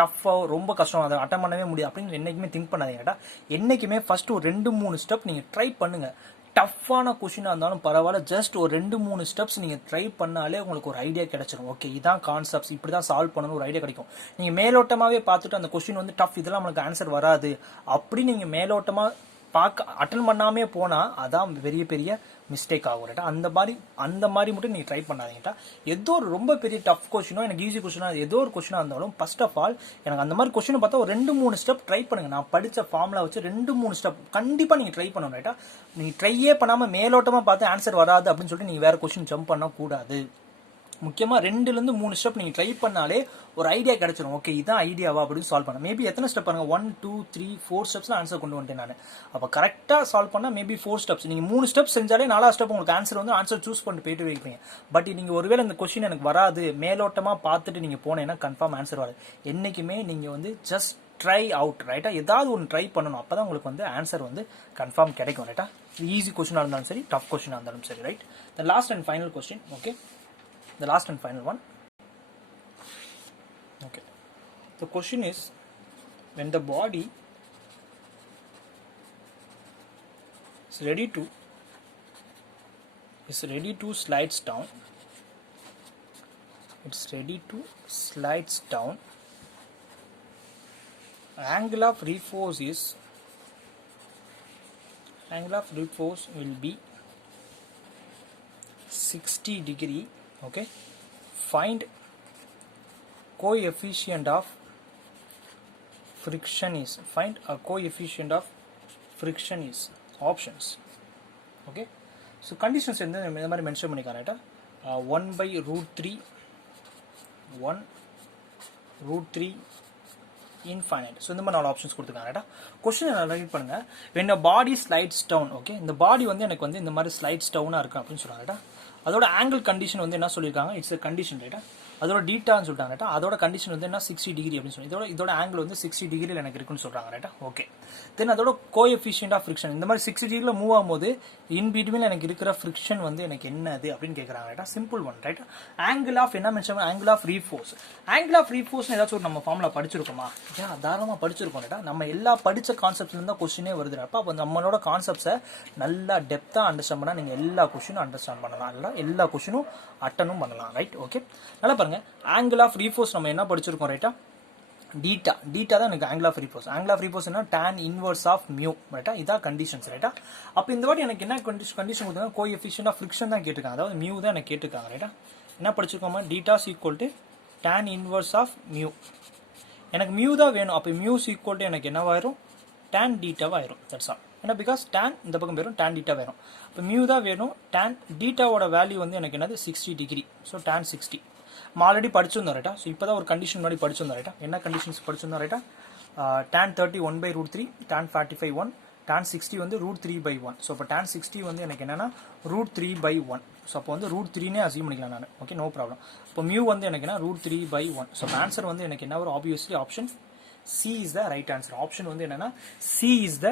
டஃப்பாக ரொம்ப கஷ்டம் அதை அட்டன் பண்ணவே முடியாது அப்படின்னு என்னைக்குமே திங்க் பண்ணாதீங்கடா. என்னைக்குமே ஃபர்ஸ்ட் ஒரு 2-3 ஸ்டெப் நீங்கள் ட்ரை பண்ணுங்க. டஃப்பான கொஸ்டினாக இருந்தாலும் பரவாயில்ல, ஜஸ்ட் ஒரு 2-3 ஸ்டெப்ஸ் நீங்கள் ட்ரை பண்ணாலே உங்களுக்கு ஒரு ஐடியா கிடைச்சிடும். ஓகே இதான் கான்செப்ட்ஸ் இப்படி தான் சால்வ் பண்ணணும் ஒரு ஐடியா கிடைக்கும். நீங்கள் மேலோட்டமாகவே பார்த்துட்டு அந்த கொஸ்டின் வந்து டஃப் இதெல்லாம் நம்மளுக்கு ஆன்சர் வராது அப்படி நீங்கள் மேலோட்டமாக அட்டன் பண்ணாமே போனால் அதான் பெரிய மிஸ்டேக் ஆகும் ரைட்டா. அந்த மாதிரி மட்டும் நீங்கள் ட்ரை பண்ணாதீங்கட்டா. ஏதோ ஒரு ரொம்ப பெரிய டஃப் கொஸ்டினோ எனக்கு ஈஸி கொஸ்டினோ ஏதோ ஒரு கொஸ்டினாக இருந்தாலும் ஃபர்ஸ்ட் ஆஃப் ஆல் எனக்கு அந்த மாதிரி கொஸ்டினை பார்த்தா ஒரு 2-3 ஸ்டெப் ட்ரை பண்ணுங்க. நான் படித்த ஃபார்முலா வச்சு 2-3 ஸ்டெப் கண்டிப்பாக நீங்கள் ட்ரை பண்ணணும் ரைட்டா. நீங்கள் ட்ரையே பண்ணாமல் மேலோட்டமாக பார்த்து ஆன்சர் வராது அப்படின்னு சொல்லிட்டு நீங்கள் வேற கொஸ்டின் ஜம்ப் பண்ணக்கூடாது. முக்கியமாக 2-3 ஸ்டெப் நீங்கள் ட்ரை பண்ணாலே ஒரு ஐடியா கிடைச்சிடும். ஓகே இதான் ஐடியாவா அப்படின்னு சால்வ் பண்ண. மேபி எத்தனை ஸ்டெப் பாருங்க 1 2 3 4 ஸ்டெப்ஸ் ஆன்சர் கொண்டு வந்துட்டேன் நான். அப்போ கரெக்டாக சால்வ் பண்ணால் மேபி 4 ஸ்டெப்ஸ் நீங்கள் 3 ஸ்டெப்ஸ் செஞ்சாலே 4 ஸ்டெப் உங்களுக்கு ஆன்சர் சூஸ் பண்ணிட்டு போயிட்டு வைப்பீங்க. பட் நீங்கள் ஒருவேளை இந்த கொஸ்டின் எனக்கு வராது மேலோட்டமாக பார்த்துட்டு நீங்கள் போனீங்கன்னா கன்ஃபார்ம் ஆன்சர் வராது. என்னைக்குமே நீங்கள் வந்து ஜஸ்ட் ட்ரை அவுட் ரைட்டா. ஏதாவது ஒன்று ட்ரை பண்ணணும் அப்போ தான் உங்களுக்கு வந்து ஆன்சர் வந்து கன்ஃபார்ம் கிடைக்கும் ரைட்டா. ஈஸி கொஸ்டினாக இருந்தாலும் சரி டஃப் கொஸ்டினாக இருந்தாலும் சரி right. The last and final question. Okay the last and final one. Okay, the question is when the body is ready to slides down, it's ready to slides down, angle of reforce will be 60 degree. Okay, find coefficient of friction is options. Okay, so conditions இந்த மாதிரி mention பண்ணிக்கலாம் ரைட்டா. 1/√3 infinite. So இந்த மாதிரி 4 options கொடுத்துருக்காங்க ரைட்டா. Question right பண்ணுங்க. when a body slides down, okay இந்த பாடி வந்து எனக்கு வந்து இந்த மாதிரி ஸ்லைட்ஸ் டவுனாக இருக்கு அப்படின்னு சொல்றாங்க ரைட்டா. அதோட ஆங்கிள் கண்டிஷன் வந்து என்ன சொல்லியிருக்காங்க இட்ஸ் a கண்டிஷன் ரைட்டா. அதோட டீட்டான்னு சொல்லிட்டாங்க ரைட்டா. அதோட கண்டிஷன் வந்து என்ன 60 டிகிரி அப்படின்னு சொல்லி இதோட ஆங்கிள் வந்து 60 டிகிரியில் எனக்கு இருக்குன்னு சொல்றாங்க ரைட்டா. ஓகே தென் அதோட கோஎஃபிஷியன்ட் ஆஃப் ஃப்ரிக்ஷன் இந்த மாதிரி 60 டிகிரியில் மூவ் ஆகும்போது இன் பிட்வீன் எனக்கு இருக்கிற ஃப்ரிக்ஷன் வந்து எனக்கு என்னது அப்படின்னு கேட்குறாங்க ரைட்டா. சிம்பிள் ஒன் ரைட்டா. ஆங்கிள் ஆஃப் என்ன mention angle of repose. Angle of repose ஏதாச்சும் ஒரு நம்ம ஃபார்முலா படிச்சிருக்கோமா? தாராளமாக படிச்சிருக்கோம் ரைட்டா. நம்ம எல்லா படித்த கான்செப்ட்லேருந்து தான் கொஸ்டினே வருது. அப்போ நம்மளோட கான்செப்ட்ஸை நல்லா டெப்த்தாக அண்டர்ஸ்டாண்ட் பண்ணால் நீங்கள் எல்லா கொஸ்டினும் அண்டர்ஸ்டாண்ட் பண்ணலாம். இல்லை எல்லா கொஸ்டினும் அட்டனும் பண்ணலாம் ரைட். ஓகே நல்லா பாருங்க. ஆங்கிள் ஆஃப் ரீஃபோர்ஸ் நம்ம என்ன படிச்சிருக்கோம் ரைட்டா. டீட்டா தான் எனக்கு angle of repose. Angle of ரீஃபோர்ஸ் என்ன tan இன்வர்ஸ் ஆஃப் மியூ ரைட்டா. இதான் கண்டிஷன்ஸ் ரைட்டா. அப்போ இந்த வாட்டி எனக்கு என்ன கண்டிஷன் கொடுத்தாங்க கோஎஃபிஷியன்ட் ஆஃப் ஃப்ரிக்ஷன் தான் கேட்டிருக்காங்க. அதாவது மியூ தான் எனக்கு கேட்டிருக்காங்க ரைட்டா. என்ன படிச்சிருக்கோமா theta equal to tan inverse of mu. எனக்கு மியூ தான் வேணும். அப்போ மியூ ஈக்குவல் டு எனக்கு என்னவாயிரும் tan டீட்டாவாயிரும். That's all. ஏன்னா பிகாஸ் tan இந்த பக்கம் வரும் tan டீட்டா வரும். இப்போ மியூ தான் வேணும். tan டீட்டாவோட வேல்யூ வந்து எனக்கு என்னது 60 டிகிரி. ஸோ tan 60 நம்ம ஆல்ரெடி படிச்சிருந்தோம் ரைட்டா. ஸோ இப்போ தான் ஒரு கண்டிஷன் முன்னாடி படிச்சிருந்தோம் ரைட்டா. என்ன கண்டிஷன்ஸ் படிச்சிருந்தோம் ரைட்டா. tan 30 1/√3, tan 45 1, tan 60 வந்து √3/1. ஸோ இப்போ tan 60 வந்து எனக்கு என்னன்னா √3/1. ஸோ அப்போ வந்து √3னே அசியூம் பண்ணிக்கலாம் நான். Okay no problem. இப்போ மியூ வந்து எனக்கு என்ன √3/1. ஸோ ஆன்சர் வந்து எனக்கு என்ன வரும் obviously option C is the right answer. Option வந்து என்னன்னா சி இஸ் த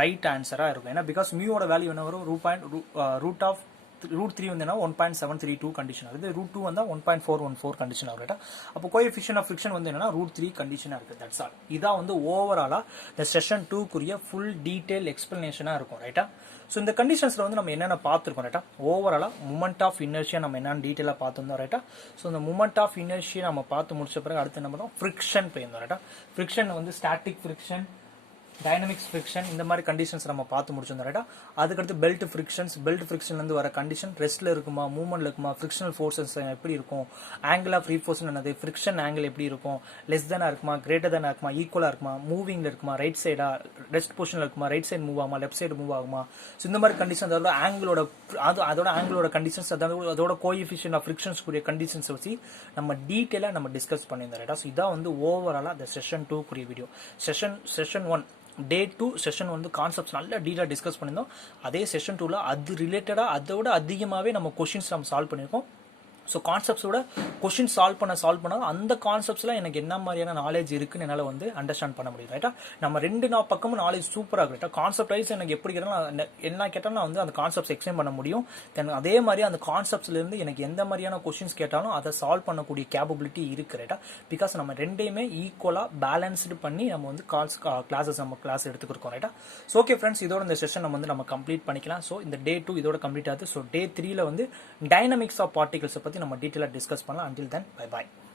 ரைட் ஆன்சராக இருக்கும். ஏன்னா பிகாஸ் மியூவோட வேல்யூ என்ன வரும் √3 ரூட் 3 வந்து 1.732 கண்டிஷன் ஆகுது, ரூட் 2 வந்தா 1.414 கண்டிஷன் ஆகுது. அப்போ கோஎஃபிஷியன்ட் ஆஃப் ஃபிரிக்ஷன் வந்து என்னன்னா ரூட் 3 கண்டிஷனா இருக்கு. That's all. இதான் வந்து ஓவராலா இந்த செஷன் 2 குரிய ஃபுல் டீடைல் எக்ஸ்பிளனேஷனா இருக்கும். ரைட்டா? ஸோ இந்த கண்டிஷன்ஸ்ல வந்து நம்ம என்னென்ன பார்த்துருக்கோம். ரைட்டா? ஓவராலா மூமெண்ட் ஆஃப் இனர்ஷியா நம்ம என்னன்னு டீடைலா பார்த்துருந்தோம். ரைட்டா? ஸோ இந்த மூமெண்ட் ஆஃப் இனர்ஷியா நம்ம பார்த்து முடிச்ச பிறகு அடுத்து நம்ம தான் ஃபிரிக்ஷன் போயிருந்தோம். ரைட்டா? ஃபிரிக்ஷன் வந்து ஸ்டாட்டிக் ஃபிரிக்ஷன், டைனமிக்ஸ் ஃபிரிக்ஷன், இந்த மாதிரி கண்டிஷன்ஸ் நம்ம பார்த்து முடிச்சிருந்தோம். ரைட்டா? அதுக்கடுத்து பெல்ட் ஃபிரிக்ஷன்லேருந்து வர கண்டிஷன் ரெஸ்ட்ல இருக்குமா, மூவ்மெண்ட்ல இருக்குமா, ஃபிரிக்ஷனல் ஃபோர்ஸஸ் எப்படி இருக்கும், ஆங்கிள் ஆஃப் ரீஃபோர்ஸ் என்னது, ஃபிரிக்ஷன் ஆங்கிள் எப்படி இருக்கும், லெஸ் தானா இருக்குமா, கிரேட்டர் தானா இருக்குமா, ஈக்குவலா இருக்குமா, மூவிங்ல இருக்குமா, ரைட் சைடா ரெஸ்ட் பொசிஷன்ல இருக்குமா, ரைட் சைடு மூவ் ஆகுமா, லெஃப்ட் சைடு மூவ் ஆகுமா. ஸோ இந்த மாதிரி கண்டிஷன் அதோட ஆங்கிளோட கண்டிஷன்ஸ், அதோட கோஎஃபிஷியன்ட் ஆஃப் ஃபிரிக்ஷன்ஸ் கூடிய கண்டிஷன்ஸ் வச்சு நம்ம டீட்டெயிலாக நம்ம டிஸ்கஸ் பண்ணியிருந்தோம். ரைட்டா? ஸோ இதான் வந்து ஓவராலா இந்த செஷன் 2 கூடிய வீடியோ. செஷன் 1 டே 2 செஷன் வந்து கான்செப்ட்ஸ் நல்ல டீலாக டிஸ்கஸ் பண்ணியிருந்தோம். அதே செஷன் 2ல அது ரிலேட்டடாக அதோட அதிகமாகவே நம்ம கொஷின்ஸ் நம்ம சால்வ் பண்ணியிருக்கோம். ஸோ கான்செப்ட்ஸோட கொஷின் சால்வ் பண்ண அந்த கான்செப்ட்ஸ்ல எனக்கு என்ன மாதிரியான நாலேஜ் இருக்குன்னு என்னால் வந்து அண்டர்ஸ்டாண்ட் பண்ண முடியும். ரைட்டா? நம்ம ரெண்டு பக்கமும் நாலேஜ் சூப்பராக இருக்கு. கான்செப்ட் வைஸ் எனக்கு எப்படி கேட்டாலும் என்ன கேட்டாலும் நான் வந்து அந்த கான்செப்ட்ஸ் எக்ஸ்பிளைன் பண்ண முடியும். தென் அதே மாதிரி அந்த கான்செப்ட்ஸ்ல இருந்து எனக்கு எந்த மாதிரியான கொஷின்ஸ் கேட்டாலும் அதை சால்வ் பண்ணக்கூடிய கேப்பபிலிட்டி இருக்கு. ரைட்டா? பிகாஸ் நம்ம ரெண்டையுமே ஈக்குவலா பேலன்ஸ்டு பண்ணி நம்ம வந்து கிளாஸ் எடுத்துக்கிறோம். ரைட்டா? ஸோ ஓகே ஃப்ரெண்ட்ஸ், இதோட இந்த செஷன் நம்ம கம்ப்ளீட் பண்ணிக்கலாம். ஸோ இந்த டே 2 இதோட கம்ப்ளீட் ஆகுது. ஸோ டே 3ல வந்து டைனமிக்ஸ் ஆஃப் பார்ட்டிகல்ஸை பற்றி நம்ம டீட்டெயிலாக டிஸ்கஸ் பண்ணலாம். until then, bye bye.